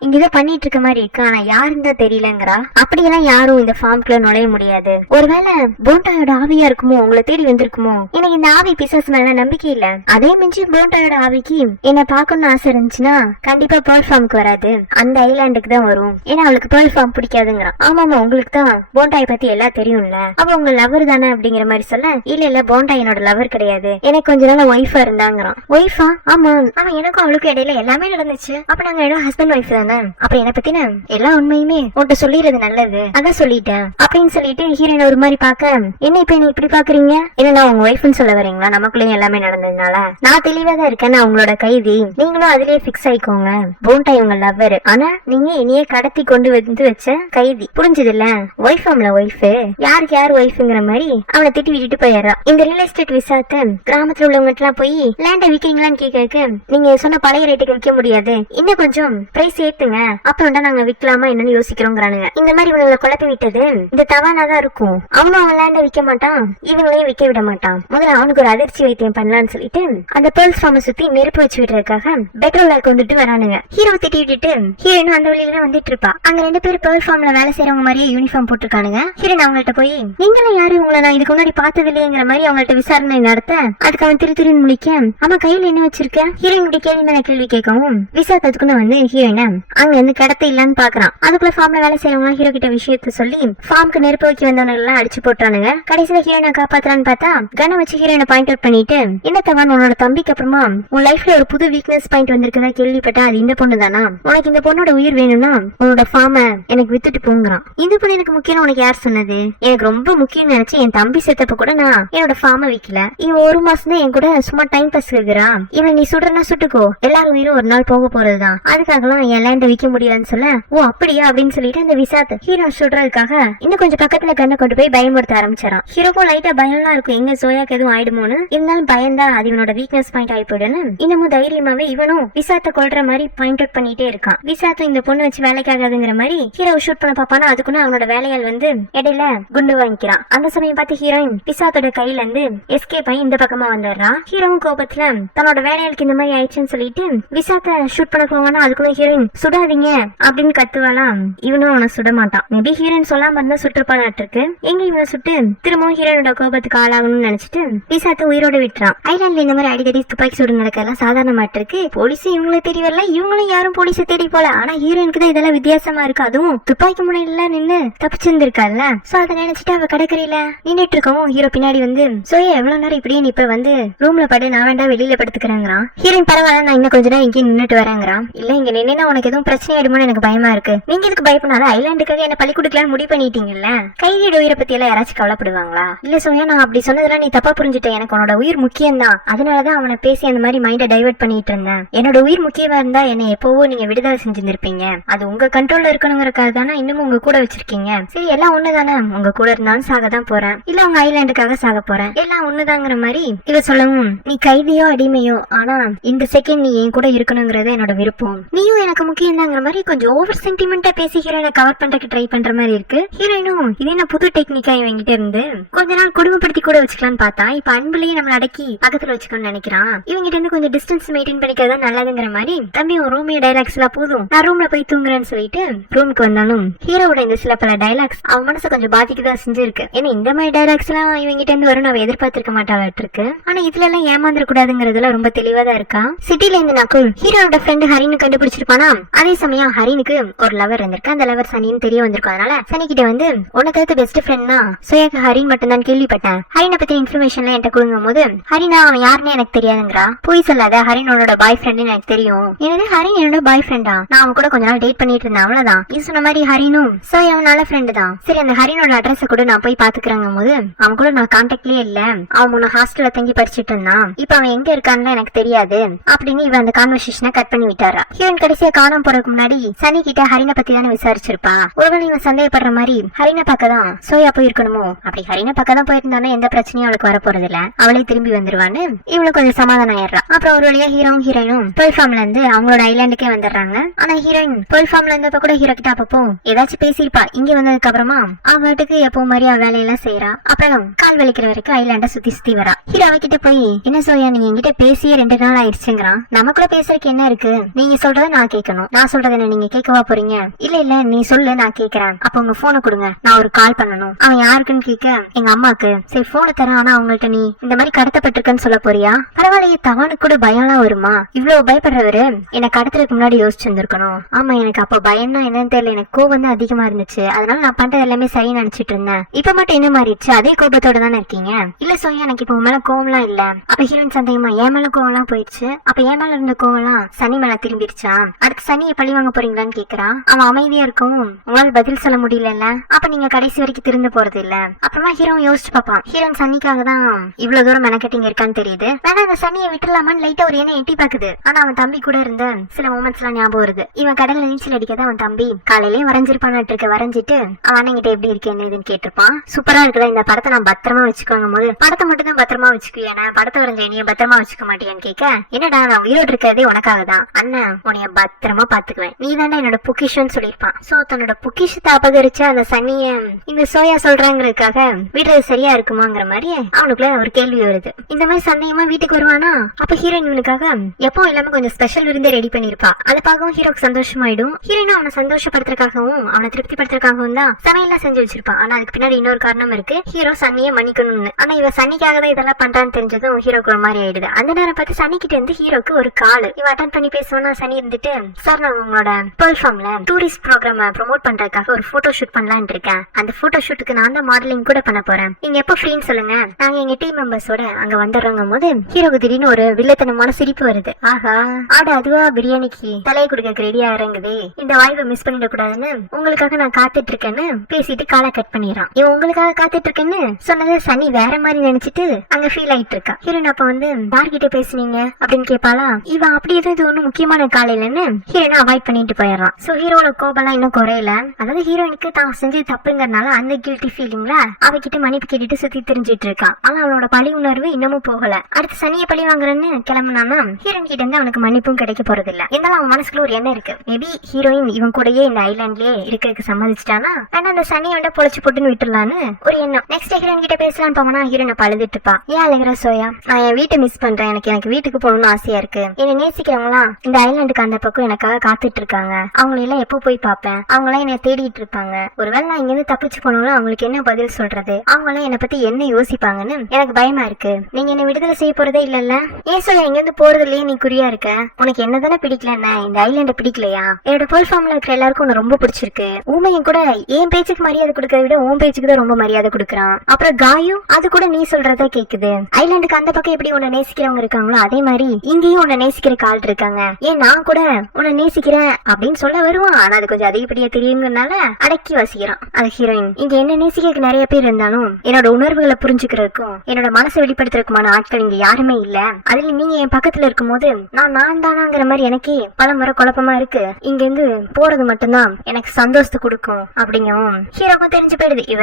இங்கதான் பண்ணிட்டு இருக்க மாதிரி இருக்கு, ஆனா யாருன்னு தான் தெரியலங்கிறா. அப்படியெல்லாம் யாரும் இந்த ஃபார்ம்குள்ள நுழைய முடியாது, ஒருவேளை போண்டாயோட ஆவியா இருக்குமோ உங்களை தேடி வந்திருக்குமோ, எனக்கு இந்த ஆவி பிசாசு மேல நம்பிக்கை இல்ல, அதே மிஞ்சி போண்டாயோட ஆவிக்கு என்ன பாக்கணும்னு ஆசை இருந்துச்சுன்னா கண்டிப்பா பெர்ஃபார்ம்க்கு வராது, அந்த ஐலாண்டுக்கு தான் வரும், ஏன்னா அவளுக்கு பெர்ஃபார்ம் பிடிக்காதுங்கிறான். ஆமாமா உங்களுக்கு தான் போண்டாய் பத்தி எல்லாம் தெரியும்ல, அவ உங்க லவர் தானே அப்படிங்கிற மாதிரி சொல்ல இல்ல போண்டா என்னோட லவர் கிடையாது, எனக்கு கொஞ்ச நாள் ஒய்ஃபா இருந்தாங்கிறான். ஒய்ஃபா? ஆமா அவன் எனக்கும் அவளுக்கும் இடையில எல்லாமே நடந்துச்சு, அப்ப நாங்க ஹஸ்பண்ட் ஒய்ஃப் தானே, அப்புறம் என்ன பத்தின எல்லா உண்மையுமே உன்கிட்ட சொல்லிடுறது நல்லது, அதான் சொல்லிட்டேன் அப்படின்னு சொல்லிட்டு ஹீரோயின் ஒரு மாதிரி பாக்க என்ன இப்ப என்ன இப்படி பாக்குறீங்க, என்ன நான் உங்க ஒய்ஃப்னு சொல்ல வரீங்களா, நமக்குள்ளயும் எல்லாமே நடந்ததுனால நான் தெளிவா தான் இருக்கேன், நான் உங்களோட கைதி, நீங்களும் அதுலயே பிக்ஸ் ஆயிக்கோங்க, போண்டா இவங்க லவ்வர், ஆனா நீங்க என்னையே கடத்தி கொண்டு வந்து வச்ச கைதி, புரிஞ்சது இல்ல, ஒய்ஃப் அவங்கள ஒய்ஃப் யாருக்கு யார் ஒய்ஃப்ங்கிற மாதிரி அவனை திட்டி விட்டுட்டு போயிடுறான். இந்த ரியல் எஸ்டேட் விசாத்த கிராமத்துல உள்ளவங்க எல்லாம் போய் லேண்ட விக்கீங்களான்னு கேட்க நீங்க சொன்ன பழைய ரேட்டுக்கு விற்க முடியாது, இன்னும் கொஞ்சம் பிரைஸ் ஏத்துங்க, அப்புறம் தான் நாங்க விக்கலாமா என்னன்னு யோசிக்கிறோங்கிறானுங்க. இந்த மாதிரி இவங்களை குழப்பி விட்டது இந்த தவானாதான் இருக்கும், அவனும் அவன் லேண்ட விற்க மாட்டான், இவங்களையும் விற்க விட மாட்டான், முதல்ல அவனுக்கு ஒரு அதிர்ச்சி வைத்தியம் பண்ணலான்னு சொல்லிட்டு அந்த பேர்ல்ஸ் ஃபார்மை சுத்தி நெருப்பு வச்சு விடுறதுக்காக பெட்ரோல் கொண்டுட்டு வரானுங்க. ஹீரோ திட்டி விட்டுட்டு ஹீரோயின் அந்த வழியில வந்துட்டு இருப்பா. அங்க 2 பேர் பேர்ல் ஃபார்ம்ல வேலை செய்யறவங்க மாதிரியே யூனிஃபார்ம் போட்டுருக்கானுங்க. ஹீரோயின் அவங்கள்ட்ட போய் நீங்களும் யாரு, உங்களை நான் இதுக்கு முன்னாடி பார்த்தது இல்லையங்கிற மாதிரி அவங்கள்ட்ட விசாரணை நடத்த அதுக்கு அவன் திரு முடிக்க ஆமா கையில என்ன வச்சிருக்க, ஹீரோயின் இப்படி கேள்வி மேல கேள்வி கேட்கவும் விசாரத்துக்குன்னு வந்து ஹீரோயின அங்க இருந்து கடத்த இல்லன்னு பாக்குறான். அதுக்குள்ள ஃபார்ம்ல வேலை செய்யறவங்க ஹீரோ கிட்ட விஷயத்த சொல்லி ஃபார்முக்கு நெருப்பு வைக்க வந்தவங்க எல்லாம் அடிச்சு போட்டானுங்க. கடைசியில ஹீரோயினை காப்பாத்துறான்னு பார்த்தா கன வச்சு ஹீரோயினை பாயிண்ட் அவுட் பண்ணிட்டு என்ன தவான் உன்னோட தம்பிக்கு அப்புறமா உன் லைஃப்ல ஒரு புது வீக்னஸ் பாயிண்ட் வந்திருக்கதா கேள்விப்பட்டா அது இந்த பொண்ணு தானா, உனக்கு இந்த பொண்ணோட உயிர் வேணும்னா உன்னோட ஃபார்ம எனக்கு வித்துட்டு போங்கிறான். இந்த பொண்ணு எனக்கு முக்கியம் உனக்கு யார் சொன்னது, எனக்கு ரொம்ப முக்கியம் நினைச்சு என் தம்பி செத்தப்ப கூட நான் என்னோட ஃபார்ம விக்கல, இவன் 1 மாசம் தான் என் கூட சும்மா டைம் பாஸ் இருக்கிறான், இவன் நீ சுடுறனா சுட்டுக்கோ, எல்லாரும் உயிரும் ஒரு நாள் போக போறதுதான், அதுக்காகலாம் என் லேண்ட விக்க முடியாதுன்னு சொல்ல ஓ அப்படியா அப்படின்னு சொல்லிட்டு அந்த விசாத் ஹீரோ சுடுறதுக்காக இன்னும் கொஞ்சம் பக்கத்துல கண்ணை கொண்டு போய் பயமுறுத்த ஆரம்பிச்சாரான். ஹீரோக்கும் லைட்டா பயம்லாம் இருக்கும், எங்க சோயாக்கு எதுவும் ஆயிடுமோன்னு, இருந்தாலும் பயந்தா அது இவனோட வீக்னஸ் பாயிண்ட் ஆகி போயிடுன்னு இன்னமும் தைரியமாவே இவனும் விசாத்த கொள்ற மாதிரி பாயிண்ட் அவுட் பண்ணிட்டே இருக்கான். விசாத்தும் இந்த பொண்ணு வச்சு வேலைக்காகாதுங்கிற மாதிரி ஹீரோ ஷூட் பண்ண பாப்பானா அதுக்குன்னு அவனோட வேலையால் வந்து இடையில குண்டு வாங்கிக்கிறான். அந்த சமயம் பார்த்து ஹீரோயின் விசாத்தோட கையில இருந்து எஸ்கேப் ஆகி இந்த பக்கமா வந்துடுறான். ஹீரோவும் கோபத்துல தன்னோட வேலையாளுக்கு இந்த மாதிரி ஆயிடுச்சுன்னு சொல்லிட்டு விசாத்த ஷூட் பண்ண போவானா அதுக்குள்ள ஹீரோயின் சுடாதீங்க அப்படின்னு கத்துவாலாம். இவனும் அவனை சுட மாட்டான். மேபி ஹீரோயின் சொல்லாம இருந்தா சுட்டுப்பாட்டு இருக்கு. எங்க இவனை சுட்டு திரும்பவும் ஹீரோனோட கோபத்துக்கு ஆளாகணும்னு நினைச்சிட்டு விசாத்த உயிரோட விட்டுறான். ஐலாண்ட்ல இந்த மாதிரி அடிக்கடி துப்பாக்கி சூடு நடக்கலாம் சாதாரணமாட்டு இருக்கு. போலீஸ் இவங்களை தேடி வரல, இவங்களும் யாரும் போலீஸை தேடி போல. ஆனா ஹீரோயினுக்கு தான் இதெல்லாம் வித்தியாசமா இருக்கு. அதுவும் துப்பாக்கி முனையில நின்னு தப்பிச்சிருந்திருக்கால. சோ அதை நினைச்சிட்டு அவ கடற்கரையில நின்னுட்டு இருக்கவும் ஹீரோ பின்னாடி வந்து சோயா எவ்வளவு நேரம் இப்படியே இப்ப வந்து ரூம்ல படு, நான் வேண்டாம் வெளியில படுத்துக்கிறேங்கிறான். ஹீரோயின் பரவாயில்ல நான் இன்னும் கொஞ்ச நேரம் இங்கே நின்னுட்டு வரேங்கிறான். இல்ல இங்க நின்னா உனக்கு எதுவும் பிரச்சனை ஆயிடுமோன்னு எனக்கு பயமா இருக்கு. நீங்க இதுக்கு பயப்படாத, ஐலாண்டுக்காக என்ன பள்ளி கொடுக்கலான்னு முடிவு பண்ணிட்டீங்கல்ல. கைதியோட உயிரை பத்தி எல்லாம் யாராச்சும் கவலைப்படுவாங்களா? இல்ல சோயா, நான் அப்படி சொன்னதெல்லாம் நீ தப்பா புரிஞ்சுட்ட. எனக்கு உன்னோட உயிர் முக்கியம் தான். அதனாலதான் அவனை பேசி அந்த மாதிரி மைண்ட டைவர்ட் பண்ணிட்டு இருந்தேன். என்னோட உயிர் முக்கியமா இருந்தா என்ன எப்பவோ நீங்க விடுதலை செஞ்சிருப்பீங்க. அது உங்க கண்ட்ரோல்ல இருக்கணுங்கிறக்காக தானே இன்னமும் உங்க கூட வச்சிருக்கீங்க. சரி எல்லாம் ஒண்ணுதானே, உங்க கூட இருந்தாலும் சாகதான் போறேன், இல்ல உங்க ஐலாண்டுக்காக சாக போறேன், எல்லாம் ஒண்ணுதாங்கிற மாதிரி இவ சொல்லவும், நீ கைதியோ அடிமையோ, ஆனா இந்த செகண்ட் நீ என் கூட இருக்கணுங்கிறது என்னோட விருப்பம், நீயும் எனக்கு முக்கியம் தாங்கிற மாதிரி கொஞ்சம் ஓவர் சென்டிமெண்டா பேசி ஹீரோயினை கவர் பண்றதுக்கு ட்ரை பண்ற மாதிரி இருக்கு. ஹீரோயினும் இது என்ன புது டெக்னிக்கா இவங்கிட்ட இருந்து கொஞ்ச நாள் குடும்பப்படுத்தி கூட வச்சுக்கலான்னு பார்த்தா இப்ப அன்புலயே நம்மள அடக்கி பக்கத்துல வச்சுக்கணும்னு நினைக்கிறான். இவங்கிட்ட இருந்து கொஞ்சம் டிஸ்டன்ஸ் மெயின்டைன் பண்ணிக்கிறதா நல்லதுங்கிற மாதிரி, தம்பி உன் ரூமிய டைலாக்ஸ் எல்லாம் போதும், நான் ரூம்ல போய் தூங்குறேன்னு சொல்லிட்டு ரூமுக்கு வந்தாலும் ஹீரோவோட இந்த சில பல டைலாக்ஸ் அவன் மனசை கொஞ்சம் பாதிக்குதான் செஞ்சிருக்கு. ஏன்னா இந்த மாதிரி டைலாக்ஸ் எல்லாம் இவங்கிட்ட இருந்து வரும் அவ எதிர்பார்த்திருக்க மாட்டாளாட்டு இருக்கு. ஆனா இதுல எல்லாம் ஏமாந்துட கூடாதுங்கிறதுல ரொம்ப தெளிவா தான் இருக்கா. சிட்டில இருந்து நகுல் ஹீரோட ஃப்ரெண்ட் ஹரின்னு கண்டுபிடிச்சிருப்பானா. அதே சமயம் ஹரினுக்கு ஒரு லவர் இருந்திருக்கு. அந்த லவர் சனின்னு தெரிய வந்திருக்கும். அதனால சனி கிட்ட வந்து உனக்கு அடுத்த பெஸ்ட் ஃப்ரெண்ட்னா சோயாக்கு ஹரின் மட்டும் தான் கேள்விப்பட்டேன், ஹரினை பத்தி இன்ஃபர்மேஷன்லாம் என்கிட்ட கொடுங்கும் போது ஹரினா அவன் யாருன்னு எனக்கு தெரியாதுங்கிறா. போய் சொல்லாத, ஹரின் உன்னோட பாய் ஃப்ரெண்ட் எனக்கு தெரியும். எனது ஹரின் என்னோட பாய் ஃப்ரெண்டா? நான் அவன் கூட கொஞ்ச நாள் டேட் பண்ணிட்டு இருந்தேன், அவ்வளவுதான். நீ சொன்ன மாதிரி ஹரினும் சோயாவும் நல்ல ஃப்ரெண்டு தான். சரி அந்த ஹரினோட அட்ரஸ் கூட நான் போய் பாத்துக்கிறேங்க போது அவன் கூட நான் கான்டாக்ட்லயே இல்ல, அவன் முன்ன ஹாஸ்டல்ல தங்கி படிச்சுட்டு இருந்தான், இப்ப அவன் எங்க இருக்கான்னு எனக்கு தெரியாது அப்படின்னு இவன் அந்த கான்வர்சேஷனை கட் பண்ணி விட்டாரா. ஹீரோயின் கடைசியா காணாம போறதுக்கு முன்னாடி சனி கிட்ட ஹரினை பத்தி தானே விசாரிச்சிருப்பா. ஒருவேளை இவன் சந்தேகப்படுற மாதிரி ஹரினை பார்க்கதான் சோயா போயிருக்கணுமோ. அப்படி ஹரினை பார்க்கதான் போயிருந்தானே எந்த பிரச்சனையும் அவளுக்கு வர போறது இல்ல, அவளே திரும்பி வந்துருவான்னு இவளுக்கு கொஞ்சம் சமாதானம் ஆயிடுறா. அப்புறம் ஒரு வழியா ஹீரோவும் ஹீரோயினும் பேர்ல் ஃபார்ம்ல இருந்து அவங்களோட ஐலாண்டுக்கே வந்துடுறாங்க. ஆனா ஹீரோயின் பேர்ல் ஃபார்ம்ல இருந்தப்ப கூட ஹீரோ கிட்ட அப்பப்போ ஏதாச்சும் பேசிருப்பா. இங்க வந்ததுக்கு அப்புறமா அவன் வீட்டுக்கு எப்போ மாதிரி அவ வேலையெல்லாம் செய்யறா. அப்புறம் கால் வலிக்கிற வரைக்கும் ஐலாண்ட சுத்தி சுத்தி வரா. ஹீரோ அவகிட்ட போய் என்ன சோயா நீங்க என்கிட்ட பேசியே 2 நாள் ஆயிடுச்சுங்கிறான். நமக்குள்ள பேசுறதுக்கு என்ன இருக்கு, நீங்க சொல்றத நான் கேட்கணும், நான் சொல்றத என்ன நீங்க கேட்கவா போறீங்க? இல்ல இல்ல நீ சொல்லு, நான் கேக்குறேன். அப்ப உங்க போனை கொடுங்க, நான் ஒரு கால் பண்ணணும். அவன் யாருக்குன்னு கேட்க எங்க அம்மாக்கு. சரி போனை தரேன், ஆனா அவங்கள்ட்ட நீ இந்த மாதிரி கடத்தப்பட்டிருக்கன்னு சொல்ல போறியா? பரவாயில்லையே, தவானுக்கு கூட பயம்லாம் வருமா? இவ்வளவு பயப்படுறவரு என்ன கடத்துறதுக்கு முன்னாடி யோசிச்சிருந்திருக்கணும். ஆமா எனக்கு அப்ப பயம்னா என்னன்னு தெரியல, எனக்கு கோவம் தான் அதிகமா இருந்துச்சு, அதனால நான் பண்றது எல்லாமே சரி நினைச்சிட்டு இருந்தேன். இப்ப மட்டும் என்ன மாறிடுச்சு, அதே கோபத்தோட தானே இருக்கீங்க? இல்ல சோயா எனக்கு இப்ப உன் மேல கோவம்லாம் இல்ல. அப்ப ஹீரோயின் சந்தேகமா என் மேல கோவம்லாம் போயிடுச்சு, அப்ப என் மேல இருந்த கோவம்லாம் சனி மேல திரும்பிடுச்சா? அடுத்து சனியை பழி வாங்க போறீங்களான்னு கேக்குறான். அவன் அமைதியா இருக்கவும் உங்களால பதில் சொல்ல முடியல, அப்ப நீங்க கடைசி வரைக்கும் திருந்த போறது இல்ல. அப்புறமா ஹீரோ யோசிச்சு பாப்பான், ஹீரோயின் சனிக்காக தான் இவ்வளவு தூரம் மெனக்கட்டிங்க இருக்கான்னு தெரியுது, வேணா அந்த சனியை விட்டுலாமான்னு லைட்டா ஒரு எண்ணம் எட்டி பாக்குது. ஆனா அவன் தம்பி கூட இருந்த சில மூமெண்ட்ஸ் எல்லாம் ஞாபகம் வருது. இவன் கடல்ல நீச்சல் அடிக்கதான் அவன் தம்பி காலையிலேயே வரைஞ்சிருப்பான்னு இருக்க. வரைஞ்சிட்டு அவன் அண்ணங்கிட்ட எப்படி இருக்கு என்ன இதுன்னு கேட்டிருப்பான். சூப்பரா இருக்குதா இந்த படத்தை நான் பத்திரமா வச்சுக்கோங்க போது, படத்தை மட்டும் தான் பத்திரமா வச்சுக்குவேன், படத்தை வரைஞ்ச என்னைய பத்திரமா வச்சுக்க மாட்டேன்னு கேட்க, என்னடா நான் உயிரோடு இருக்கிறதே உனக்காக தான் அண்ணன், உன்னைய பத்திரமா பாத்துக்குவேன், நீ தாண்டா என்னோட பொக்கிஷன்னு சொல்லியிருப்பான். சோ தன்னோட பொக்கிஷத்தை அபகரிச்சு அந்த சனிய இந்த சோயா சொல்றாங்கிறதுக்காக வீட்டுறது சரியா இருக்குமாங்கிற மாதிரி அவனுக்குள்ள ஒரு கேள்வி வருது. இந்த மாதிரி சந்தேகமா வீட்டுக்கு வருவானா. அப்ப ஹீரோயின் இவனுக்காக எப்பவும் இல்லாம கொஞ்சம் ஸ்பெஷல் விருந்தே ரெடி பண்ணிருப்பா. அதை பார்க்கவும் ஹீரோக்கு சந்தோஷமாயிடும். ஹீரோயினும் அவனை சந்தோஷப்படுத்துறதுக்காகவும் அவனை திருப்திப்படுத்துறதுக்காகவும் தான் சமையல்லாம் செஞ்சு வச்சிருப்பான். ஆனா அதுக்கு பின்னாடி இன்னொரு காரணம் இருக்கு, ஹீரோ சன்னியை மன்னிக்கணும்னு. ஆனா இவ சன்னிக்காக தான் இதெல்லாம் பண்றான்னு தெரிஞ்சதும் ஹீரோக்கு ஒரு மாதிரி ஆயிடுது. அந்த நேரம் பார்த்து சனி கிட்ட இருந்து ஹீரோக்கு ஒரு கால். இவ அட்டன் பண்ணி பேசுவானா. சனி இருந்துட்டு, சார் நான் உங்களோட பேர்ல் ஃபார்ம்ல டூரிஸ்ட் ப்ரோக்ராம ப்ரோமோட் பண்றதுக்காக ஒரு போட்டோ ஷூட் பண்ணலான்னு இருக்கேன். அந்த போட்டோ ஷூட்டுக்கு நான் தான் மாடலிங் கூட பண்ண போறேன், நீங்க எப்ப ஃப்ரீன்னு சொல்லுங்க, நாங்க எங்க டீம் மெம்பர்ஸோட அங்க வந்துடுறோங்க போது ஹீரோக்கு திடீர்னு ஒரு வில்லத்தனமான சிரிப்பு வருது. ஆஹா ஆட அதுவா பிரியாணிக்கு தலையை கொடுக்க ரெடியா இறங்குது, இந்த வாய்ப்பை மிஸ் பண்ணிட கூடாதுன்னு உங்களுக்காக நான் காத்துட்டு இருக்கேன்னு பேசிட்டு காலை கட் பண்ணிடுறான். இவன் உங்களுக்காக காத்துட்டு இருக்கேன்னு சொன்னது சனி வேற மாதிரி நினைச்சிட்டு அங்க ஃபீல் ஆயிட்டு இருக்கா. ஹீரோயின் அப்ப வந்து யார்கிட்ட பேசுனீங்க அப்படின்னு கேட்பாளா. இவன் அப்படி எதுவும் ஒன்னும் முக்கியமான காலையிலன்னு ஹீரோனை அவாய்ட் பண்ணிட்டு போயிடறான். சோ ஹீரோட கோபம்லாம் இன்னும் குறையல. அதாவது ஹீரோயினுக்கு தான் செஞ்சு தப்புங்கிறதுனால அந்த கில்ட்டி ஃபீலிங்ல அவகிட்ட மன்னிப்பு கேட்டுட்டு சுத்தி தெரிஞ்சிட்டு இருக்கான். ஆனா அவனோட பழி உணர்வு இன்னமும் போகல. அடுத்து சனியை பழி வாங்குறேன்னு கிளம்புனானா ஹீரோயின் கிட்ட இருந்து அவனுக்கு மன்னிப்பும் கிடைக்க போறது இல்ல. இருந்தாலும் அவன் மனசுக்குள்ள ஒரு எண்ணம் இருக்கு, மேபி ஹீரோயின் இவன் கூடயே இந்த ஐலாண்ட்லயே இருக்கிறதுக்கு சம்மதிச்சிட்டானா ஆனா அந்த சனியை வந்து பொழைச்சு போட்டுன்னு விட்டுலான்னு ஒரு எண்ணம். நெக்ஸ்ட் ஹீரோயின் கிட்ட பேசலான்னு போனா ஹீரோனை பழுதுட்டு இருப்பா. ஏன் அழகிற சோயா, நான் என் வீட்டை மிஸ் பண்றேன், எனக்கு வீட்டுக்கு போகணும்னு ஆசையா இருக்கு, என்னை நேசிக்கிறவங்களாம் இந்த ஐலாண்டுக்கு அந்த பக்கம் எனக்காக காத்துட்டு இருக்காங்க, அவங்களை எல்லாம் எப்போ போய் பாப்பேன், அவங்க எல்லாம் என்ன தேடிட்டு இருப்பாங்க, ஒருவேளை நான் இங்க இருந்து தப்பிச்சு போனாலும் அவங்களுக்கு என்ன பதில் சொல்றது, அவங்க எல்லாம் என்னை பத்தி என்ன யோசிப்பாங்கன்னு எனக்கு பயமா இருக்கு. நீங்க என்ன விடுதலை செய்ய போறதே இல்லல்ல, ஏன் சொல்ல இங்க இருந்து போறதுலயே நீ குறியா இருக்க, உனக்கு என்னதானே பிடிக்கல, இந்த ஐலாண்ட பிடிக்கலையா, என்னோட பேர்ல் ஃபார்ம்ல இருக்கிற எல்லாருக்கும் உன்னை ரொம்ப பிடிச்சிருக்கு, ஊமையும் கூட என் பேச்சுக்கு மரியாதை கொடுக்கறத விட உன் பேச்சுக்கு தான் ரொம்ப மரியாதை கொடுக்குறான், அப்புறம் காயும் அது கூட நீ சொல்றதா கேக்குது, ஐலாண்டுக்கு அந்த பக்கம் எப்படி உன்னை நேசிக்கிறவங்க இருக்காங்களோ அதே மாதிரி இங்கேயும் உன்னை நேசிக்கிற ஆள் இருக்காங்க, ஏன் நான் கூட உன்னை நேசிக்கிறேன் அப்படின்னு சொல்ல வருவான். ஆனா அது கொஞ்சம் அதிகப்படியா தெரியுங்கிறதுனால அடக்கி வசிக்கிறான் அது ஹீரோயின். இங்க என்ன நேசிக்க நிறைய பேர் இருந்தாலும் என்னோட உணர்வுகளை புரிஞ்சுக்கிறதுக்கும் என்னோட மனசை வெளிப்படுத்துறதுக்குமான ஆட்கள் இங்க யாருமே இல்ல. அதுல நீங்க என் பக்கத்துல இருக்கும்போது நான் தானாங்கிற மாதிரி எனக்கே பல முறை குழப்பமா இருக்கு. இங்க இருந்து போறது மட்டும்தான் எனக்கு சந்தோஷத்தை கொடுக்கும் அப்படிங்கவும் ஹீரோக்கும் தெரிஞ்சு போயிடுது. இவ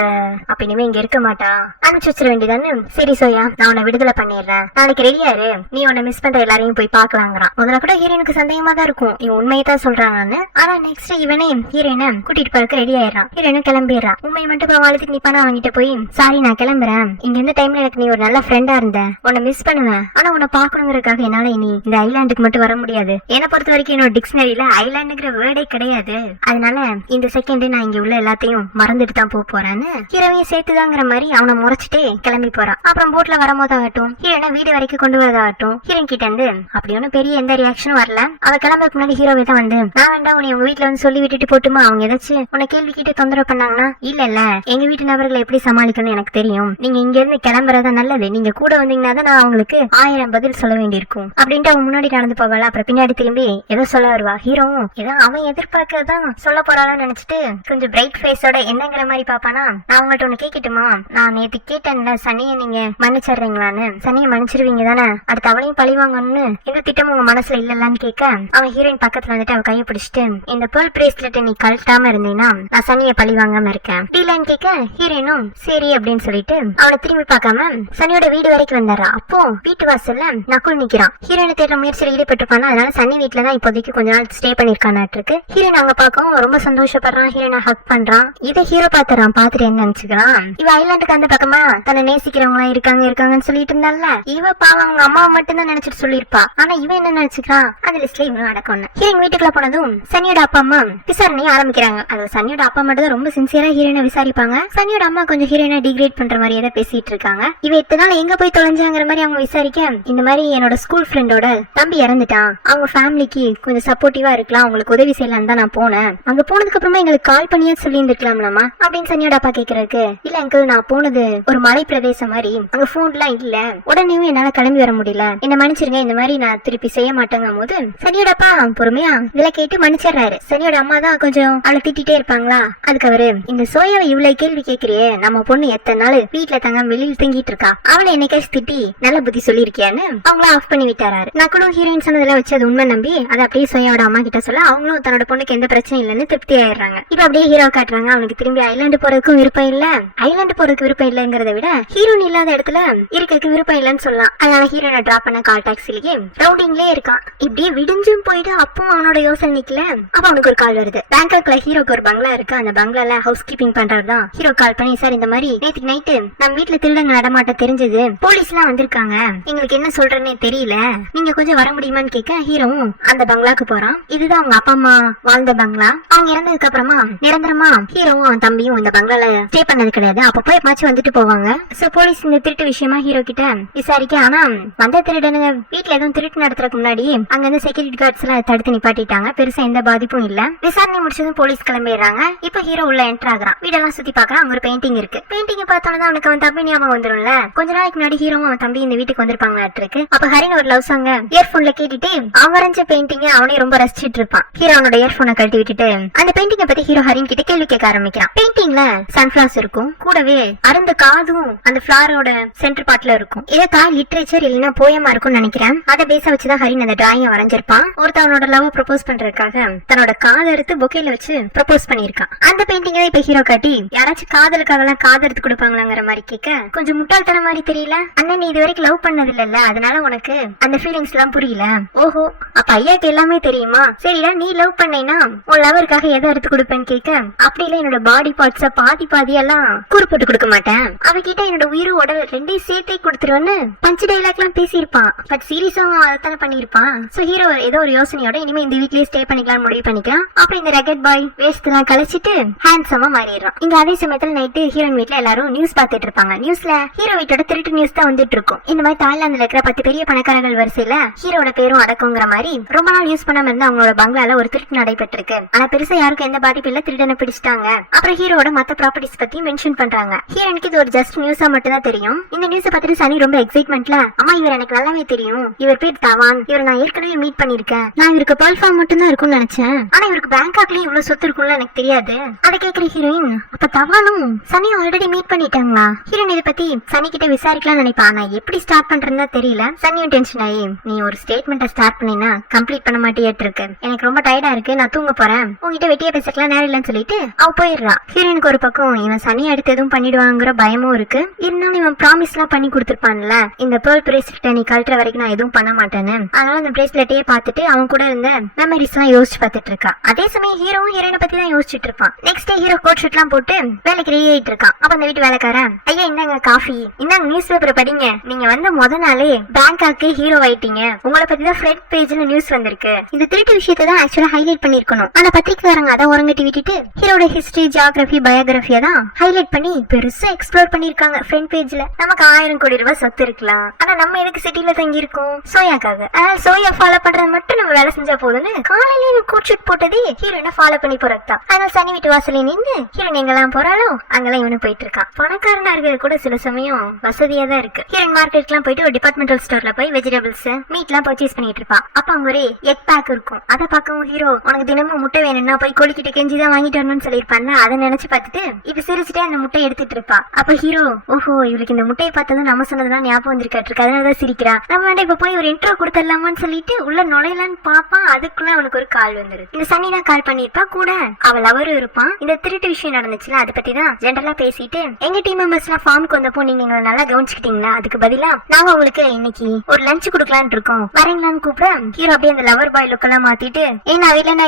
அப்ப இனிமே இங்க இருக்க மாட்டா, அனுப்பிச்சு வச்சிட வேண்டியதானு. சரி சோயா, நான் உன்னை விடுதலை பண்ணிடுறேன், நாளைக்கு ரெடியாரு, நீ உன்னை மிஸ் பண்ற எல்லாரையும் போய் பாக்கலாங்கிறான். முதல்ல கூட ஹீரோனுக்கு சந்தேகமா தான் இருக்கும், இவன் உண்மையை தான் சொல்றாங்கன்னு. ஆனா நெக்ஸ்ட் இவனே ஹீரோயினை கூட்டிட்டு போறதுக்கு ரெடி ஆயிடுறான். ஹீரோயினும் கிளம்பிடுறான். உண்மையை மட்டும் அழுத்திட்டு நிப்பானா அவங்கிட்ட போய், சாரி நான் கிளம்புறேன், இங்க இந்த டைம்ல எனக்கு நீ ஒரு நல்ல ஃப்ரெண்டா இருந்த, உன்னை மிஸ் பண்ணுவேன், ஆனா உன்னை பாக்கணுங்கிறதுக்காக என்னால இனி இந்த ஐலாண்டுக்கு மட்டும் வர முடியாது. என்னை பொறுத்த வரைக்கும் என்னோட டிக்ஷனரியில ஐலாண்டுங்கிற வேர்டே கிடையாது, அதனால இந்த செகண்ட் நான் இங்க உள்ள எல்லாத்தையும் மறந்துட்டு தான் போறேன்னு ஹீரோவையும் சேர்த்துதாங்கிற மாதிரி அவனை முறைச்சிட்டே கிளம்பி போறான். அப்புறம் போட்ல வரும்போதாகட்டும் ஹீரோனை வீடு வரைக்கும் கொண்டு வரதாகட்டும் ஹீரோயின் கிட்ட இருந்து அப்படி ஒன்னும் பெரிய எந்த ரியாக்ஷனும் வரல. அவ கிளம்புறதுக்கு முன்னாடி ஹீரோவை தான் வந்து, நான் வேண்டாம் உன்னை உங்க வீட்டுல வந்து சொல்லி விட்டுட்டு போட்டுமா, அவங்க ஏதாச்சும் உன்னை கேள்வி கிட்ட தொந்தரவு பண்ணாங்கன்னா, இல்ல எங்க வீட்டு நபர்களை எப்படி சமாளிக்கணும்னு எனக்கு தெரியும், நீங்க இங்க இருந்து கிளம்புறதா நல்லது, நீங்க கூட வந்தீங்கன்னா தான் நான் அவங்களுக்கு 1000 பதில் சொல்ல வேண்டியிருக்கும் அப்படின்ட்டு அவன் முன்னாடி நடந்து போவாள். அப்புறம் பின்னாடி திரும்பி ஏதோ சொல்ல வருவா. ஹீரோவும் ஏதோ அவன் எதிர்பார்க்கதான் சொல்ல போறாளான்னு நினைச்சிட்டு கொஞ்சம் பிரைட் ஃபேஸோட என்னங்கிற மாதிரி பாப்பானா, நான் உங்கள்ட்ட ஒண்ணு கேட்கட்டுமா, நான் நேத்து கேட்டேன்ல சனியை நீங்க மன்னிச்சிடுறீங்களான்னு, சனியை மன்னிச்சிருவீங்க தானே, அடுத்த அவளையும் பழி வாங்கணும்னு எந்த திட்டமும் உங்க மனசுல இல்லன்னு கேட்க அவன் ஹீரோயின் பக்கத்துல வந்துட்டு அவ கையை பிடிச்சிட்டு, இந்த பேர்ல் பிரேஸ்லெட் நீ கழட்டாம இருந்தீங்கன்னா நான் சனியை பழி வாங்காம இருக்கேன் டீலான்னு கேட்க ஹீரோயினும் சரி அப்படின்னு சொல்லிட்டு அவனை திரும்பி பார்க்காம சனியோட வீடு வரைக்கும் வந்தாரா. அப்போ வீட்டு வாசல்ல நக்குள் நிக்கிறான். ஹீரோயினை தேடுற முயற்சியில் ஈடுபட்டிருப்பானா, அதனால சனி வீட்டுலதான் இப்போதைக்கு கொஞ்ச நாள் ஸ்டே பண்ணிருக்கானாட்டு. ஹீரோயின் அங்க பாக்கவும் ரொம்ப சந்தோஷப்படுறான், ஹீரோயினை ஹக் பண்றான். இதை ஹீரோ பாத்துறான். பாத்துட்டு என்ன நினைச்சுக்கிறான், இவ ஐலாண்டுக்கு அந்த பக்கமா தன்னை நேசிக்கிறவங்களா இருக்காங்கன்னு சொல்லிட்டு இருந்தால, இவ பாவம் அவங்க அம்மாவை மட்டும் தான் நினைச்சிட்டு சொல்லிருப்பா. ஆனா இவன் என்ன நினைச்சுக்கிறான், அந்த லிஸ்ட்ல இவனும் அடக்கம். ஹீரோயின் வீட்டுக்குள்ள போனதும் சனியோட அப்பா அம்மா விசாரணையை ஆரம்பிக்கிறாங்க. அது சனியோட அப்பா மட்டும் தான் ரொம்ப சின்சியரா ஹீரோயினை விசாரிப்பாங்க. சனியோட அம்மா கொஞ்சம் ஹீரோயினை டிகிரேட் பண்ற மாதிரி ஏதாவது பேசிட்டு இருக்காங்க. இவ இத்தனை நாள் எங்க போய் தொலைஞ்சாங்கிற மாதிரி அவங்க விசாரிக்க, இந்த மாதிரி என்னோட ஸ்கூல் ஃப்ரெண்டோட தம்பி இறந்துட்டான், அவங்க ஃபேமிலிக்கு கொஞ்சம் சப்போர்ட்டிவா இருக்கலாம், அவங்களுக்கு உதவி செய்யலாம் தான் நான் போனேன், அங்க போனதுக்கு அப்புறமா எங்களுக்கு கால் பண்ணியா சொல்லி இருந்திருக்கலாம்லாமா அப்படின்னு சனியோட அப்பா கேக்குறதுக்கு, இல்ல அங்கிள் நான் போனது ஒரு மலை பிரதேசம் மாதிரி, அங்க போன் எல்லாம் இல்ல, உடனே என்னால கிளம்பி வர முடியல, என்ன மன்னிச்சிருங்க, இந்த மாதிரி நான் திருப்பி செய்ய மாட்டேங்க போது சனியோட அப்பா பொறுமையா இதெல்லாம் கேட்டு மன்னிச்சிடுறாரு. சனியோட அம்மா தான் கொஞ்சம் அவளை திட்டிட்டே இருப்பாங்களா, அதுக்கு அவரு, இந்த சோயாவை இவ்வளவு கேள்வி கேக்குறியே, நம்ம பொண்ணு எத்தனை நாள் வீட்டுல தங்க வெளியில் தங்கிட்டு இருக்கா, அவளை என்னைக்காச்சும் திட்டி நல்ல புத்தி சொல்லிருக்கியான்னு அவங்கள ஆஃப் பண்ணி விட்டாரு. நக்குளும் ஹீரோயின் சொன்னதெல்லாம் வச்சு அது உண்மை நம்பி அதை அப்படியே சோயாவோட அம்மா கிட்ட சொல்ல அவங்களும் தன்னோட பொண்ணுக்கு எந்த பிரச்சனையும் இல்லைன்னு திருப்தி ஆயிடுறாங்க. இப்ப அப்படியே ஹீரோ காட்டுறாங்க. அவனுக்கு திரும்பி ஐலாண்டு போறதுக்கும் விருப்பம் இல்ல, ஐலாண்டு போறதுக்கு விருப்பம் இல்லங்கிறத விட ஹீரோயின் இல்லாத இடத்துல இருக்கிறதுக்கு விருப்பம் இல்லன்னு சொல்லலாம். அதனால ஹீரோனை டிராப் பண்ண கால் டாக்ஸிலேயே ரவுண்டிங்லயே இருக்கான். இப்படியே விடிஞ்சும் போயிட்டு அப்பவும் அவனோட யோசனை நிக்கல. அப்ப அவனுக்கு ஒரு கால் வருது. பேங்காக்ல ஹீரோக்கு ஒரு பங்களா இருக்கு, அந்த பங்களால ஹவுஸ் கீப்பிங் பண்றதுதான். ஹீரோ கால் பண்ணி, சார் இந்த மாதிரி நேற்றுக்கு நைட்டு நம்ம வீட்டுல திருடங்க நடமாட்டம் தெரிஞ்சது, போலீஸ் எல்லாம் வந்திருக்காங்க, எங்களுக்கு என்ன சொல்றேன்னே தெரியல, நீங்க கொஞ்சம் வர முடியுமான்னு கேட்க ஹீரோவும் அந்த பங்களாக்கு போறான். இதுதான் அவங்க அப்பா அம்மா வாழ்ந்த பங்களா. அவங்க இறந்ததுக்கு அப்புறமா நிரந்தரமா ஹீரோவும் அவன் தம்பியும் இந்த பங்களால ஸ்டே பண்ணது கிடையாது, அப்ப போய் எப்பமாச்சும் வந்துட்டு போவாங்க. சோ போலீஸ் இந்த திருட்டு விஷயமா ஹீரோ கிட்ட விசாரிக்க, ஆனா வந்த திருடனுங்க வீட்டுல எதுவும் திருட்டு நடத்துறதுக்கு முன்னாடி அங்க இருந்து செக்யூரிட்டி கார்ட்ஸ் எல்லாம் தடுத்து நிப்பாட்டிட்டாங்க, பெருசா எந்த பாதிப்பும் இல்ல. விசாரணை முடிச்சதும் போலீஸ் கிளம்பிடுறாங்க. இப்ப ஹீரோ உள்ள என்டர் ஆகுறான். வீடெல்லாம் சுத்தி பாக்குறான். அங்க ஒரு பெயிண்டிங் இருக்கு. பெயிண்டிங் பார்த்தோன்னு அவனுக்கு அவன் தம்பி ஞாபகம் வந்துரும்ல. கொஞ்ச நாளைக்கு முன்னாடி ஹீரோவும் அவன் தம்பி இந்த வீட்டுக்கு வந்திருப்பாங்களாட்டு இருக்கு. அப்ப ஹரின் ஒரு லவ் சாங்க இயர்போன்ல கேட்டுட்டு அவன் வரைஞ்ச பெயிண்டிங் அவனே ரொம்ப ரசிச்சிட்டு இருப்பான். ஹீரோ அவனோட இயர்போனை கழட்டி விட்டுட்டு அந்த பெயிண்டிங்க பத்தி ஹீரோ ஹரின் கிட்ட கேள்வி கேட்க ஆரம்பிக்கிறான். பெயிண்டிங்ல சன்ஃபிளவர்ஸ் இருக்கும், கூடவே அருந்த காதும் அந்த ஃபிளாரோட சென்டர் பார்ட்ல இருக்கும். இதா லிட்ரேச்சர் இல்லைன்னா போயமா இருக்கும்னு நினைக்கிறேன். அதை பேச வச்சுதான் ஹரின் அந்த டிராயிங் வரைஞ்சிருப்பான். ஒருத்தவனோட லவ் ப்ரொபோஸ் பண்றதுக்காக தன்னோட காதை எடுத்து பொக்கையில வச்சு ப்ரொபோஸ் பண்ணிருக்கான். அந்த பெயிண்டிங்க இப்ப ஹீரோ காட்டி, யாராச்சும் காதலுக்காக எல்லாம் காது எடுத்து கொடுப்பாங்களாங்கிற மாதிரி கேட்க, கொஞ்சம் முட்டாள்தன மாதிரி தெரியல, அண்ணன் நீ இது வரைக்கும் லவ் பண்ணது இல்ல, அதனால உனக்கு அந்த ஃபீலிங்ஸ் எல்லாம் புரியல. ஓஹோ, அப்ப ஐயாக்கு எல்லாமே தெரியுமா, சரிடா நீ லவ் பண்ணேன்னா உன் லவருக்காக எதை எடுத்து கொடுப்பேன்னு கேட்க, அப்படி இல்ல என்னோட பாடி பார்ட்ஸ பாதி எல்லாம் கூறு போட்டு கொடுக்க மாட்டேன், அவகிட்ட என்னோட உயிர் உடல் ரெண்டையும் சேர்த்தே கொடுத்துருவேன்னு பஞ்சு டைலாக் எல்லாம் பேசியிருப்பான். பட் சீரியஸாவும் அதைத்தானே பண்ணிருப்பான். சோ ஹீரோ ஏதோ ஒரு யோசனையோட இனிமே இந்த வீட்லயே ஸ்டே பண்ணிக்கலாம் முடிவு பண்ணிக்கலாம். அப்புறம் இந்த ரெகட் பாய் வேஸ்ட் எல்லாம் கழிச்சிட்டு ஹேண்ட்ஸமா மாறிடுறான். இங்க அதே சமயத்துல நைட்டு ஹீரோயின் வீட்டுல எல்லாரும் நியூஸ் பாத்துட்டு இருப்பாங்க. நியூஸ்ல ஹீரோ வீட்டோட திருட்டு நியூஸ் தான் வந்துட்டு இருக்கும். இந்த மாதிரி தாய்லாந்துல இருக்கிற 10 பெரிய பணக்காரர்கள் வரிசையில ஹீரோட பேரும் அடக்குங்கிற மாதிரி ரொம்ப நாள் யூஸ் பண்ணாம இருந்து அவங்களோட பங்களால ஒரு திருட்டு நடைபெற்றிருக்கு. ஆனா பெருசா யாருக்கும் எந்த பாதிப்பு இல்ல, திருடனை பிடிச்சிட்டாங்க. அப்புறம் ஹீரோட மத்த ப்ராப்பர்ட்டிஸ் பத்தி மென்ஷன் பண்றாங்க. ஹீரோனுக்கு இது ஒரு ஜஸ்ட் நியூஸா மட்டும் தான் தெரியும். இந்த நியூஸ் பார்த்துட்டு சனி ரொம்ப எக்ஸைட்மெண்ட்ல, அம்மா இவர் எனக்கு நல்லாவே தெரியும், இவர் பேர் தவான் இவரை நான் ஏற்கனவே மீட் பண்ணிருக்கேன். நான் இவருக்கு பேர்ல் ஃபார்ம் மட்டும் தான் இருக்கும்னு நினைச்சேன். ஆனா இவருக்கு பேங்காக்லயும் இவ்வளவு சொத்து இருக்கும்ல எனக்கு தெரியாது. அதை கேக்குற ஹீரோயின், அப்ப தவானும் சனியும் ஆல்ரெடி மீட் பண்ணிட்டாங்களா? ஹீரோயின் இதை பத்தி சனி கிட்ட விசாரிக்கலாம் நினைப்பா. நான் எப்படி ஸ்டார்ட் பண்றேன்னு தெரியல. சனியும் டென்ஷன் ஆகி, நீ ஒரு ஸ்டேட்மெண்ட்டை ஸ்டார்ட் பண்ணினா கம்ப்ளீட் பண்ண மாட்டேட்டு இருக்கு, எனக்கு ரொம்ப டயர்டா இருக்கு, நான் தூங்க போறேன், உங்ககிட்ட வெட்டியா பேசிக்கலாம் நேரம் இல்லைன்னு சொல்லிட்டு அவ போயிடுறா. ஹீரோயினுக்கு ஒரு பக்கம் இவன் சனியை அடுத்து எதுவும் பண்ணிடுவாங்கிற பயமும் இருக்கு. இருந்தாலும் இவன் ப்ராமிஸ் எல்லாம் பண்ணி கொடுத்துருப்பான்ல, இந்த பேர்ல் பிரேஸ்லெட்டை நீ கழட்டுற வரைக்கும் நான் எதுவும் பண்ண மாட்டேன்னு. அதனால அந்த பிரேஸ்லெட்டையே பார்த்துட்டு அவன் கூட இருந்த மெமரிஸ் எல்லாம் யோசிச்சு பார்த்துட்டு இருக்கா. அதே சமயம் ஹீரோவும் ஹீரோயினை பத்தி தான் யோசிச்சுட்டு இருப்பான். Next day hero coat suit எல்லாம் போட்டு வேலைக்கு ரெடி ஆயிட்டு இருக்கான். அப்ப அந்த வீட்டு வேலைக்காரன், ஐயா இந்தாங்க காஃபி, இந்தாங்க நியூஸ் பேப்பர் படிங்க, நீங்க வந்த முத நாளே பேங்காக்கு ஹீரோ ஆயிட்டீங்க, உங்களை பத்தி தான் ஃப்ரண்ட் பேஜ்ல நியூஸ் வந்திருக்கு. இந்த திருட்டு விஷயத்தை தான் ஆக்சுவலா ஹைலைட் பண்ணிருக்கணும். ஆனா பத்திரிக்கைக்காரங்க அதை உறங்கட்டி விட்டுட்டு ஹீரோட ஹிஸ்டரி, ஜியோகிராஃபி, பயோகிராஃபியை தான் ஹைலைட் பண்ணி பெருசா எக்ஸ்ப்ளோர் பண்ணிருக்காங்க ஃப்ரண்ட் பேஜ்ல. நமக்கு 1000 கோடி ரூபாய் சொத்து இருக்கலாம், ஆனா நம்ம எதுக்கு சிட்டில தங்கி இருக்கோம்? சோயாக்காக. சோயா ஃபாலோ பண்றது மட்டும் நம்ம வேலை செஞ்சா போதுன்னு காலையில கோட் ஷூட் போட்டதே ஹீரோயினை ஃபாலோ பண்ணி போறதுதான். அதனால சனி வீட்டு வாசல நின்று ஹீரோயின் எங்கெல்லாம் போறாளோ அங்கெல்லாம் இவனு போயிட்டு இருக்கான். பணக்காரனா இருக்கிறது கூட சில சமயம் வசதியா தான் இருக்கு. ஹீரோயின் மார்க்கெட் எல்லாம் போயிட்டு ஒரு டிபார்ட்மெண்டல் ஸ்டோர்ல போய் வெஜிடபிள்ஸ், மீட் எல்லாம் பர்ச்சேஸ் பண்ணிட்டு இருப்பான். அப்ப அங்க ஒரு எக் பேக் இருக்கும். அதை பார்க்கவும் ஹீரோ, உனக்கு தினமும் முட்டை வேணும்னா போய் கோழிக்கிட்ட கெஞ்சிதான் வாங்கிட்டு வரணும்னு சொல்லியிருப்பாங்க. அதை நினைச்சு பார்த்துட்டு இப்ப சிரிச்சுட்டே அந்த முட்டை எடுத்துட்டு இருப்பா. அப்ப ஹீரோ, ஓஹோ இவளுக்கு இந்த முட்டையை பார்த்ததும் நம்ம சொன்னதுதான் ஞாபகம் வந்திருக்காட்டு இருக்கு, அதனாலதான் சிரிக்கிறா, நம்ம வேண்டாம் இப்ப போய் ஒரு இன்ட்ரோ கொடுத்துடலாமான்னு சொல்லிட்டு உள்ள நுழையலான்னு பாப்பான். அதுக்குள்ள அவனுக்கு ஒரு கால் வந்துருது. இந்த சனி தான் கால் பண்ணிருப்பா. கூட அவள் அவரும் இருப்பான். இந்த திருட்டு விஷயம் நடந்துச்சுல அதை பத்தி தான் ஜென்ரலா பேசிட்டு, எங்க டீம் மெம்பர்ஸ் எல்லாம் ஃபார்முக்கு வந்தப்போ நீங்க எங்களை நல்லா கவனிச்சுக்கிட்டீங்களா, அதுக்கு பதிலா நாங்க உங்களுக்கு இன்னைக்கு ஒரு லஞ்ச் கொடுக்கலான்னு இருக்கோம், வரீங்களான்னு கூப்பிட ஹீரோ அப்படியே அந்த லவர் பாய் லுக் எல்லாம் மாத்திட்டு, நான் வில்லன்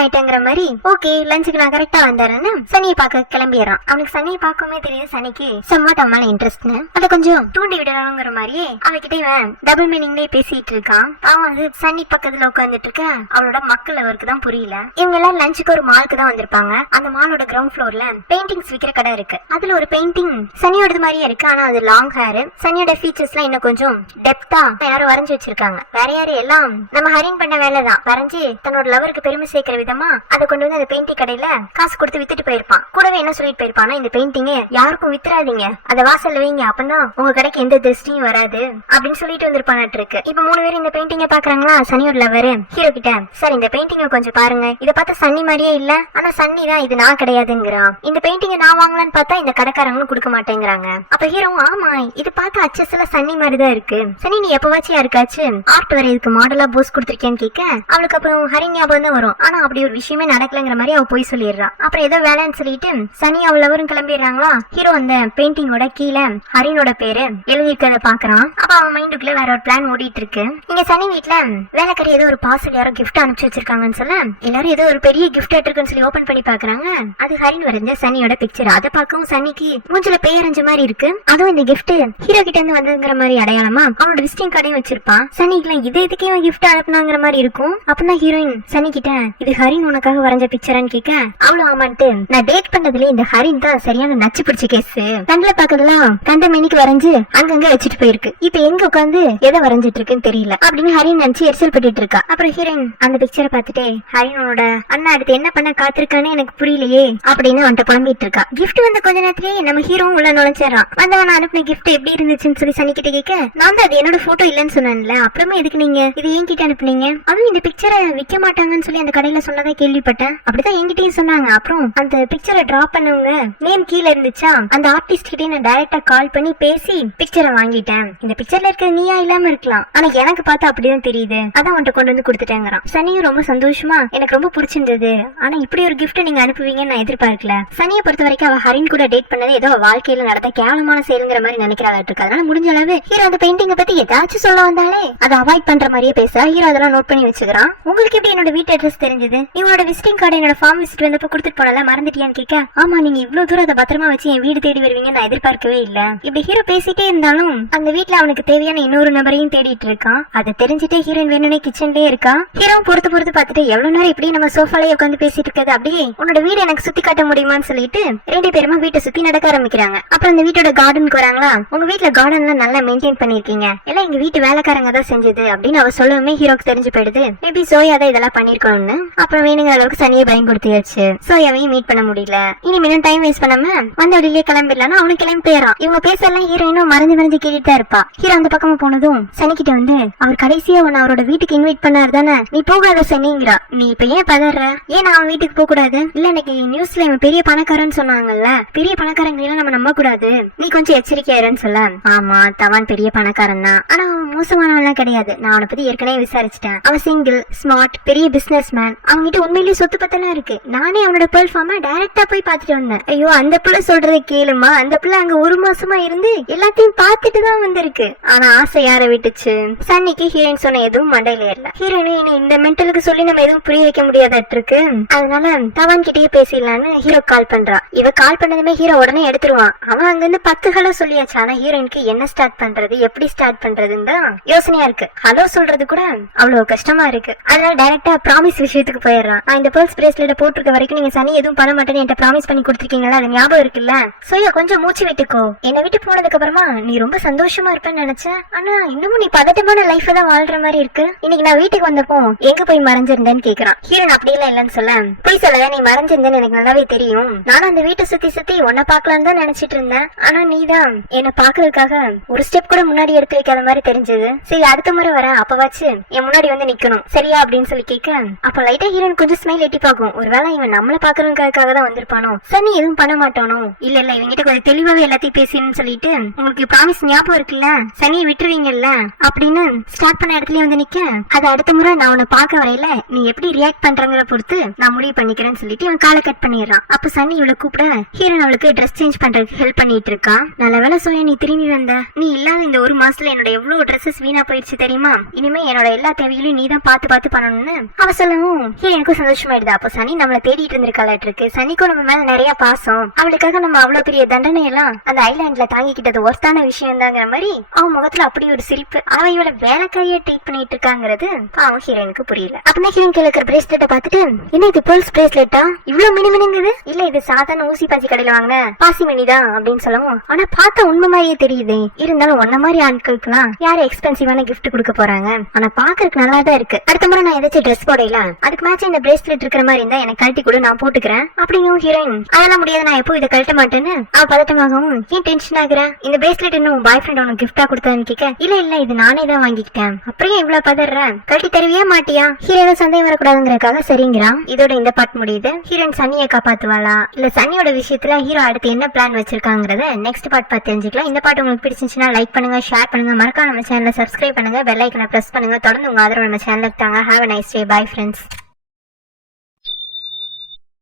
ஆயிட்டேங்கிற மாதிரி, ஓகே லஞ்சுக்கு நான் கரெக்டா வந்தாருன்னு சனியை பார்க்க கிளம்பிடுறான். அவனுக்கு சனியை பார்க்கவே தெரியுது சனிக்கு செம்ம தம்மால இன்ட்ரெஸ்ட்னு. அதை கொஞ்சம் தூண்டி விடணுங்கிற மாதிரியே அவகிட்ட இவன் டபுள் மீனிங்லயே பேசிட்டு இருக்கான். அவன் வந்து சனி பக்கத்துல உட்காந்துட்டு இருக்க அவளோட மக்கள் அவருக்கு தான் புரியல. இவங்க எல்லாம் லஞ்சுக்கு ஒரு மாலுக்கு தான் வந்திருப்பாங்க. அந்த மாலோட கிரவுண்ட் ஃப்ளோர்ல பெயிண்டிங்ஸ் விக்கிற கடை இருக்கு. அதுல ஒரு பெயிண்டிங் சனியோட மாதிரியே இருக்கு, ஆனா அது லாங் ஹேர். சனியோட ஃபீச்சர்ஸ் எல்லாம் இன்னும் கொஞ்சம் டெப்தா யாரும் வரைஞ்சு வச்சிருக்காங்க. வேற யாரும் எல்லாம் நம்ம ஹரின் பண்ண வேலைதான் வரைஞ்சு தன்னோட லவருக்கு பெருமை சேர்க்கிற விதமா அதை கொண்டு வந்து அந்த பெயிண்டிங் கடையில காசு கொடுத்து வித்துட்டு போயிருப்பான். கூடவே என்ன சொல்லிட்டு போயிருப்பானா, இந்த பெயிண்டிங் யாருக்கும் வித்துறாதீங்க, அதை வாசல்ல வைங்க, அப்பதான் உங்க கடைக்கு எந்த திருஷ்டியும் வராது அப்படின்னு சொல்லிட்டு வந்திருப்பானாட்டு இருக்கு. இப்ப 3 பேரும் இந்த பெயிண்டிங்க பாக்குறாங்களா. சனியோட லவர் ஹீரோ கிட்ட, சார் இந்த பெயிண்டிங்க கொஞ்சம் பாருங்க, இதை பார்த்தா சன்னி மாதிரியே இல்ல, ஆனா சன்னி தான், இது நான் கிடையாதுங்கிறான். இந்த பெயிண்டிங்க நான் வாங்கலான்னு பார்த்தா இந்த கடைக்காரங்களும் கொடுக்க மாட்டேங்கிறாங்க. அப்ப ஹீரோ, ஆமா இது பார்த்தா அச்சஸ்ல சன்னி மாதிரிதான் இருக்கு, சனி நீ எப்பவாச்சும் யாருக்காச்சு ஆர்ட் வரையதுக்கு மாடலா போஸ் கொடுத்திருக்கேன்னு கேட்க அவளுக்கு அப்புறம் ஹரின் ஞாபகம் தான் வரும். ஆனா அப்படி ஒரு விஷயமே நடக்கலங்கிற மாதிரி அவ போய் சொல்லிடுறா. அப்புறம் ஏதோ வேலைன்னு சொல்லிட்டு சனி அவள் அவரும் கிளம்பிடுறாங்களா. ஹீரோ அந்த பெயிண்டிங்கோட கீழே ஹரினோட பேரு எழுதிருக்கத பாக்குறான். அப்ப அவன் மைண்டுக்குள்ள வேற ஒரு பிளான் ஓடிட்டு இருக்கு. இங்க சனி வீட்டுல வேலைக்காரி ஏதோ ஒரு பார்சல் யாரோ கிஃப்ட் அனுப்பிச்சு வச்சிருக்காங்கன்னு சொல்ல எல்லாரும் ஏதோ ஒரு பெரிய கிஃப்ட் இருக்குன்னு சொல்லி ஓபன் பண்ணி பாக்குறாங்க. அது ஹரின் வரைஞ்ச சனியோட பிக்சர். அதை பார்க்கவும் சனிக்கு மூஞ்சில பெயரஞ்ச மாதிரி இருக்கு. அதுவும் இந்த கிஃப்ட் ஹீரோ கிட்ட இருந்து வந்ததுங்கிற மாதிரி அடையாளமா அவனோட விசிட்டிங் கார்டையும் வச்சிருப்பான். சனிக்குலாம் இது எதுக்கே கிஃப்ட் அனுப்புனாங்கிற மாதிரி இருக்கும். அப்பதான் ஹீரோயின் சனி கிட்ட, இது ஹரின் உனக்காக வரைஞ்ச பிக்சரான்னு கேட்க அவ்வளவு ஆமான்ட்டு, நான் டேட் பண்ணதுல இந்த ஹரின் தான் சரியான நச்சு பிடிச்ச கேஸ், கண்ணுல பாக்கிறதுலாம் கண்ட மணிக்கு வரைஞ்சு அங்கங்க வச்சுட்டு போயிருக்கு, இப்ப எங்க உட்காந்து எதை வரைஞ்சிட்டு இருக்குன்னு தெரியல அப்படின்னு ஹரின் நினைச்சு எரிச்சல் பட்டு இருக்கா. அப்புறம் ஹீரோயின் அந்த பிக்சரை பார்த்துட்டே, ஹரினோட அண்ணா அடுத்து என்ன பண்ண காத்திருக்கானே எனக்கு புரியலையே அப்படின்னு அவன்கிட்ட புலம்பிட்டு இருக்கா. கிஃப்ட் வந்து கொஞ்ச நேரத்திலேயே நம்ம ஹீரோவும் உள்ள நுழைச்சிடறான். வந்தவன் அனுப்பின கிஃப்ட் எப்படி இருந்துச்சுன்னு சொல்லி சனி கிட்ட கேட்க, நான் தான் அது என்னோட போட்டோ இல்லன்னு சொன்னேன்ல, அப்புறமே எதுக்கு நீங்க இது என்கிட்ட அனுப்புனீங்க, அதுவும் இந்த பிக்சரை விற்க மாட்டாங்கன்னு சொல்லி அந்த கடையில சொன்னதை கேள்விப்பட்டேன், அப்படிதான் என்கிட்டயும் சொன்னாங்க. அப்புறம் அந்த பிக்சரை டிரா பண்ணவங்க நேம் கீழே இருந்துச்சா, அந்த ஆர்டிஸ்ட் கிட்டே நான் டைரக்டா கால் பண்ணி பேசி பிக்சரை வாங்கிட்டேன், இந்த பிக்சர்ல இருக்க நீயா இல்லாம இருக்கலாம், ஆனா எனக்கு பார்த்தா அப்படிதான் தெரியுது, அதான் உன்ட்ட கொண்டு வந்து கொடுத்துட்டேங்கிறான். சனியும் ரொம்ப சந்தோஷமா, எனக்கு ரொம்ப பிடிச்சிருந்தது, ஆனா இப்படி ஒரு கிஃப்ட் நீங்க அனுப்புவீங்கன்னு நான் எதிர்பார்க்கல. சனியை பொறுத்த வரைக்கும் அவ ஹரின் கூட டேட் பண்ணது ஏதோ வாழ்க்கையில நடந்த கேவலமான செயலுங்கிற மாதிரி நினைக்கிறாள் இருக்கு. அதனால முடிஞ்ச அளவு ஹீரோ அந்த பெயிண்டிங்க பத்தி ஏதாச்சும் சொல்ல வந்தாலே அதை அவாய்ட் பண்ற மாதிரியே பேச ஹீரோ அதெல்லாம் நோட் பண்ணி வச்சுக்கிறான். உங்களுக்கு எப்படி என்னோட வீட்டு அட்ரஸ் தெரிஞ்சது, இவனோட விசிட்டிங் கார்டு என்னோட ஃபார்ம் விசிட் வந்தப்ப கொடுத்துட்டு போனல மறந்துட்டியான்னு கேட்க, ஆமா நீங்க இவ்வளவு தூரம் அதை பத்திரமா வச்சு என் வீடு தேடி வருவீங்க நான் எதிர்பார்க்கவே இல்ல. இப்படி ஹீரோ பேசிட்டே இருந்தாலும் அந்த வீட்டுல அவனுக்கு தேவையான இன்னொரு நபரையும் தேடிட்டு இருக்கான். அதை தெரிஞ்சுட்டே ஹீரோயின் வேணுனே கிச்சன்லயே இருக்கா. ஹீரோ பொறுத்து பார்த்துட்டு எவ்வளவு நேரம் இப்படி நம்ம சோஃபாலே உட்காந்து பேசிட்டு இருக்காது, அப்படியே உன்னோட வீடு எனக்கு சுத்தி காட்ட முடியுமான்னு சொல்லிட்டு 2 பேருமா வீட்டை சுத்தி நடக்க ஆரம்பிக்கிறாங்க. அப்புறம் அந்த வீட்டோட கார்டனுக்கு வராங்களா. உங்க வீட்டுல கார்டன்லாம் நல்லா மெயின்டைன் பண்ணிருக்கீங்க, எல்லாம் எங்க வீட்டு வேலைக்காரங்க தான் செஞ்சது அப்படின்னு அவ சொல்லவுமே ஹீரோக்கு தெரிஞ்சு போயிடுது. மேபி சோயா தான் இதெல்லாம் பண்ணிருக்கணும்னு. அப்புறம் வேணுங்கிற அளவுக்கு சனியை பயம் கொடுத்தாச்சு. சோயாவையும் மீட் பண்ண முடியல. இனிமேலும் டைம் வேஸ்ட் பண்ணாம வந்த வழியிலேயே கிளம்பிடலாம் அவனுக்கு கிளம்பி போயிடறான். இவங்க பேசலாம் ஹீரோயினும் மறைஞ்சு கேட்டுட்டு தான் இருப்பா. ஹீரோ அந்த பக்கமா போனதும் சனிக்கிட்ட வந்து, அவர் கடைசியா உன்னை அவரோட வீட்டுக்கு இன்வைட் பண்ணாரு தானே, நீ போகாத சனிங்கிறா. நீ இப்ப ஏன் பதற? ஏன் அவன் வீட்டுக்கு போக கூடாது? இல்ல இன்னைக்கு நியூஸ்ல இவன் பெரிய பணக்காரன்னு சொன்னாங்கல்ல, பெரிய பணக்காரங்க நம்ம நம்ப கூடாது, நீ கொஞ்சம் எச்சரிக்கையா இருன்னு சொல்ல. ஆமா தவான் பெரிய பணக்காரன் தான், ஆனா அவன் மோசமானவன் கிடையாது. நான் அவனை பத்தி ஏற்கனவே விசாரிச்சிட்டேன். அவன் சிங்கிள், ஸ்மார்ட், பெரிய பிசினஸ் மேன். அவன்கிட்ட உண்மையிலேயே சொத்து பத்தெல்லாம் இருக்கு. நானே அவனோட பேர்ல் ஃபார்ம டைரக்டா போய் பாத்துட்டு வந்தேன். ஐயோ அந்த பிள்ளை சொல்றதை கேளுமா, அந்த பிள்ளை அங்க 1 மாசமா இருந்து எல்லாத்தையும் பாத்துட்டு தான் வந்திருக்கு. ஆனா ஆசை யார விட்டுச்சு? சன்னிக்கு ஹீரோயின் சொன்ன எதுவும் மண்டையில ஏறல. ஹீரோயின் இந்த மென்டலுக்கு சொல்லி நம்ம எதுவும் புரிய வைக்க முடியாதட்டு இருக்கு. அதனால தவான் கிட்டயே பேசிடலான்னு ஹீரோ கால் பண்றா. இவ கால் பண்ணதுமே ஹீரோ உடனே எடுத்துருவான். அவன் அங்க இருந்து 10 ஹலோ சொல்லியாச்சு. ஆனா ஹீரோயினுக்கு என்ன ஸ்டார்ட் பண்றது, எப்படி ஸ்டார்ட் பண்றதுன்னு தான் யோசனையா இருக்கு. ஹலோ சொல்றது கூட அவ்வளவு கஷ்டமா இருக்கு. அதனால டைரக்டா ப்ராமிஸ் விஷயத்துக்கு போயிடுறான். நான் இந்த பேர்ல்ஸ் பிரேஸ்லெட் போட்டிருக்க வரைக்கும் நீங்க சனி எதுவும் பண்ண மாட்டேன்னு என்கிட்ட ப்ராமிஸ் பண்ணி கொடுத்துருக்கீங்களா, அது ஞாபகம் இருக்குல்ல? சோயா கொஞ்சம் மூச்சு விட்டுக்கோ. என்னை விட்டு போனதுக்கு அப்புறமா நீ ரொம்ப சந்தோஷமா இருப்பேன்னு நினைச்சேன். ஆனா இன்னமும் நீ பதட்டமான லைஃப் தான் வாழ்ற மாதிரி இருக்கு. இன்னைக்கு நான் வீட்டுக்கு வந்தப்போ எங்க போய் மறைஞ்சிருந்தேன்னு கேக்குறான். ஹீரோன் அப்படியெல்லாம் இல்லன்னு சொல்ல, போய் சொல்ல நீ மறைஞ்சிருந்தேன்னு எனக்கு நல்லாவே தெரியும். நானும் அந்த வீட்டை சுத்தி சுத்தி உன்னை பாக்கலான்னு தான் நினைச்சிட்டு இருந்தேன். ஆனா நீதான் என்ன பாக்குறதுக்காக ஒரு ஸ்டெப் கூட முன்னாடி எடுத்து வைக்காத மாதிரி தெரிஞ்சது. சரி அடுத்த முறை வர அப்ப வச்சு என் முன்னாடி வந்து நிக்கணும் சரியா அப்படின்னு சொல்லி கேட்க, அப்ப லைட்டா ஹீரோயின் கொஞ்சம் ஸ்மைல் எட்டி பாக்கும். ஒருவேளை இவன் நம்மள பாக்குறதுக்காக தான் வந்திருப்பானோ, சனி எதுவும் பண்ண மாட்டானோ. இல்ல இல்ல இவங்கிட்ட கொஞ்சம் தெளிவாவே எல்லாத்தையும் பேசின்னு சொல்லிட்டு, உங்களுக்கு ப்ராமிஸ் ஞாபகம் இருக்குல்ல, சனியை விட்டுருவீங்கல்ல அப்படின்னு ஸ்டார்ட் பண்ண இடத்துலயே வந்து நிக்க, அது அடுத்த முறை நான் உன்னை பாக்க வரையில நீ எப்படி ரியாக்ட் பண்றங்கிற பொறுத்து நான் முடிவு பண்ணிக்கிறேன்னு சொல்லிட்டு இவன் காலை கட் பண்ணிடுறான். அப்ப சனி இவளை கூப்பிட ஹீரோயின் அவளுக்கு ட்ரெஸ் சேஞ்ச் பண்றதுக்கு ஹெல்ப் பண்ணிட்டு இருக்கா. நல்ல வேலை சோயா நீ திரும்பி வந்த. நீ இல்லாத இந்த 1 மாசத்துல என்னோட எவ்வளவு ட்ரெஸ்ஸஸ் வீணா போயிடுச்சு தெரியுமா? இனிமே என்னோட எல்லா தேவைகளையும் நீ தான் பார்த்து பார்த்து பண்ணணும்னு அவ சொல்லவும் எனக்கும் சந்தோஷமாயிடுது. அப்போ சனி நம்மள தேடிட்டு இருந்திருக்காளாட்டு இருக்கு. சனிக்கும் நம்ம மேல நிறைய பாசம். அவளுக்காக நம்ம அவ்வளவு பெரிய தண்டனை எல்லாம் அந்த ஐலாண்ட்ல தாங்கிக்கிட்டது ஒர்த்தான விஷயம் தாங்கிற மாதிரி அவன் முகத்துல அப்படி ஒரு சிரிப்பு. அவ இவள வேலைக்காரியா ட்ரீட் பண்ணிட்டு இருக்காங்கிறது அவன் ஹீரோயினுக்கு புரியல. அப்பதான் ஹீரோயின் இருக்கிற பிரேஸ்லெட்டை பார்த்துட்டு, என்ன இது பேர்ல்ஸ் பிரேஸ்லெட்டா இவ்வளவு மினிமினுங்குது? இல்ல இது சாதாரண ஊசி பாச்சி கடையில வாங்கின பாசி மணி தான் அப்படின்னு சொல்லவும், ஆனா பார்த்தா உண்மை மாதிரியே தெரியுது. இருந்தாலும் ஒன்ன மாதிரி ஆட்களுக்குலாம் யாரு எக்ஸ்பென்சிவான கிஃப்ட் கொடுக்க போறாங்க? ஆனா பாக்குறதுக்கு நல்லா தான் இருக்கு. அடுத்த முறை நான் ஏதாச்சும் ட்ரெஸ் போடல அதுக்கு மேட்ச் இந்த பிரேஸ்லெட் இருக்கிற மாதிரி இருந்தா எனக்கு கழட்டி கூட நான் போட்டுக்கிறேன் அப்படிங்கும் ஹீரோயின். அதெல்லாம் முடியாது, நான் எப்போ இதை கழட்ட மாட்டேன்னு அவ பதட்டமாகவும், ஏன் டென்ஷன் ஆகுற? இந்த பிரேஸ்லெட் இன்னும் பாய் ஃப்ரெண்ட் உனக்கு கிஃப்டா கொடுத்தான்னு கேட்க, இல்ல இல்ல இது நானே தான் வாங்கிக்கிட்டேன். அப்புறம் இவ்வளவு பதற, கழட்டி தருவியே மாட்டியா? ஹீரோயின் சந்தேகம் வரக்கூடாதுங்கிறதுக்காக சரிங்கிறான். இதோட இந்த பார்ட் முடியுது. ஹீரோயின் சனியை காப்பாத்துவாளா இல்ல சனியோட விஷயத்துல ஹீரோ அடுத்து என்ன பிளான் வச்சிருக்காங்கறத நெக்ஸ்ட் பார்ட் பார்த்து தெரிஞ்சுக்கலாம். இந்த பார்ட் உங்களுக்கு பிடிச்சிருந்துச்சுன்னா லைக் பண்ணுங்க, ஷேர் பண்ணுங்க, மறக்காம நம்ம சேனலை சப்ஸ்கிரைப் பண்ணுங்க, பெல் ஐக்கனை பிரஸ் பண்ணுங்க. தொடர்ந்து உங்க ஆதரவு நம்ம சேனலுக்கு தாங்க. Have a nice day. Bye friends.